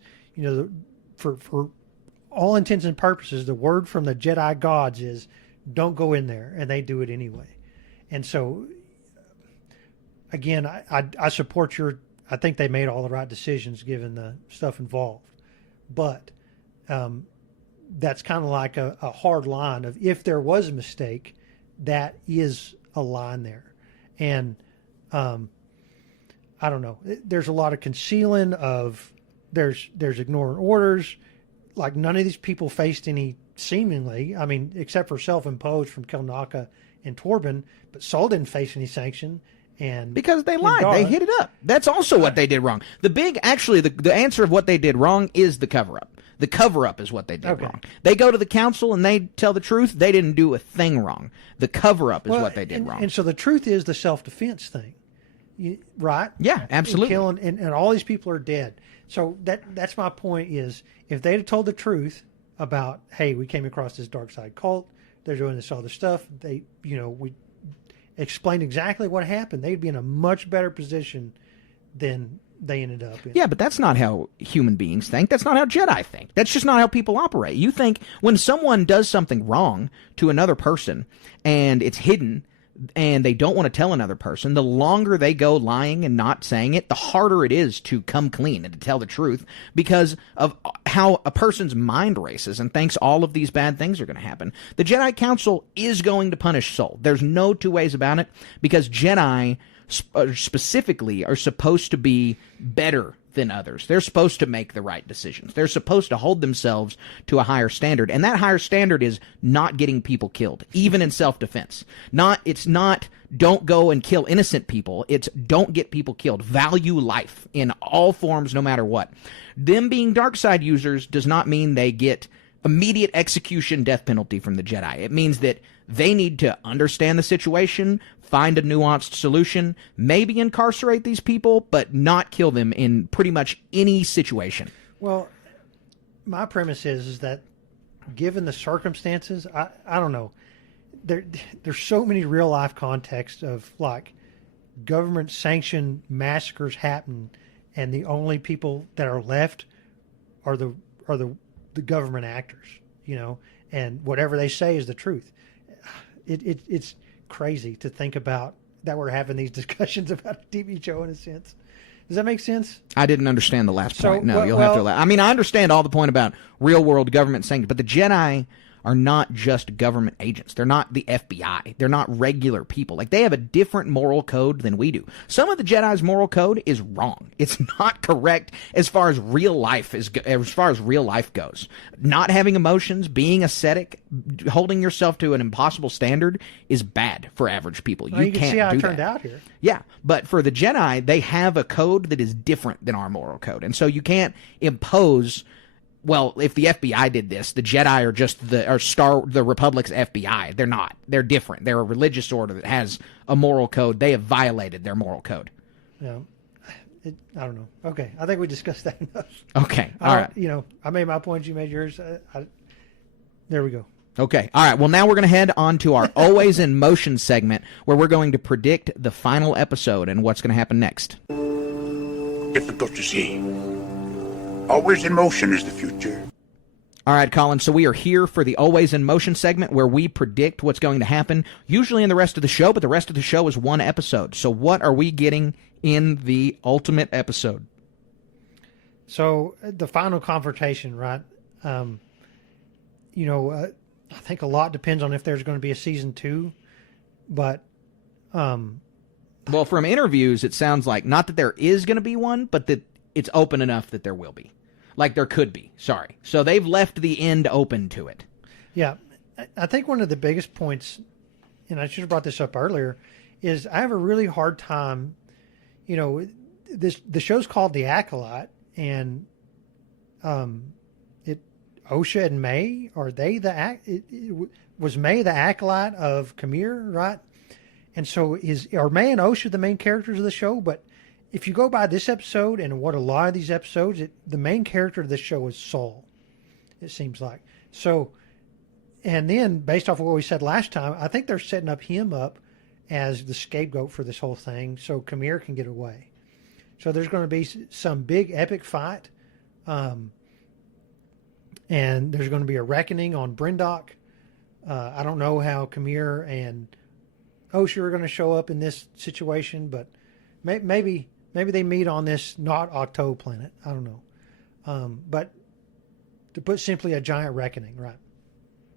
for all intents and purposes, the word from the Jedi gods is don't go in there, and they do it anyway. And so, again, I support I think they made all the right decisions given the stuff involved. But that's kind of like a hard line of if there was a mistake, that is a line there. And I don't know. There's a lot of concealing of there's ignoring orders. Like none of these people faced any seemingly, I mean, except for self-imposed from Kelnaka and Torben, but Saul didn't face any sanction. And because they lied. They hid it up. That's also what they did wrong. The answer of what they did wrong is the cover-up. The cover-up is what they did wrong. They go to the council and they tell the truth. They didn't do a thing wrong. The cover-up is what they did wrong. And so the truth is the self-defense thing, right? Yeah, absolutely. And all these people are dead. So that's my point is if they'd have told the truth about, hey, we came across this dark side cult, they're doing this other stuff, we explained exactly what happened, they'd be in a much better position than they ended up in. Yeah, but that's not how human beings think. That's not how Jedi think. That's just not how people operate. You think when someone does something wrong to another person and it's hidden and they don't want to tell another person, the longer they go lying and not saying it, the harder it is to come clean and to tell the truth because of how a person's mind races and thinks all of these bad things are going to happen. The Jedi Council is going to punish Saul. There's no two ways about it because Jedi specifically are supposed to be better than others. They're supposed to make the right decisions. They're supposed to hold themselves to a higher standard, and that higher standard is not getting people killed, even in self-defense. It's not don't go and kill innocent people. It's don't get people killed. Value life in all forms, no matter what. Them being dark side users does not mean they get immediate execution death penalty from the Jedi. It means that they need to understand the situation, find a nuanced solution, maybe incarcerate these people, but not kill them in pretty much any situation. Well, my premise is that given the circumstances, I don't know. There's so many real life contexts of like government sanctioned massacres happen, and the only people that are left are the government actors, and whatever they say is the truth. It's crazy to think about that we're having these discussions about a TV show in a sense. Does that make sense? I didn't understand the last point. No, you'll have to. I mean, I understand all the point about real world government sanctions, but the Jedi are not just government agents. They're not the FBI. They're not regular people. Like, they have a different moral code than we do. Some of the Jedi's moral code is wrong. It's not correct as far as real life goes. Not having emotions, being ascetic, holding yourself to an impossible standard is bad for average people. Well, you can can't see how do it turned that. out here. Yeah, but for the Jedi, they have a code that is different than our moral code. And so you can't impose, well, if the FBI did this, the Jedi are just the Republic's FBI. They're not. They're different. They're a religious order that has a moral code. They have violated their moral code. Yeah. I don't know. Okay, I think we discussed that enough. Okay, all right. You know, I made my points, you made yours. There we go. Okay, all right. Well, now we're going to head on to our Always in Motion segment, where we're going to predict the final episode and what's going to happen next. Difficult to see. Always in motion is the future. All right, Colin, so we are here for the Always in Motion segment where we predict what's going to happen, usually in the rest of the show, but the rest of the show is one episode. So what are we getting in the ultimate episode? So the final confrontation, right? You know, I think a lot depends on if there's going to be a season 2, but well, from interviews, it sounds like not that there is going to be one, but that it's open enough that there will be. Like there could be. Sorry. So they've left the end open to it. Yeah. I think one of the biggest points, and I should have brought this up earlier, is I have a really hard time, you know, the show's called The Acolyte, and Osha and May, are they was May the acolyte of Khmer, right? And so are May and Osha the main characters of the show? But if you go by this episode and what a lot of these episodes, the main character of the show is Saul, it seems like. So, and then based off of what we said last time, I think they're setting him up as the scapegoat for this whole thing so Khmer can get away. So there's going to be some big epic fight. And there's going to be a reckoning on Brindok. I don't know how Khmer and Osha are going to show up in this situation, but maybe they meet on this not Octo planet. I don't know. But to put simply, a giant reckoning, right?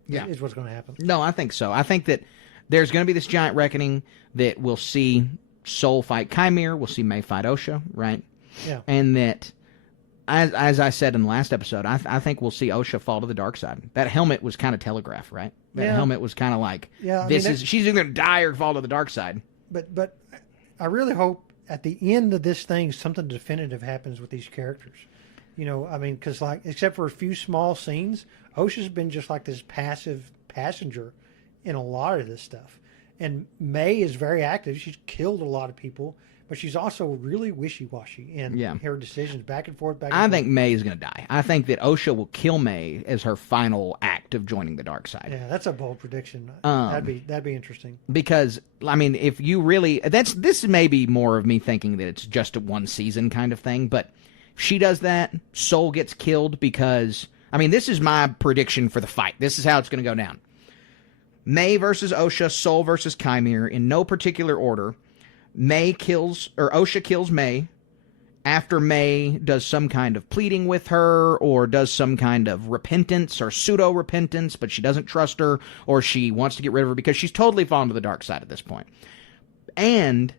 Yeah. Is what's going to happen. No, I think so. I think that there's going to be this giant reckoning that we'll see Soul fight Khmer, we'll see May fight Osha, right? Yeah. And that, as I said in the last episode, I think we'll see Osha fall to the dark side. That helmet was kind of telegraphed, right? That helmet was kind of like, she's either going to die or fall to the dark side. But I really hope at the end of this thing, something definitive happens with these characters. You know, I mean, because like, except for a few small scenes, Osha's been just like this passive passenger in a lot of this stuff. And May is very active. She's killed a lot of people, but she's also really wishy-washy in her decisions, back and forth, I think May is going to die. I think that Osha will kill May as her final act of joining the dark side. Yeah, that's a bold prediction. That'd be interesting. Because, I mean, if you really... This may be more of me thinking that it's just a one season kind of thing, but if she does that, Soul gets killed because... I mean, this is my prediction for the fight. This is how it's going to go down. May versus Osha, Soul versus Khmer, in no particular order. Osha kills May after May does some kind of pleading with her or does some kind of repentance or pseudo-repentance, but she doesn't trust her or she wants to get rid of her because she's totally fallen to the dark side at this point. And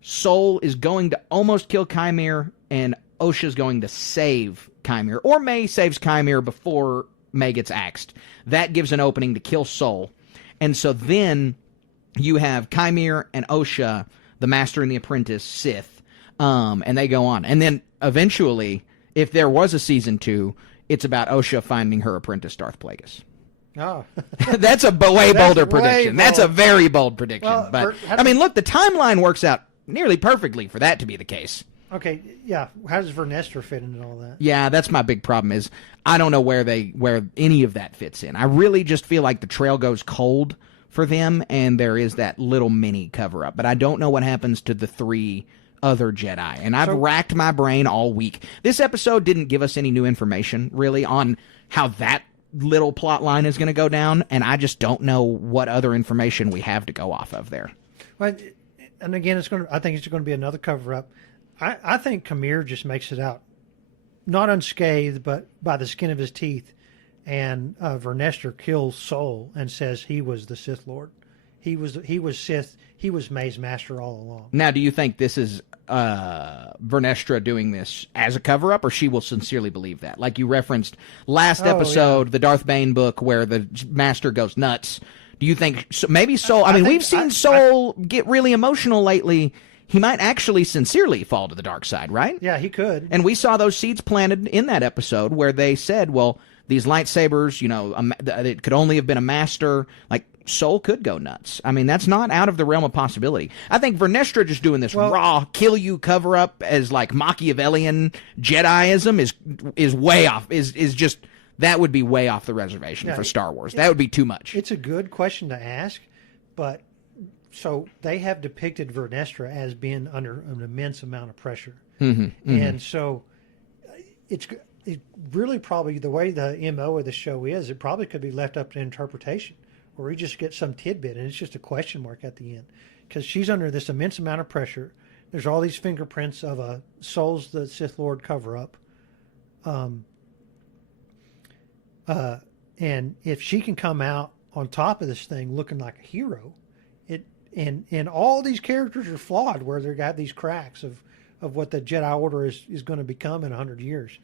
Soul is going to almost kill Khmer and Osha's going to save Khmer. Or May saves Khmer before May gets axed. That gives an opening to kill Soul. And so then you have Khmer and Osha, the Master and the Apprentice, Sith, and they go on. And then eventually, if there was a season 2, it's about Osha finding her apprentice, Darth Plagueis. Oh. That's a way bolder prediction. That's a very bold prediction. Well, but, I mean, look, the timeline works out nearly perfectly for that to be the case. Okay, yeah. How does Vernestor fit into all that? Yeah, that's my big problem is I don't know where any of that fits in. I really just feel like the trail goes cold for them, and there is that little mini cover-up. But I don't know what happens to the 3 other Jedi. And I've racked my brain all week. This episode didn't give us any new information, really, on how that little plot line is going to go down, and I just don't know what other information we have to go off of there. Well, and again, I think it's going to be another cover-up. I think Khmer just makes it out, not unscathed, but by the skin of his teeth. and Vernestra kills Soul and says he was the Sith Lord. He was Sith. He was May's master all along. Now, do you think this is Vernestra doing this as a cover-up, or she will sincerely believe that? Like you referenced last episode, the Darth Bane book, where the master goes nuts. Do you think maybe Soul? I mean, we've seen Soul get really emotional lately. He might actually sincerely fall to the dark side, right? Yeah, he could. And we saw those seeds planted in that episode where they said, well, these lightsabers, it could only have been a master. Like, Soul could go nuts. I mean, that's not out of the realm of possibility. I think Vernestra just doing this raw kill you cover up as like Machiavellian Jediism is way off. Is just that would be way off the reservation for Star Wars. That would be too much. It's a good question to ask, but so they have depicted Vernestra as being under an immense amount of pressure, and so it's really probably the way the MO of the show is. It probably could be left up to interpretation. Or we just get some tidbit, and it's just a question mark at the end. Because she's under this immense amount of pressure. There's all these fingerprints of a Soul's the Sith Lord cover-up. And if she can come out on top of this thing looking like a hero, and all these characters are flawed, where they got these cracks of what the Jedi Order is going to become in 100 years.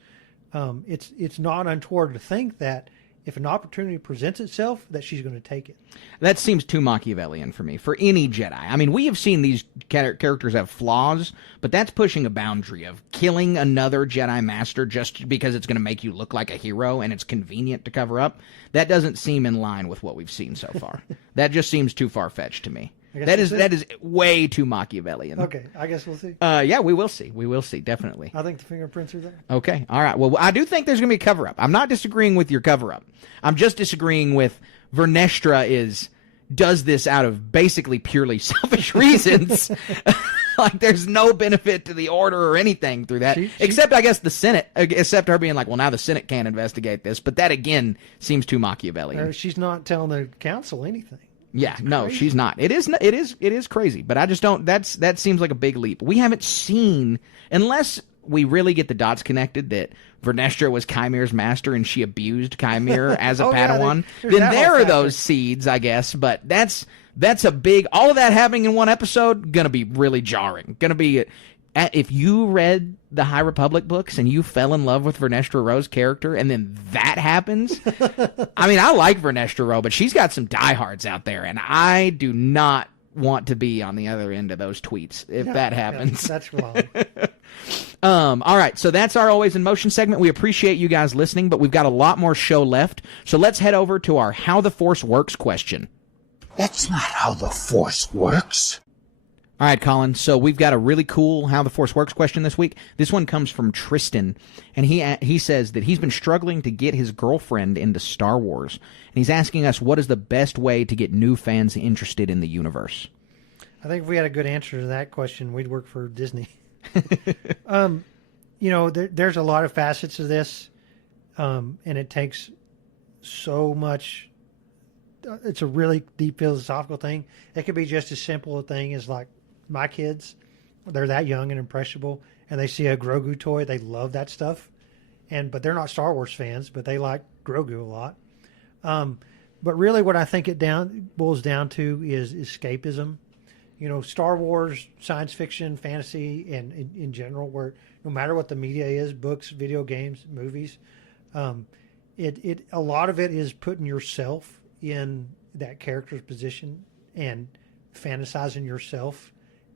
It's not untoward to think that if an opportunity presents itself, that she's going to take it. That seems too Machiavellian for me, for any Jedi. I mean, we have seen these characters have flaws, but that's pushing a boundary of killing another Jedi Master just because it's going to make you look like a hero and it's convenient to cover up. That doesn't seem in line with what we've seen so far. That just seems too far-fetched to me. That is way too Machiavellian. Okay, I guess we'll see. Yeah, we will see. We will see, definitely. I think the fingerprints are there. Okay, all right. Well, I do think there's going to be a cover-up. I'm not disagreeing with your cover-up. I'm just disagreeing with Vernestra does this out of basically purely selfish reasons. Like, there's no benefit to the Order or anything through that, except, I guess, the Senate, except her being like, well, now the Senate can't investigate this. But that, again, seems too Machiavellian. She's not telling the council anything. Yeah, no, she's not. It is crazy, but I just don't. That seems like a big leap. We haven't seen, unless we really get the dots connected, that Vernestra was Chymere's master and she abused Chimere as a Padawan. Then there are those seeds, I guess. But that's a big. All of that happening in one episode, gonna be really jarring. Gonna be. If you read the High Republic books and you fell in love with Vernestra Row's character and then that happens, I mean, I like Vernestra Row, but she's got some diehards out there, and I do not want to be on the other end of those tweets if that happens. Yeah, that's wrong. All right, so that's our Always in Motion segment. We appreciate you guys listening, but we've got a lot more show left. So let's head over to our How the Force Works question. That's not how the Force works. All right, Colin, so we've got a really cool How the Force Works question this week. This one comes from Tristan, and he says that he's been struggling to get his girlfriend into Star Wars, and he's asking us what is the best way to get new fans interested in the universe. I think if we had a good answer to that question, we'd work for Disney. There's a lot of facets of this, and it takes so much. It's a really deep philosophical thing. It could be just as simple a thing as like, my kids, they're that young and impressionable, and they see a Grogu toy, they love that stuff, but they're not Star Wars fans, but they like Grogu a lot. But really, what I think it boils down to is escapism. Star Wars, science fiction, fantasy, and in general, where no matter what the media is, books, video games, movies, a lot of it is putting yourself in that character's position and fantasizing yourself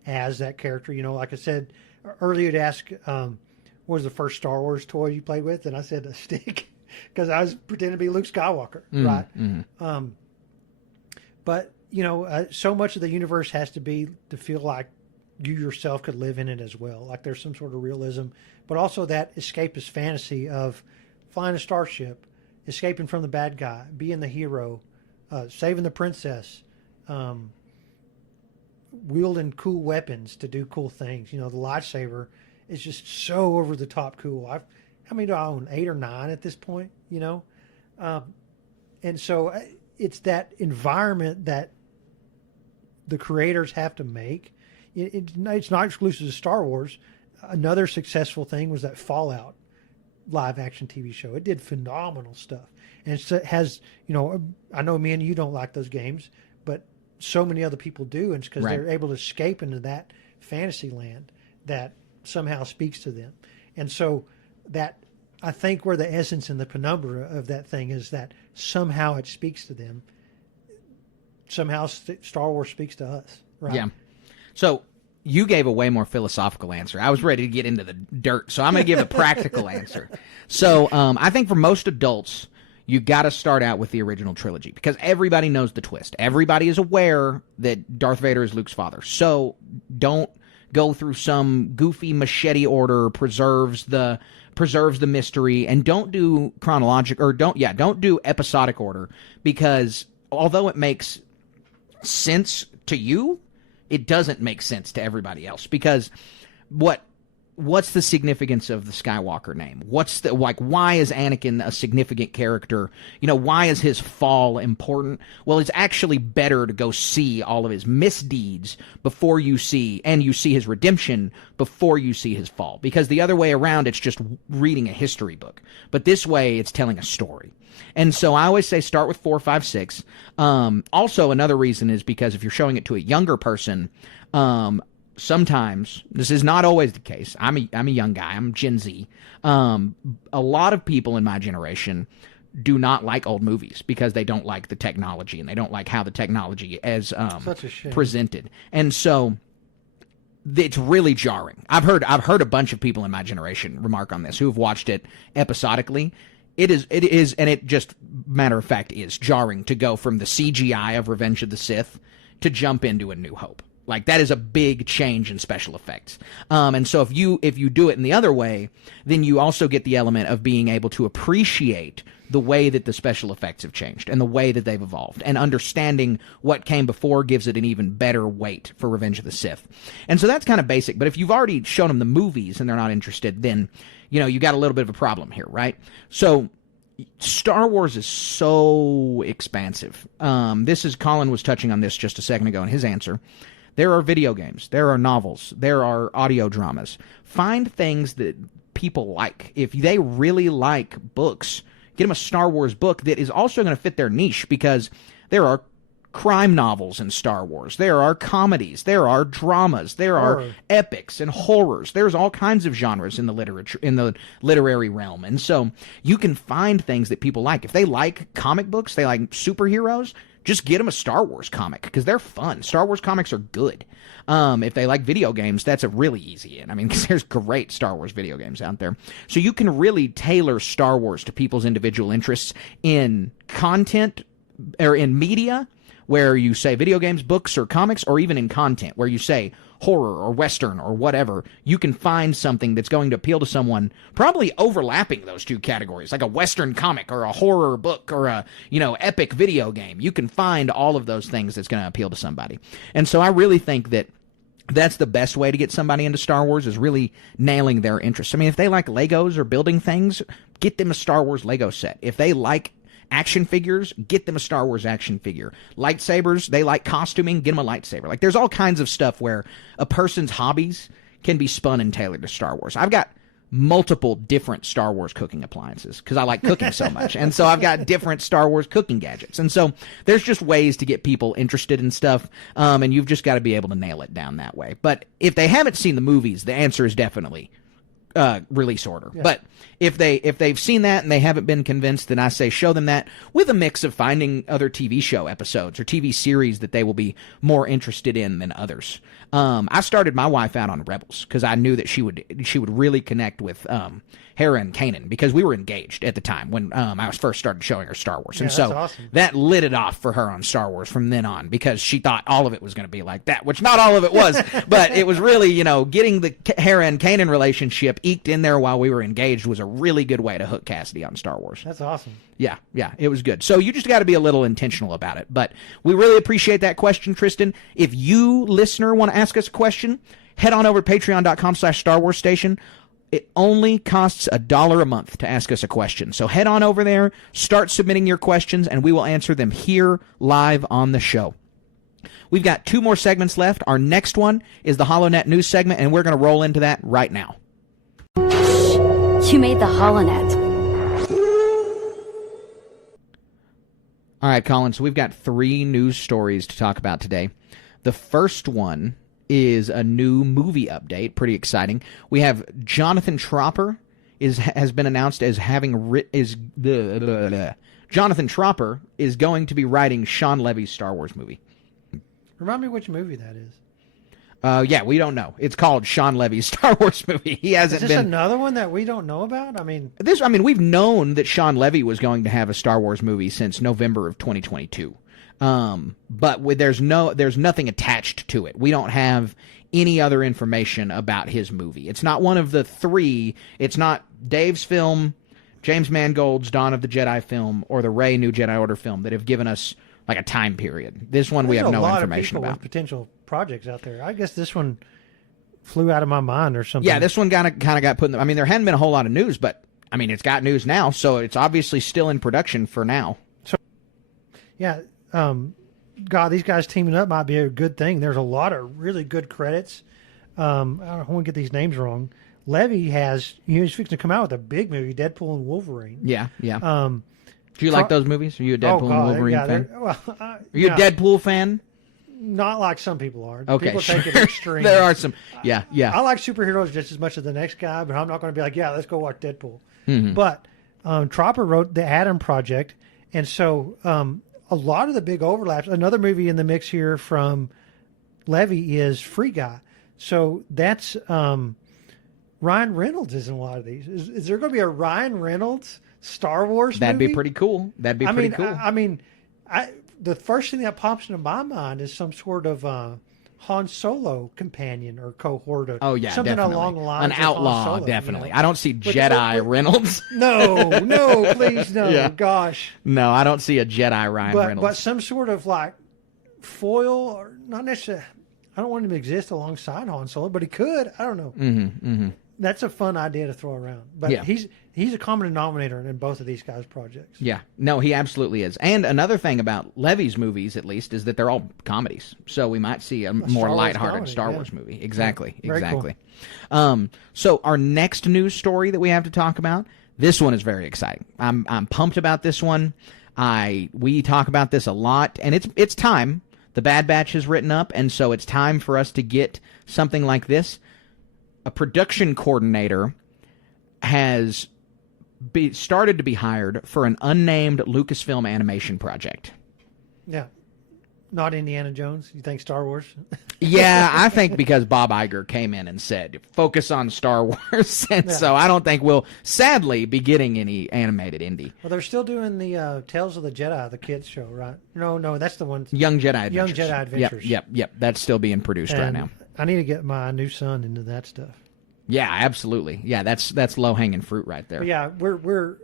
as that character. Like I said earlier, to ask what was the first Star Wars toy you played with, and I said a stick because I was pretending to be Luke Skywalker, right? Mm-hmm. But so much of the universe has to feel like you yourself could live in it as well. Like there's some sort of realism, but also that escapist fantasy of flying a starship, escaping from the bad guy, being the hero, saving the princess, wielding cool weapons to do cool things. The lightsaber is just so over the top cool. How many do I own? 8 or 9 at this point, and so it's that environment that the creators have to make. It's not exclusive to Star Wars. Another successful thing was that Fallout. live action TV show. It did phenomenal stuff, and it has, I know me and you don't like those games, but so many other people do, and it's because they're able to escape into that fantasy land that somehow speaks to them. And so that, I think, where the essence and the penumbra of that thing is that somehow it speaks to them. Somehow Star Wars speaks to us, right? Yeah. So you gave a way more philosophical answer. I was ready to get into the dirt, so I'm going to give a practical answer. So I think for most adults, you got to start out with the original trilogy because everybody knows the twist. Everybody is aware that Darth Vader is Luke's father. So don't go through some goofy machete order, preserves the mystery, and don't do chronological, or don't do episodic order, because although it makes sense to you, it doesn't make sense to everybody else. Because what's the significance of the Skywalker name? Why is Anakin a significant character? Why is his fall important? Well, it's actually better to go see all of his misdeeds before you see his redemption before you see his fall. Because the other way around, it's just reading a history book. But this way, it's telling a story. And so I always say start with 4, 5, 6. Also, another reason is because if you're showing it to a younger person, sometimes, this is not always the case. I'm a young guy. I'm Gen Z. A lot of people in my generation do not like old movies because they don't like the technology and they don't like how the technology is presented. And so it's really jarring. I've heard a bunch of people in my generation remark on this who have watched it episodically. It is, and it just, matter of fact, is jarring to go from the CGI of Revenge of the Sith to jump into A New Hope. Like, that is a big change in special effects. And so if you do it in the other way, then you also get the element of being able to appreciate the way that the special effects have changed and the way that they've evolved, and understanding what came before gives it an even better weight for Revenge of the Sith. And so that's kind of basic. But if you've already shown them the movies and they're not interested, then, you got a little bit of a problem here, right? So Star Wars is so expansive. Colin was touching on this just a second ago in his answer. There are video games, there are novels, there are audio dramas. Find things that people like. If they really like books, get them a Star Wars book that is also going to fit their niche, because there are crime novels in Star Wars. There are comedies, there are dramas, there are epics and horrors. There's all kinds of genres in the literary realm. And so you can find things that people like. If they like comic books, they like superheroes, just get them a Star Wars comic because they're fun. Star Wars comics are good. If they like video games, that's a really easy in. Because there's great Star Wars video games out there. So you can really tailor Star Wars to people's individual interests in content or in media, where you say video games, books, or comics, or even in content where you say horror or Western or whatever. You can find something that's going to appeal to someone, probably overlapping those two categories, like a Western comic or a horror book or a, epic video game. You can find all of those things that's going to appeal to somebody. And so I really think that that's the best way to get somebody into Star Wars, is really nailing their interests. If they like Legos or building things, get them a Star Wars Lego set. If they like action figures, get them a Star Wars action figure. Lightsabers, they like costuming, get them a lightsaber. Like, there's all kinds of stuff where a person's hobbies can be spun and tailored to Star Wars. I've got multiple different Star Wars cooking appliances because I like cooking so much. And so I've got different Star Wars cooking gadgets. And so there's just ways to get people interested in stuff. And you've just got to be able to nail it down that way. But if they haven't seen the movies, the answer is definitely release order. Yeah. But if they've seen that and they haven't been convinced, then I say show them that with a mix of finding other TV show episodes or TV series that they will be more interested in than others. I started my wife out on Rebels because I knew that she would really connect with Hera and Kanan, because we were engaged at the time when I was first started showing her Star Wars. And so awesome. That lit it off for her on Star Wars from then on, because she thought all of it was going to be like that, which not all of it was, but it was really, getting the Hera and Kanan relationship eked in there while we were engaged was a really good way to hook Cassidy on Star Wars. That's awesome. Yeah, it was good. So you just got to be a little intentional about it. But we really appreciate that question, Tristan. If you, listener, want to ask us a question, head on over to patreon.com/Star Wars Station. It only costs $1 a month to ask us a question. So head on over there, start submitting your questions, and we will answer them here live on the show. We've got 2 more segments left. Our next one is the HoloNet news segment, and we're going to roll into that right now. You made the HoloNet. All right, Colin, so we've got 3 news stories to talk about today. The first one is a new movie update, pretty exciting. We have Jonathan Tropper has been announced as having Jonathan Tropper is going to be writing Sean Levy's Star Wars movie. Remind me which movie that is. Yeah, we don't know. It's called Sean Levy's Star Wars movie. He hasn't Is this another one that we don't know about? I mean, we've known that Sean Levy was going to have a Star Wars movie since November of 2022. But there's nothing attached to it. We don't have any other information about his movie. It's not one of the 3. It's not Dave's film, James Mangold's Dawn of the Jedi film, or the Rey New Jedi Order film that have given us like a time period. This one we have no information about. With potential projects out there. I guess this one flew out of my mind or something. Yeah, this one kind of got put in I mean, there hadn't been a whole lot of news, but I mean, it's got news now, so it's obviously still in production for now. So, yeah, God, these guys teaming up might be a good thing. There's a lot of really good credits. I don't want to get these names wrong. Levy he's fixing to come out with a big movie, Deadpool and Wolverine. Yeah. Do you like those movies? Are you a Deadpool and Wolverine fan? Are you a Deadpool fan? Not like some people are. Okay, people sure. take it extreme. There are some. Yeah. I like superheroes just as much as the next guy, but I'm not going to be like, yeah, let's go watch Deadpool. Mm-hmm. But Tropper wrote the Adam Project, and so a lot of the big overlaps. Another movie in the mix here from Levy is Free Guy. So that's Ryan Reynolds is in a lot of these. Is there going to be a Ryan Reynolds Star Wars That'd movie? be pretty cool. That'd be pretty cool. The first thing that pops into my mind is some sort of Han Solo companion or cohort. Or something definitely. along the lines An of outlaw, Han Solo, definitely. You know? I don't see Jedi Reynolds. No, please, no. Yeah. Gosh. No, I don't see a Jedi Ryan Reynolds. But some sort of like foil, or not necessarily. I don't want him to exist alongside Han Solo, but he could. I don't know. Mm-hmm. That's a fun idea to throw around. But Yeah. he's a common denominator in both of these guys' projects. Yeah, no, he absolutely is. And another thing about Levy's movies, at least, is that they're all comedies. So we might see a more lighthearted Star Wars movie. Exactly, Very exactly. Cool. So our next news story that we have to talk about, this one is very exciting. I'm pumped about this one. We talk about this a lot, and it's time. The Bad Batch has written up, and so it's time for us to get something like this. A production coordinator has started to be hired for an unnamed Lucasfilm animation project. Yeah. Not Indiana Jones? You think Star Wars? Yeah, I think because Bob Iger came in and said, focus on Star Wars. And so I don't think we'll, sadly, be getting any animated indie. Well, they're still doing the Tales of the Jedi, the kids show, right? No, that's the one. Young Jedi Adventures. Young Jedi Adventures. Yep. That's still being produced right now. I need to get my new son into that stuff. Yeah, absolutely. Yeah, that's low-hanging fruit right there. But yeah, we're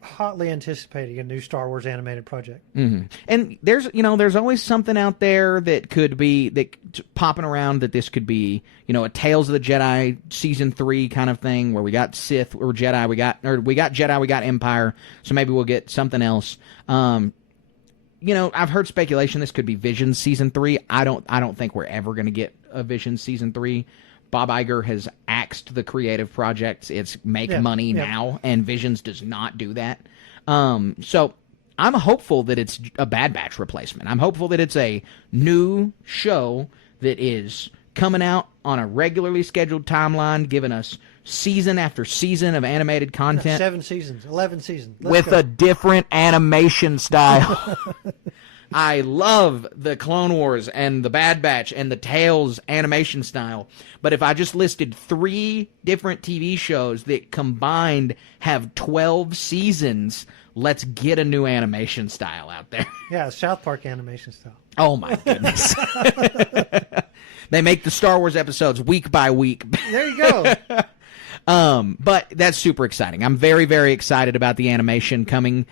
hotly anticipating a new Star Wars animated project. Mm-hmm. And there's always something out there that could be popping around that this could be, a Tales of the Jedi season 3 kind of thing where we got Sith or Jedi, we got Jedi, we got Empire, so maybe we'll get something else. I've heard speculation this could be Visions season 3. I don't think we're ever going to get a Visions season 3. Bob Iger has axed the creative projects. It's make money now, and Visions does not do that. So I'm hopeful that it's a Bad Batch replacement. I'm hopeful that it's a new show that is coming out on a regularly scheduled timeline, giving us season after season of animated content. 7 seasons, 11 seasons. With a different animation style. I love the Clone Wars and the Bad Batch and the Tales animation style, but if I just listed 3 different TV shows that combined have 12 seasons, let's get a new animation style out there. Yeah, South Park animation style. Oh my goodness. They make the Star Wars episodes week by week. There you go. But that's super exciting. I'm very, very excited about the animation coming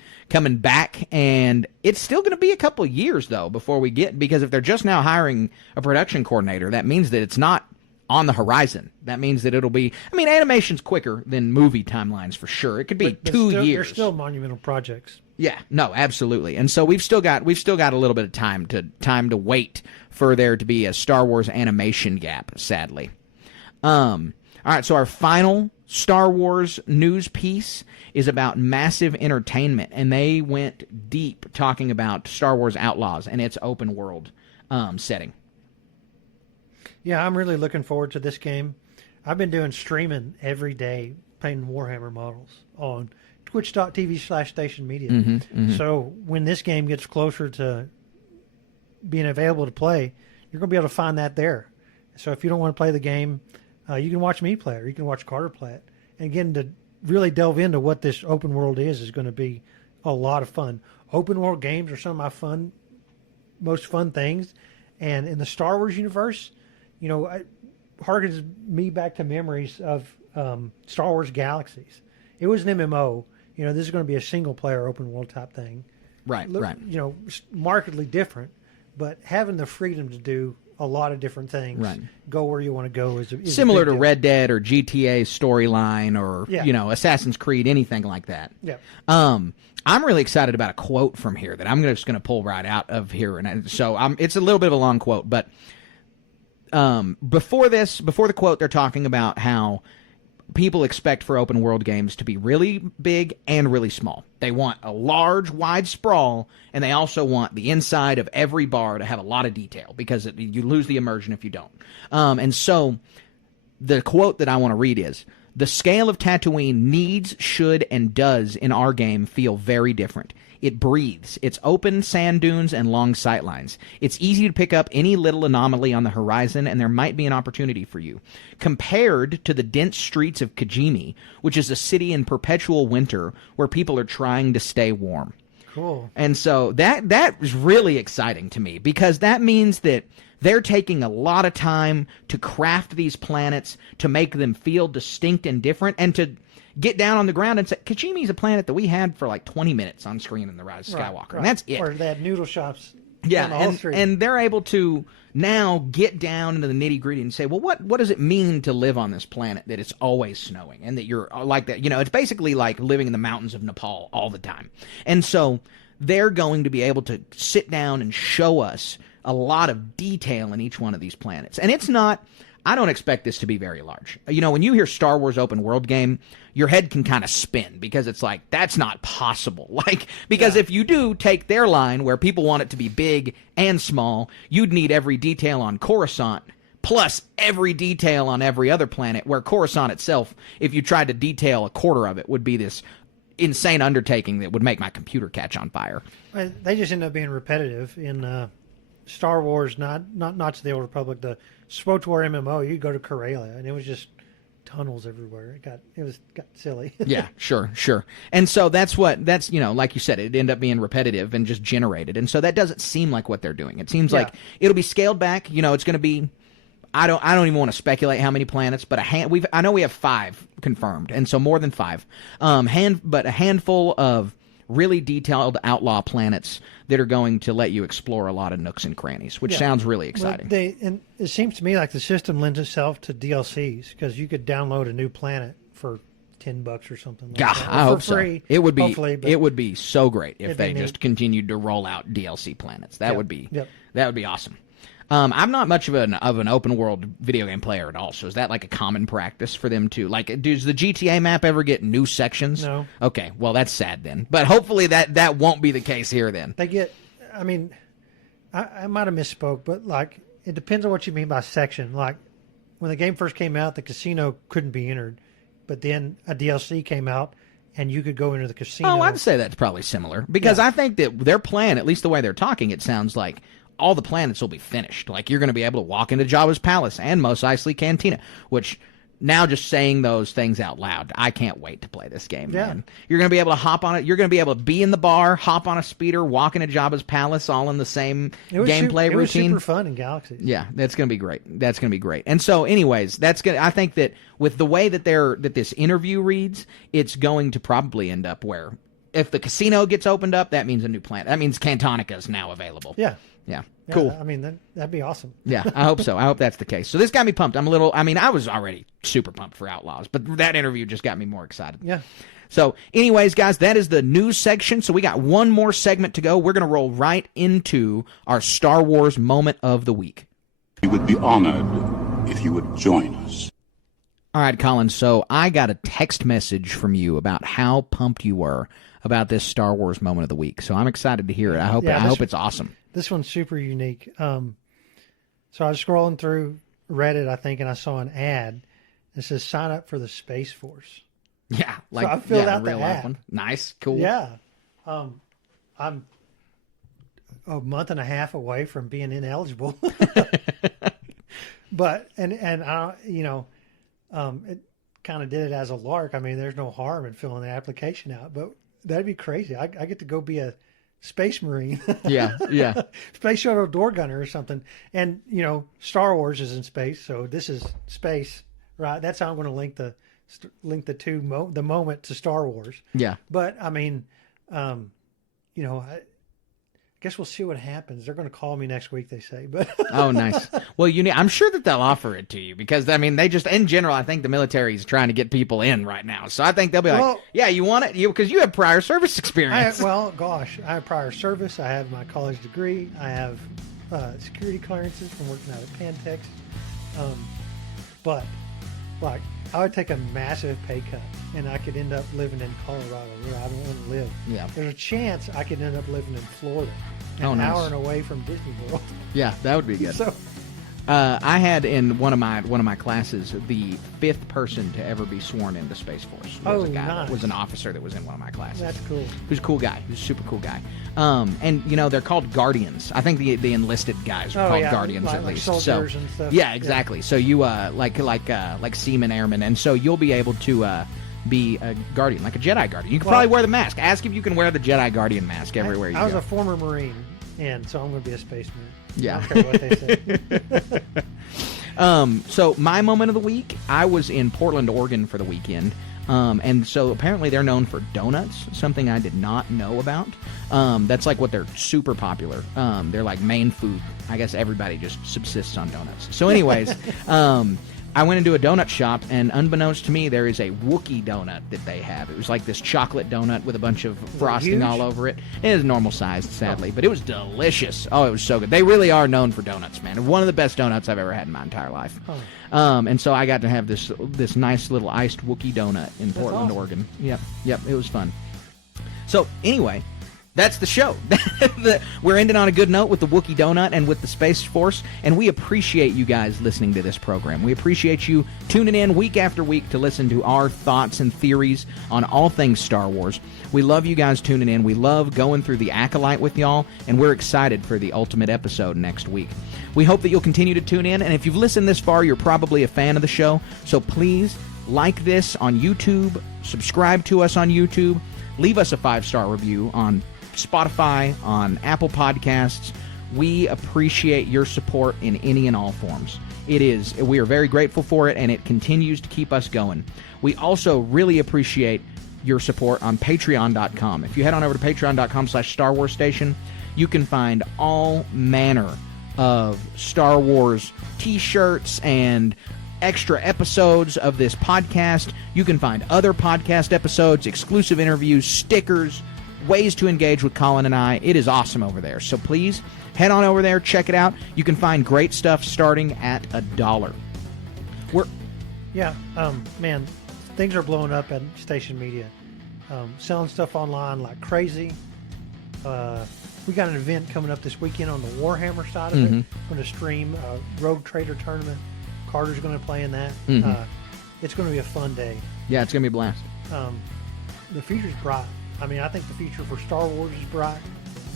back, and it's still going to be a couple of years though before we get, because if they're just now hiring a production coordinator, that means that it's not on the horizon. That means that it'll be, animation's quicker than movie timelines for sure. It could be but 2 years. They're still monumental projects. Yeah, no, absolutely. And so we've still got a little bit of time to wait for there to be a Star Wars animation gap, sadly. All right, so our final Star Wars news piece is about massive entertainment, and they went deep talking about Star Wars Outlaws and its open world setting. Yeah, I'm really looking forward to this game. I've been doing streaming every day, playing Warhammer models on twitch.tv/Station Media. So when this game gets closer to being available to play, you're going to be able to find that there. So if you don't want to play the game, you can watch me play it, or you can watch Carter play it. And again, to really delve into what this open world is going to be a lot of fun. Open world games are some of my most fun things. And in the Star Wars universe, you know, it harkens me back to memories of Star Wars Galaxies. It was an MMO. You know, this is going to be a single player open world type thing. Right. You know, markedly different, but having the freedom to do a lot of different things, go where you want to go is similar a big to deal. Red Dead or GTA storyline or you know, Assassin's Creed, anything like that. Yeah. I'm really excited about a quote from here that I'm just going to pull right out of here, and so it's a little bit of a long quote, but before the quote, they're talking about how people expect for open world games to be really big and really small. They want a large, wide sprawl, and they also want the inside of every bar to have a lot of detail, because you lose the immersion if you don't. And so the quote that I want to read is, "The scale of Tatooine needs, should, and does in our game feel very different. It breathes. It's open sand dunes and long sightlines. It's easy to pick up any little anomaly on the horizon, and there might be an opportunity for you. Compared to the dense streets of Kijimi, which is a city in perpetual winter where people are trying to stay warm." Cool. And so that is really exciting to me, because that means that they're taking a lot of time to craft these planets, to make them feel distinct and different, and to get down on the ground and say, Kijimi's a planet that we had for like 20 minutes on screen in The Rise of Skywalker, and that's it. Or they had noodle shops. Yeah, on the whole street. and they're able to now get down into the nitty-gritty and say, well, what does it mean to live on this planet that it's always snowing, and that you're like that? You know, it's basically like living in the mountains of Nepal all the time. And so they're going to be able to sit down and show us a lot of detail in each one of these planets. And it's not, I don't expect this to be very large. You know, when you hear Star Wars open world game, your head can kind of spin, because it's like, that's not possible. Like, because if you do take their line where people want it to be big and small, you'd need every detail on Coruscant plus every detail on every other planet, where Coruscant itself, if you tried to detail a quarter of it, would be this insane undertaking that would make my computer catch on fire. They just end up being repetitive in Star Wars, not to the Old Republic, the SWTOR MMO. You go to Corellia, and it was just tunnels everywhere. It got silly. Yeah, sure. And so that's you know, like you said, it ended up being repetitive and just generated. And so that doesn't seem like what they're doing. It seems like it'll be scaled back. You know, it's going to be, I don't even want to speculate how many planets, but I know we have 5 confirmed, and so more than 5. But a handful of really detailed outlaw planets that are going to let you explore a lot of nooks and crannies, which sounds really exciting. And it seems to me like the system lends itself to DLCs, because you could download a new planet for $10 or something like that. I hope free, so. It would be hopefully, but it would be so great if they they just continued to roll out DLC planets. That would be Yep. that would be awesome. I'm not much of an open world video game player at all. So is that like a common practice for them to, like, does the GTA map ever get new sections? No. Okay, well that's sad then. But hopefully that won't be the case here then. They get, I mean, I might have misspoke, but like, it depends on what you mean by section. Like, when the game first came out, the casino couldn't be entered, but then a DLC came out, and you could go into the casino. Oh, I'd say that's probably similar, because I think that their plan, at least the way they're talking, it sounds like all the planets will be finished. Like, you're going to be able to walk into Jabba's palace and Mos Eisley Cantina, which, now just saying those things out loud, I can't wait to play this game, man. You're going to be able to hop on it. You're going to be able to be in the bar, hop on a speeder, walk into Jabba's palace, all in the same gameplay routine. It was super fun in Galaxies. Yeah, that's going to be great. That's going to be great. And so, anyways, I think that with the way that this interview reads, it's going to probably end up where, if the casino gets opened up, that means a new planet. That means Cantonica is now available. Yeah, cool. I mean, that'd be awesome. Yeah, I hope so. I hope that's the case. So this got me pumped. I was already super pumped for Outlaws, but that interview just got me more excited. Yeah. So anyways, guys, that is the news section. So we got one more segment to go. We're going to roll right into our Star Wars moment of the week. We would be honored if you would join us. All right, Colin, so I got a text message from you about how pumped you were about this Star Wars moment of the week. So I'm excited to hear it. I hope it's awesome. This one's super unique. So I was scrolling through Reddit, I think, and I saw an ad that says sign up for the Space Force. Yeah, so I filled out the real life ad. one. Nice, cool. Yeah. I'm a month and a half away from being ineligible. But I, it kind of did it as a lark. I mean, there's no harm in filling the application out, but that'd be crazy. I get to go be a space marine. Yeah. Space shuttle door gunner or something. And Star Wars is in space, so this is space, right? That's how I'm going to link the two the moment to Star Wars. Yeah. But I mean, I guess we'll see what happens. They're going to call me next week, they say. But oh, nice. Well, I'm sure that they'll offer it to you because, I mean, they just, in general, I think the military is trying to get people in right now. So I think they'll be like, yeah, you want it? Because you have prior service experience. I have prior service. I have my college degree. I have security clearances from working out at Pantex. But, like, I would take a massive pay cut, and I could end up living in Colorado where I don't want to live. Yeah. There's a chance I could end up living in Florida, an hour and away from Disney World. Yeah, that would be good. So, I had in one of my classes the 5th person to ever be sworn into Space Force was a guy that was an officer that was in one of my classes. That's cool. He was a cool guy. He was a super cool guy. And they're called Guardians. I think the enlisted guys are called Guardians at least. Soldiers and stuff. Yeah, exactly. So you like seamen, airmen, and so you'll be able to be a Guardian, like a Jedi Guardian. You can probably wear the mask. Ask if you can wear the Jedi Guardian mask everywhere you go. I was a former Marine, and so I'm going to be a spaceman. Yeah. I don't care what they say. So my moment of the week, I was in Portland, Oregon for the weekend. And so apparently they're known for donuts, something I did not know about. That's like what they're super popular. They're like main food. I guess everybody just subsists on donuts. So anyways, I went into a donut shop, and unbeknownst to me, there is a Wookiee donut that they have. It was like this chocolate donut with a bunch of frosting all over it. It is normal sized, sadly, but it was delicious. Oh, it was so good. They really are known for donuts, man. One of the best donuts I've ever had in my entire life. And so I got to have this nice little iced Wookiee donut in Portland, Oregon. Yep, it was fun. So anyway, that's the show. We're ending on a good note with the Wookiee Donut and with the Space Force, and we appreciate you guys listening to this program. We appreciate you tuning in week after week to listen to our thoughts and theories on all things Star Wars. We love you guys tuning in. We love going through the Acolyte with y'all, and we're excited for the ultimate episode next week. We hope that you'll continue to tune in, and if you've listened this far, you're probably a fan of the show, so please like this on YouTube, subscribe to us on YouTube, leave us a 5-star review on Spotify, on Apple Podcasts. We appreciate your support in any and all forms. We are very grateful for it, and it continues to keep us going. We also really appreciate your support on Patreon.com. If you head on over to Patreon.com/Star Wars Station, you can find all manner of Star Wars t-shirts and extra episodes of this podcast. You can find other podcast episodes, exclusive interviews, stickers, ways to engage with Colin and I. It is awesome over there. So please head on over there, check it out. You can find great stuff starting at $1. Man, things are blowing up at Station Media. Selling stuff online like crazy. We got an event coming up this weekend on the Warhammer side of it. We're going to stream a Rogue Trader tournament. Carter's going to play in that. It's going to be a fun day. Yeah, it's going to be a blast. The future's bright. I mean, I think the future for Star Wars is bright.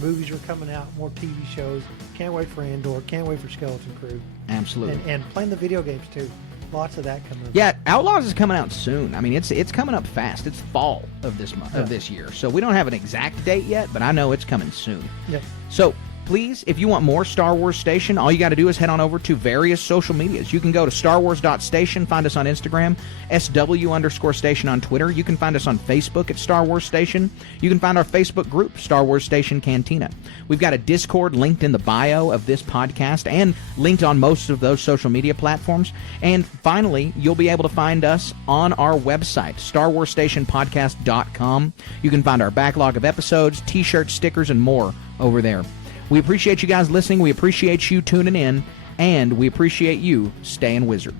Movies are coming out, more TV shows. Can't wait for Andor. Can't wait for Skeleton Crew. Absolutely. And playing the video games, too. Lots of that coming up. Yeah, Outlaws is coming out soon. I mean, it's coming up fast. It's fall of this month, of this year. So we don't have an exact date yet, but I know it's coming soon. Yep. So please, if you want more Star Wars Station, all you got to do is head on over to various social medias. You can go to starwars.station, find us on Instagram, SW_station on Twitter. You can find us on Facebook at Star Wars Station. You can find our Facebook group, Star Wars Station Cantina. We've got a Discord linked in the bio of this podcast and linked on most of those social media platforms. And finally, you'll be able to find us on our website, StarWarsStationPodcast.com. You can find our backlog of episodes, t-shirts, stickers, and more over there. We appreciate you guys listening. We appreciate you tuning in. And we appreciate you staying wizard.